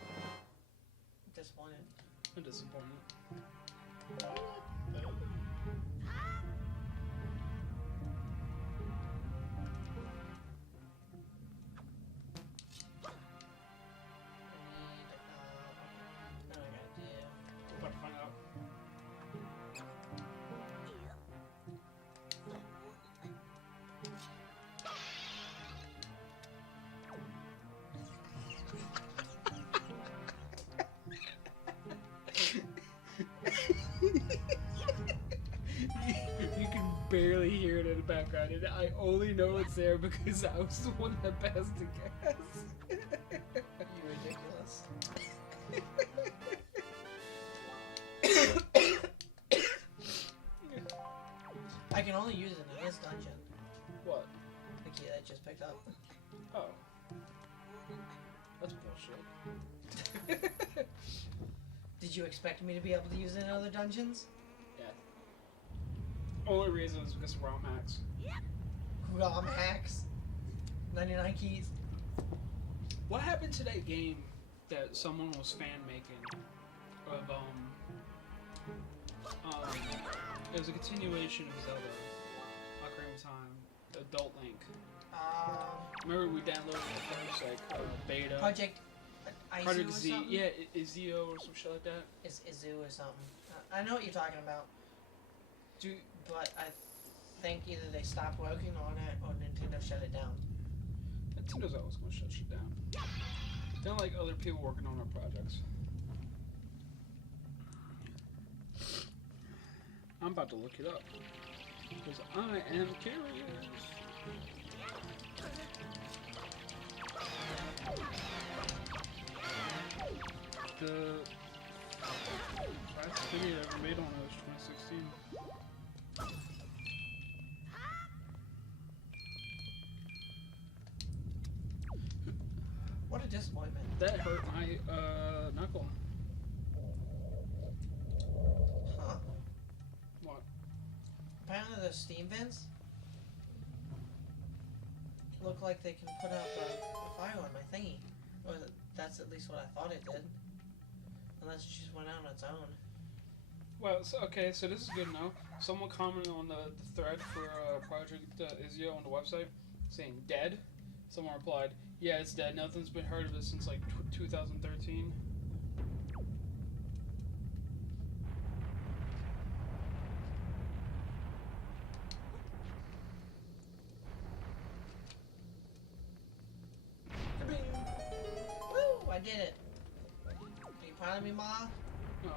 I'm disappointed. We're about to find out. You can barely hear it in the background, and I only know it's there because I was the one that passed the gas. You're ridiculous. I can only use it in this dungeon. What? The key that I just picked up. Oh. That's bullshit. Did you expect me to be able to use it in other dungeons? Yeah. Only reason is because of ROM hacks. ROM hacks. 99 keys. What happened to that game that someone was fan making of it was a continuation of Zelda, Ocarina of Time, Adult Link. Remember we downloaded the first beta. Project Project or Z, something? yeah, Izio or some shit like that. It's Izu or something. I know what you're talking about. Dude, But I think either they stopped working on it or Nintendo shut it down. Nintendo's always gonna shut shit down. They don't like other people working on their projects. I'm about to look it up. Because I am curious. The last video I ever made on it was 2016. What a disappointment. That hurt my knuckle. Huh. What? Apparently those steam vents look like they can put out a fire on my thingy. Or that's at least what I thought it did. Unless it just went out on its own. Well, so, okay, so this is good now. Someone commented on the thread for Project Izio on the website saying dead. Someone replied, yeah, it's dead. Nothing's been heard of it since like 2013. Woo! I did it. Are you proud of me, Ma? No.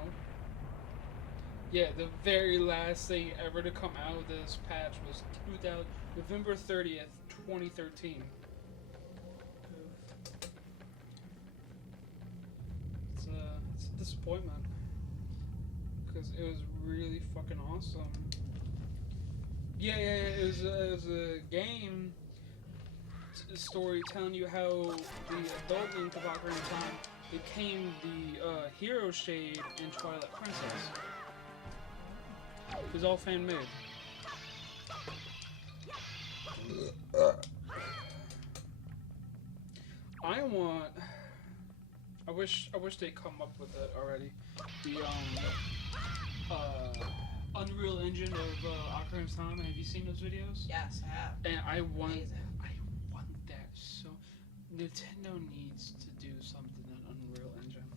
Yeah, the very last thing ever to come out of this patch was November 30th, 2013. It's a disappointment. Because it was really fucking awesome. Yeah, it was a game story telling you how the adult Link of Ocarina of Time became the hero shade in Twilight Princess. It was all fan made. I wish they'd come up with it already. The Unreal Engine of Ocarina of Time. Have you seen those videos? Yes, I have. And I want Amazing. that so. Nintendo needs to do something in Unreal Engine.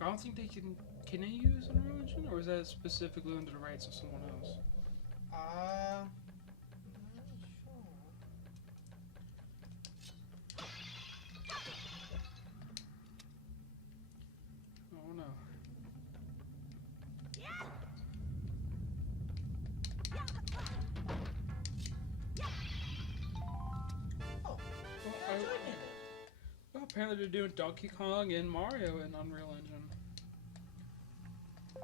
I don't think they can. Can they use Unreal Engine, or is that specifically under the rights of someone else? I'm not sure. Oh no. Oh, Well, enjoyed it. well, apparently they're doing Donkey Kong and Mario in Unreal Engine. I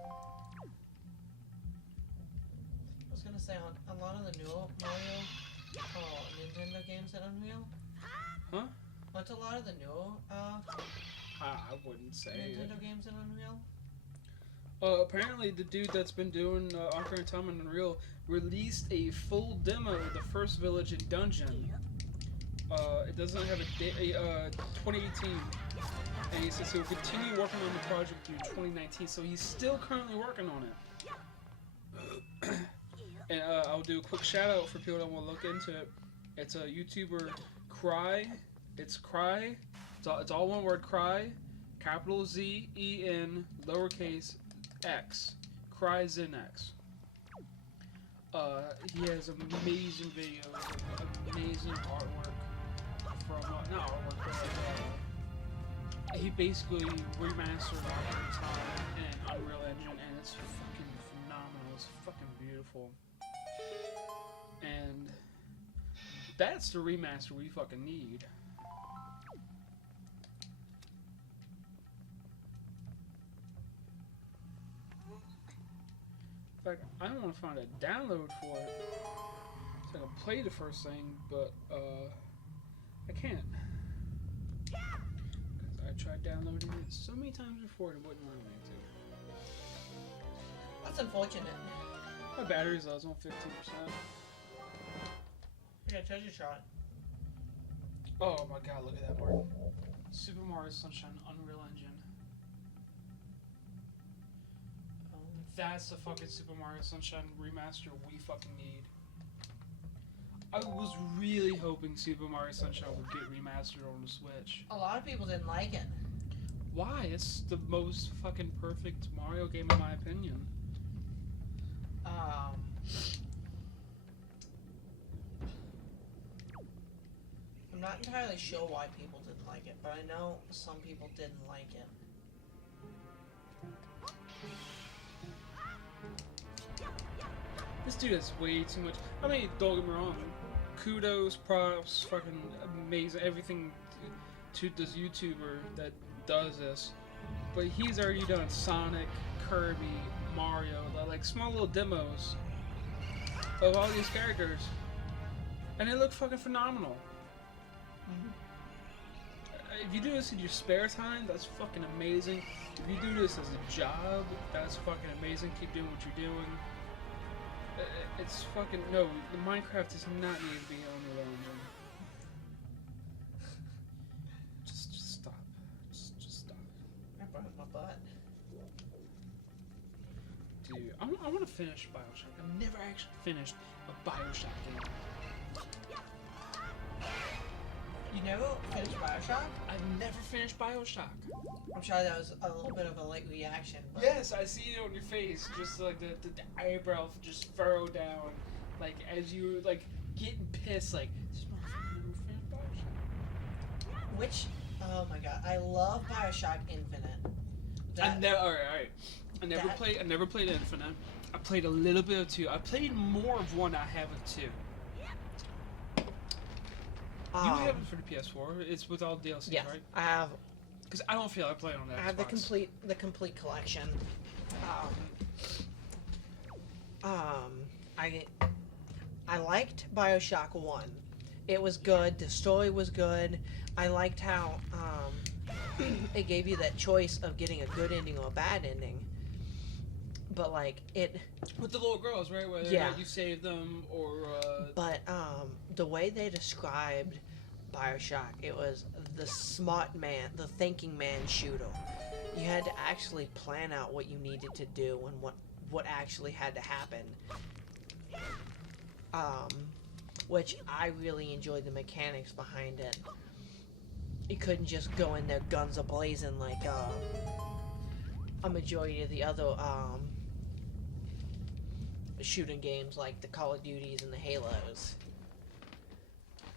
was gonna say, on a lot of the newer Mario Nintendo games at Unreal. Huh? Aren't a lot of the newer I wouldn't say it. Nintendo games at Unreal? Apparently the dude that's been doing Ocarina of Time and Unreal released a full demo of the first village and dungeon. It doesn't have a date, 2018. And he says he'll continue working on the project through 2019, so he's still currently working on it. And I'll do a quick shout out for people that want to look into it. It's a YouTuber, Cry. It's Cry. It's all one word, Cry. Capital Z, E, N, lowercase, X. Cry Zenx. He has amazing videos, amazing artwork from, not artwork, but he basically remastered Ocarina of Time and Unreal Engine, and it's fucking phenomenal. It's fucking beautiful. And that's the remaster we fucking need. In fact, I don't want to find a download for it so I can play the first thing, but I can't. Because I tried downloading it so many times before and it wouldn't let me to. That's unfortunate. My battery's low, it's on 15%. Yeah, treasure shot. Oh my god, look at that part. Super Mario Sunshine Unreal Engine. That's the fucking Super Mario Sunshine remaster we fucking need. I was really hoping Super Mario Sunshine would get remastered on the Switch. A lot of people didn't like it. Why? It's the most fucking perfect Mario game in my opinion. I'm not entirely sure why people didn't like it, but I know some people didn't like it. This dude has way too much. I mean, don't get me wrong. Kudos, props, fucking amazing. Everything to this YouTuber that does this. But he's already done Sonic, Kirby, Mario, like small little demos of all these characters. And they look fucking phenomenal. If you do this in your spare time, that's fucking amazing. If you do this as a job, that's fucking amazing. Keep doing what you're doing. It's fucking no. The Minecraft does not need to be on the own. Just stop. Just stop. I brought my butt. Dude, I want to finish Bioshock. I've never actually finished a Bioshock game. You never finished Bioshock? I've never finished Bioshock. I'm sure that was a little bit of a late reaction. But Yes, I see it on your face. Just like the eyebrow just furrow down. Like as you were like getting pissed. Like, this motherfucker never finished Bioshock. Which, oh my god, I love Bioshock Infinite. Alright. I never played Infinite. I played a little bit of 2. I played more of 1 than I have of 2. You have it for the PS4. It's with all DLCs, yes, right? I have. Because I don't feel like playing on that. I have the complete collection. I liked Bioshock 1. It was good. The story was good. I liked how it gave you that choice of getting a good ending or a bad ending. But like it with the little girls, right? Whether you save them or. But the way they described Bioshock, it was the smart man, the thinking man shooter. You had to actually plan out what you needed to do and what actually had to happen. Which I really enjoyed the mechanics behind it. You couldn't just go in there guns a-blazing like a majority of the other shooting games like the Call of Duties and the Halos.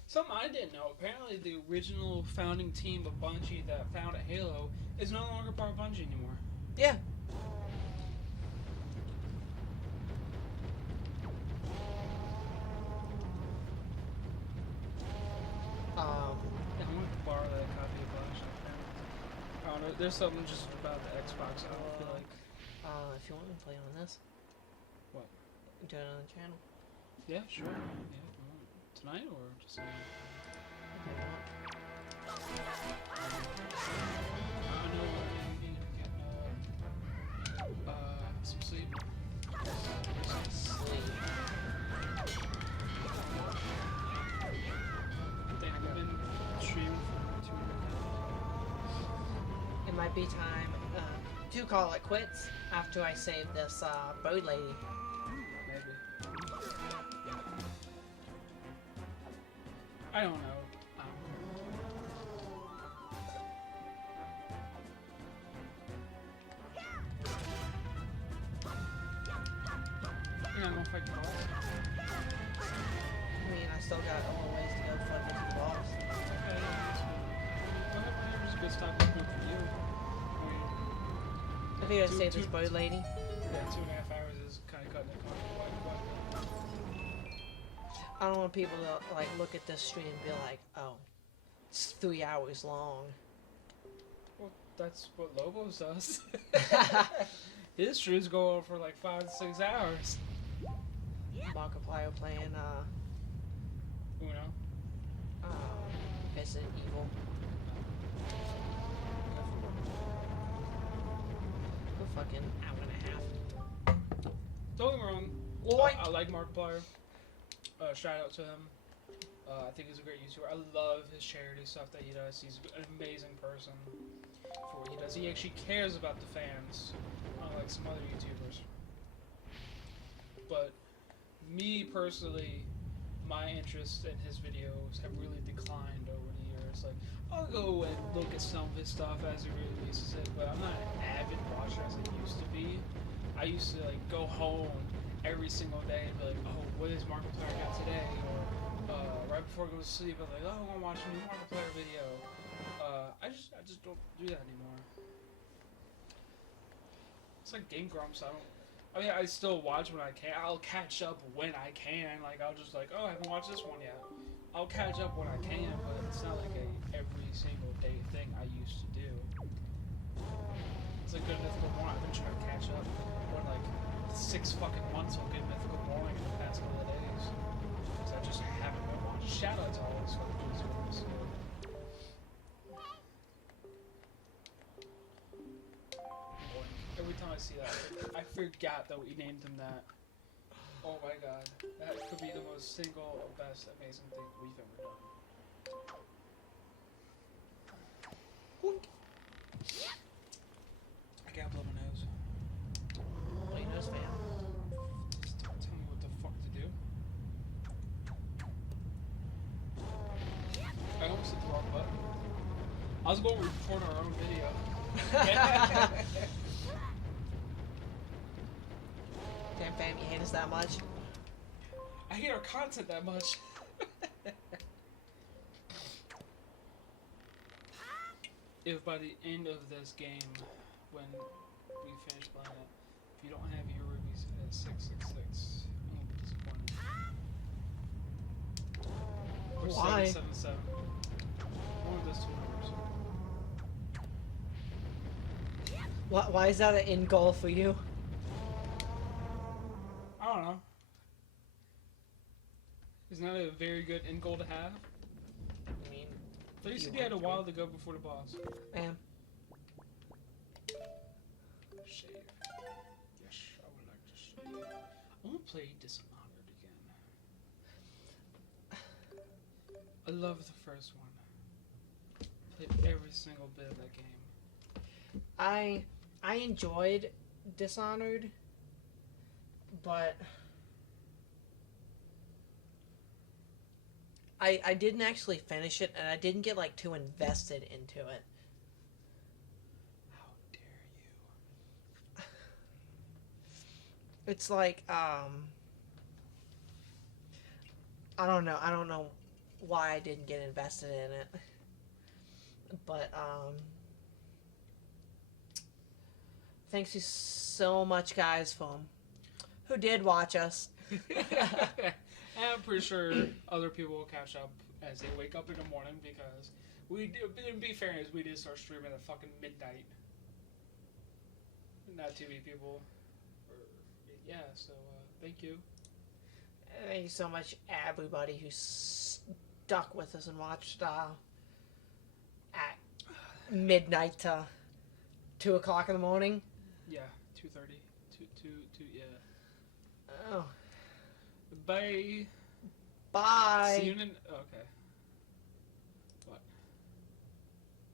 Something I didn't know. Apparently, the original founding team of Bungie that founded Halo is no longer part of Bungie anymore. Yeah. I want to borrow that copy of Bioshock. I don't know. There's something just about the Xbox. I don't feel like. If you want me to play on this. What? Do it on the channel. Yeah, sure. Yeah. Tonight or just. I know you need to get some sleep. Sleep. Dang, I've been streaming for 2 years. It might be time to call it quits after I save this bird lady. Maybe. I don't know. You're not gonna fight the boss? I mean, I still got a little ways to go before I get to the boss. Okay, that's fine. Well, there's a good stopping point for you. I think I save this bird lady. Yeah, 2.5 hours is kind of cutting it quite. I don't want people to like look at this stream and be like, "Oh, it's 3 hours long." Well, that's what Lobos does. His streams go on for like 5 to 6 hours. Markiplier playing Uno. Resident Evil. For fucking hour and a half. Don't get me wrong. Lloyd. I like Markiplier. Shout out to him. I think he's a great YouTuber. I love his charity stuff that he does. He's an amazing person for what he does. He actually cares about the fans, unlike some other YouTubers. But me personally, my interest in his videos have really declined over the years. Like, I'll go and look at some of his stuff as he releases it, but I'm not an avid watcher as I used to be. I used to like go home every single day and be like, oh, what is Markiplier got today? Or right before I go to sleep, I'm like, oh, I want to watch a new Markiplier video. I just don't do that anymore. It's like Game Grumps. I mean, I still watch when I can. I'll catch up when I can. Like, I'll just like, oh, I haven't watched this one yet. I'll catch up when I can, but it's not like a every single day thing I used to do. It's like Good Mythical Morning. I've been trying to catch up for like 6 fucking months on Good Mythical Morning in the past couple of days. Because I just haven't been watching. Shout out to all those fucking YouTubers. Every time I see that, I forgot that we named him that. Oh my god. That could be the most single best amazing thing we've ever done. I can't blow my nose. Blow your nose, fam. Just don't tell me what the fuck to do. I almost hit the wrong button. I was going to record our own video. Damn, fam, you hate us that much? I hate our content that much. If by the end of this game, when we finish playing it, if you don't have your rubies at 666, I'm gonna be disappointed. Or Why? 777. One of those two numbers. Why is that an end goal for you? I don't know. Isn't that a very good end goal to have? I mean, But you said you had a while to go before the boss. ma'am. Shave. Yes, I would like to shave. I want to play Dishonored again. I love the first one. Played every single bit of that game. I enjoyed Dishonored, but I didn't actually finish it, and I didn't get like too invested into it. How dare you? It's like I don't know why I didn't get invested in it, but thanks you so much, guys, who did watch us. And I'm pretty sure other people will catch up as they wake up in the morning because in be fairness, we did start streaming at fucking midnight. Not too many people. Yeah, so thank you. Thank you so much, everybody who stuck with us and watched at midnight to 2 o'clock in the morning. Yeah, 2:30, 2, yeah. Oh, Bye. bye. See you in. Okay.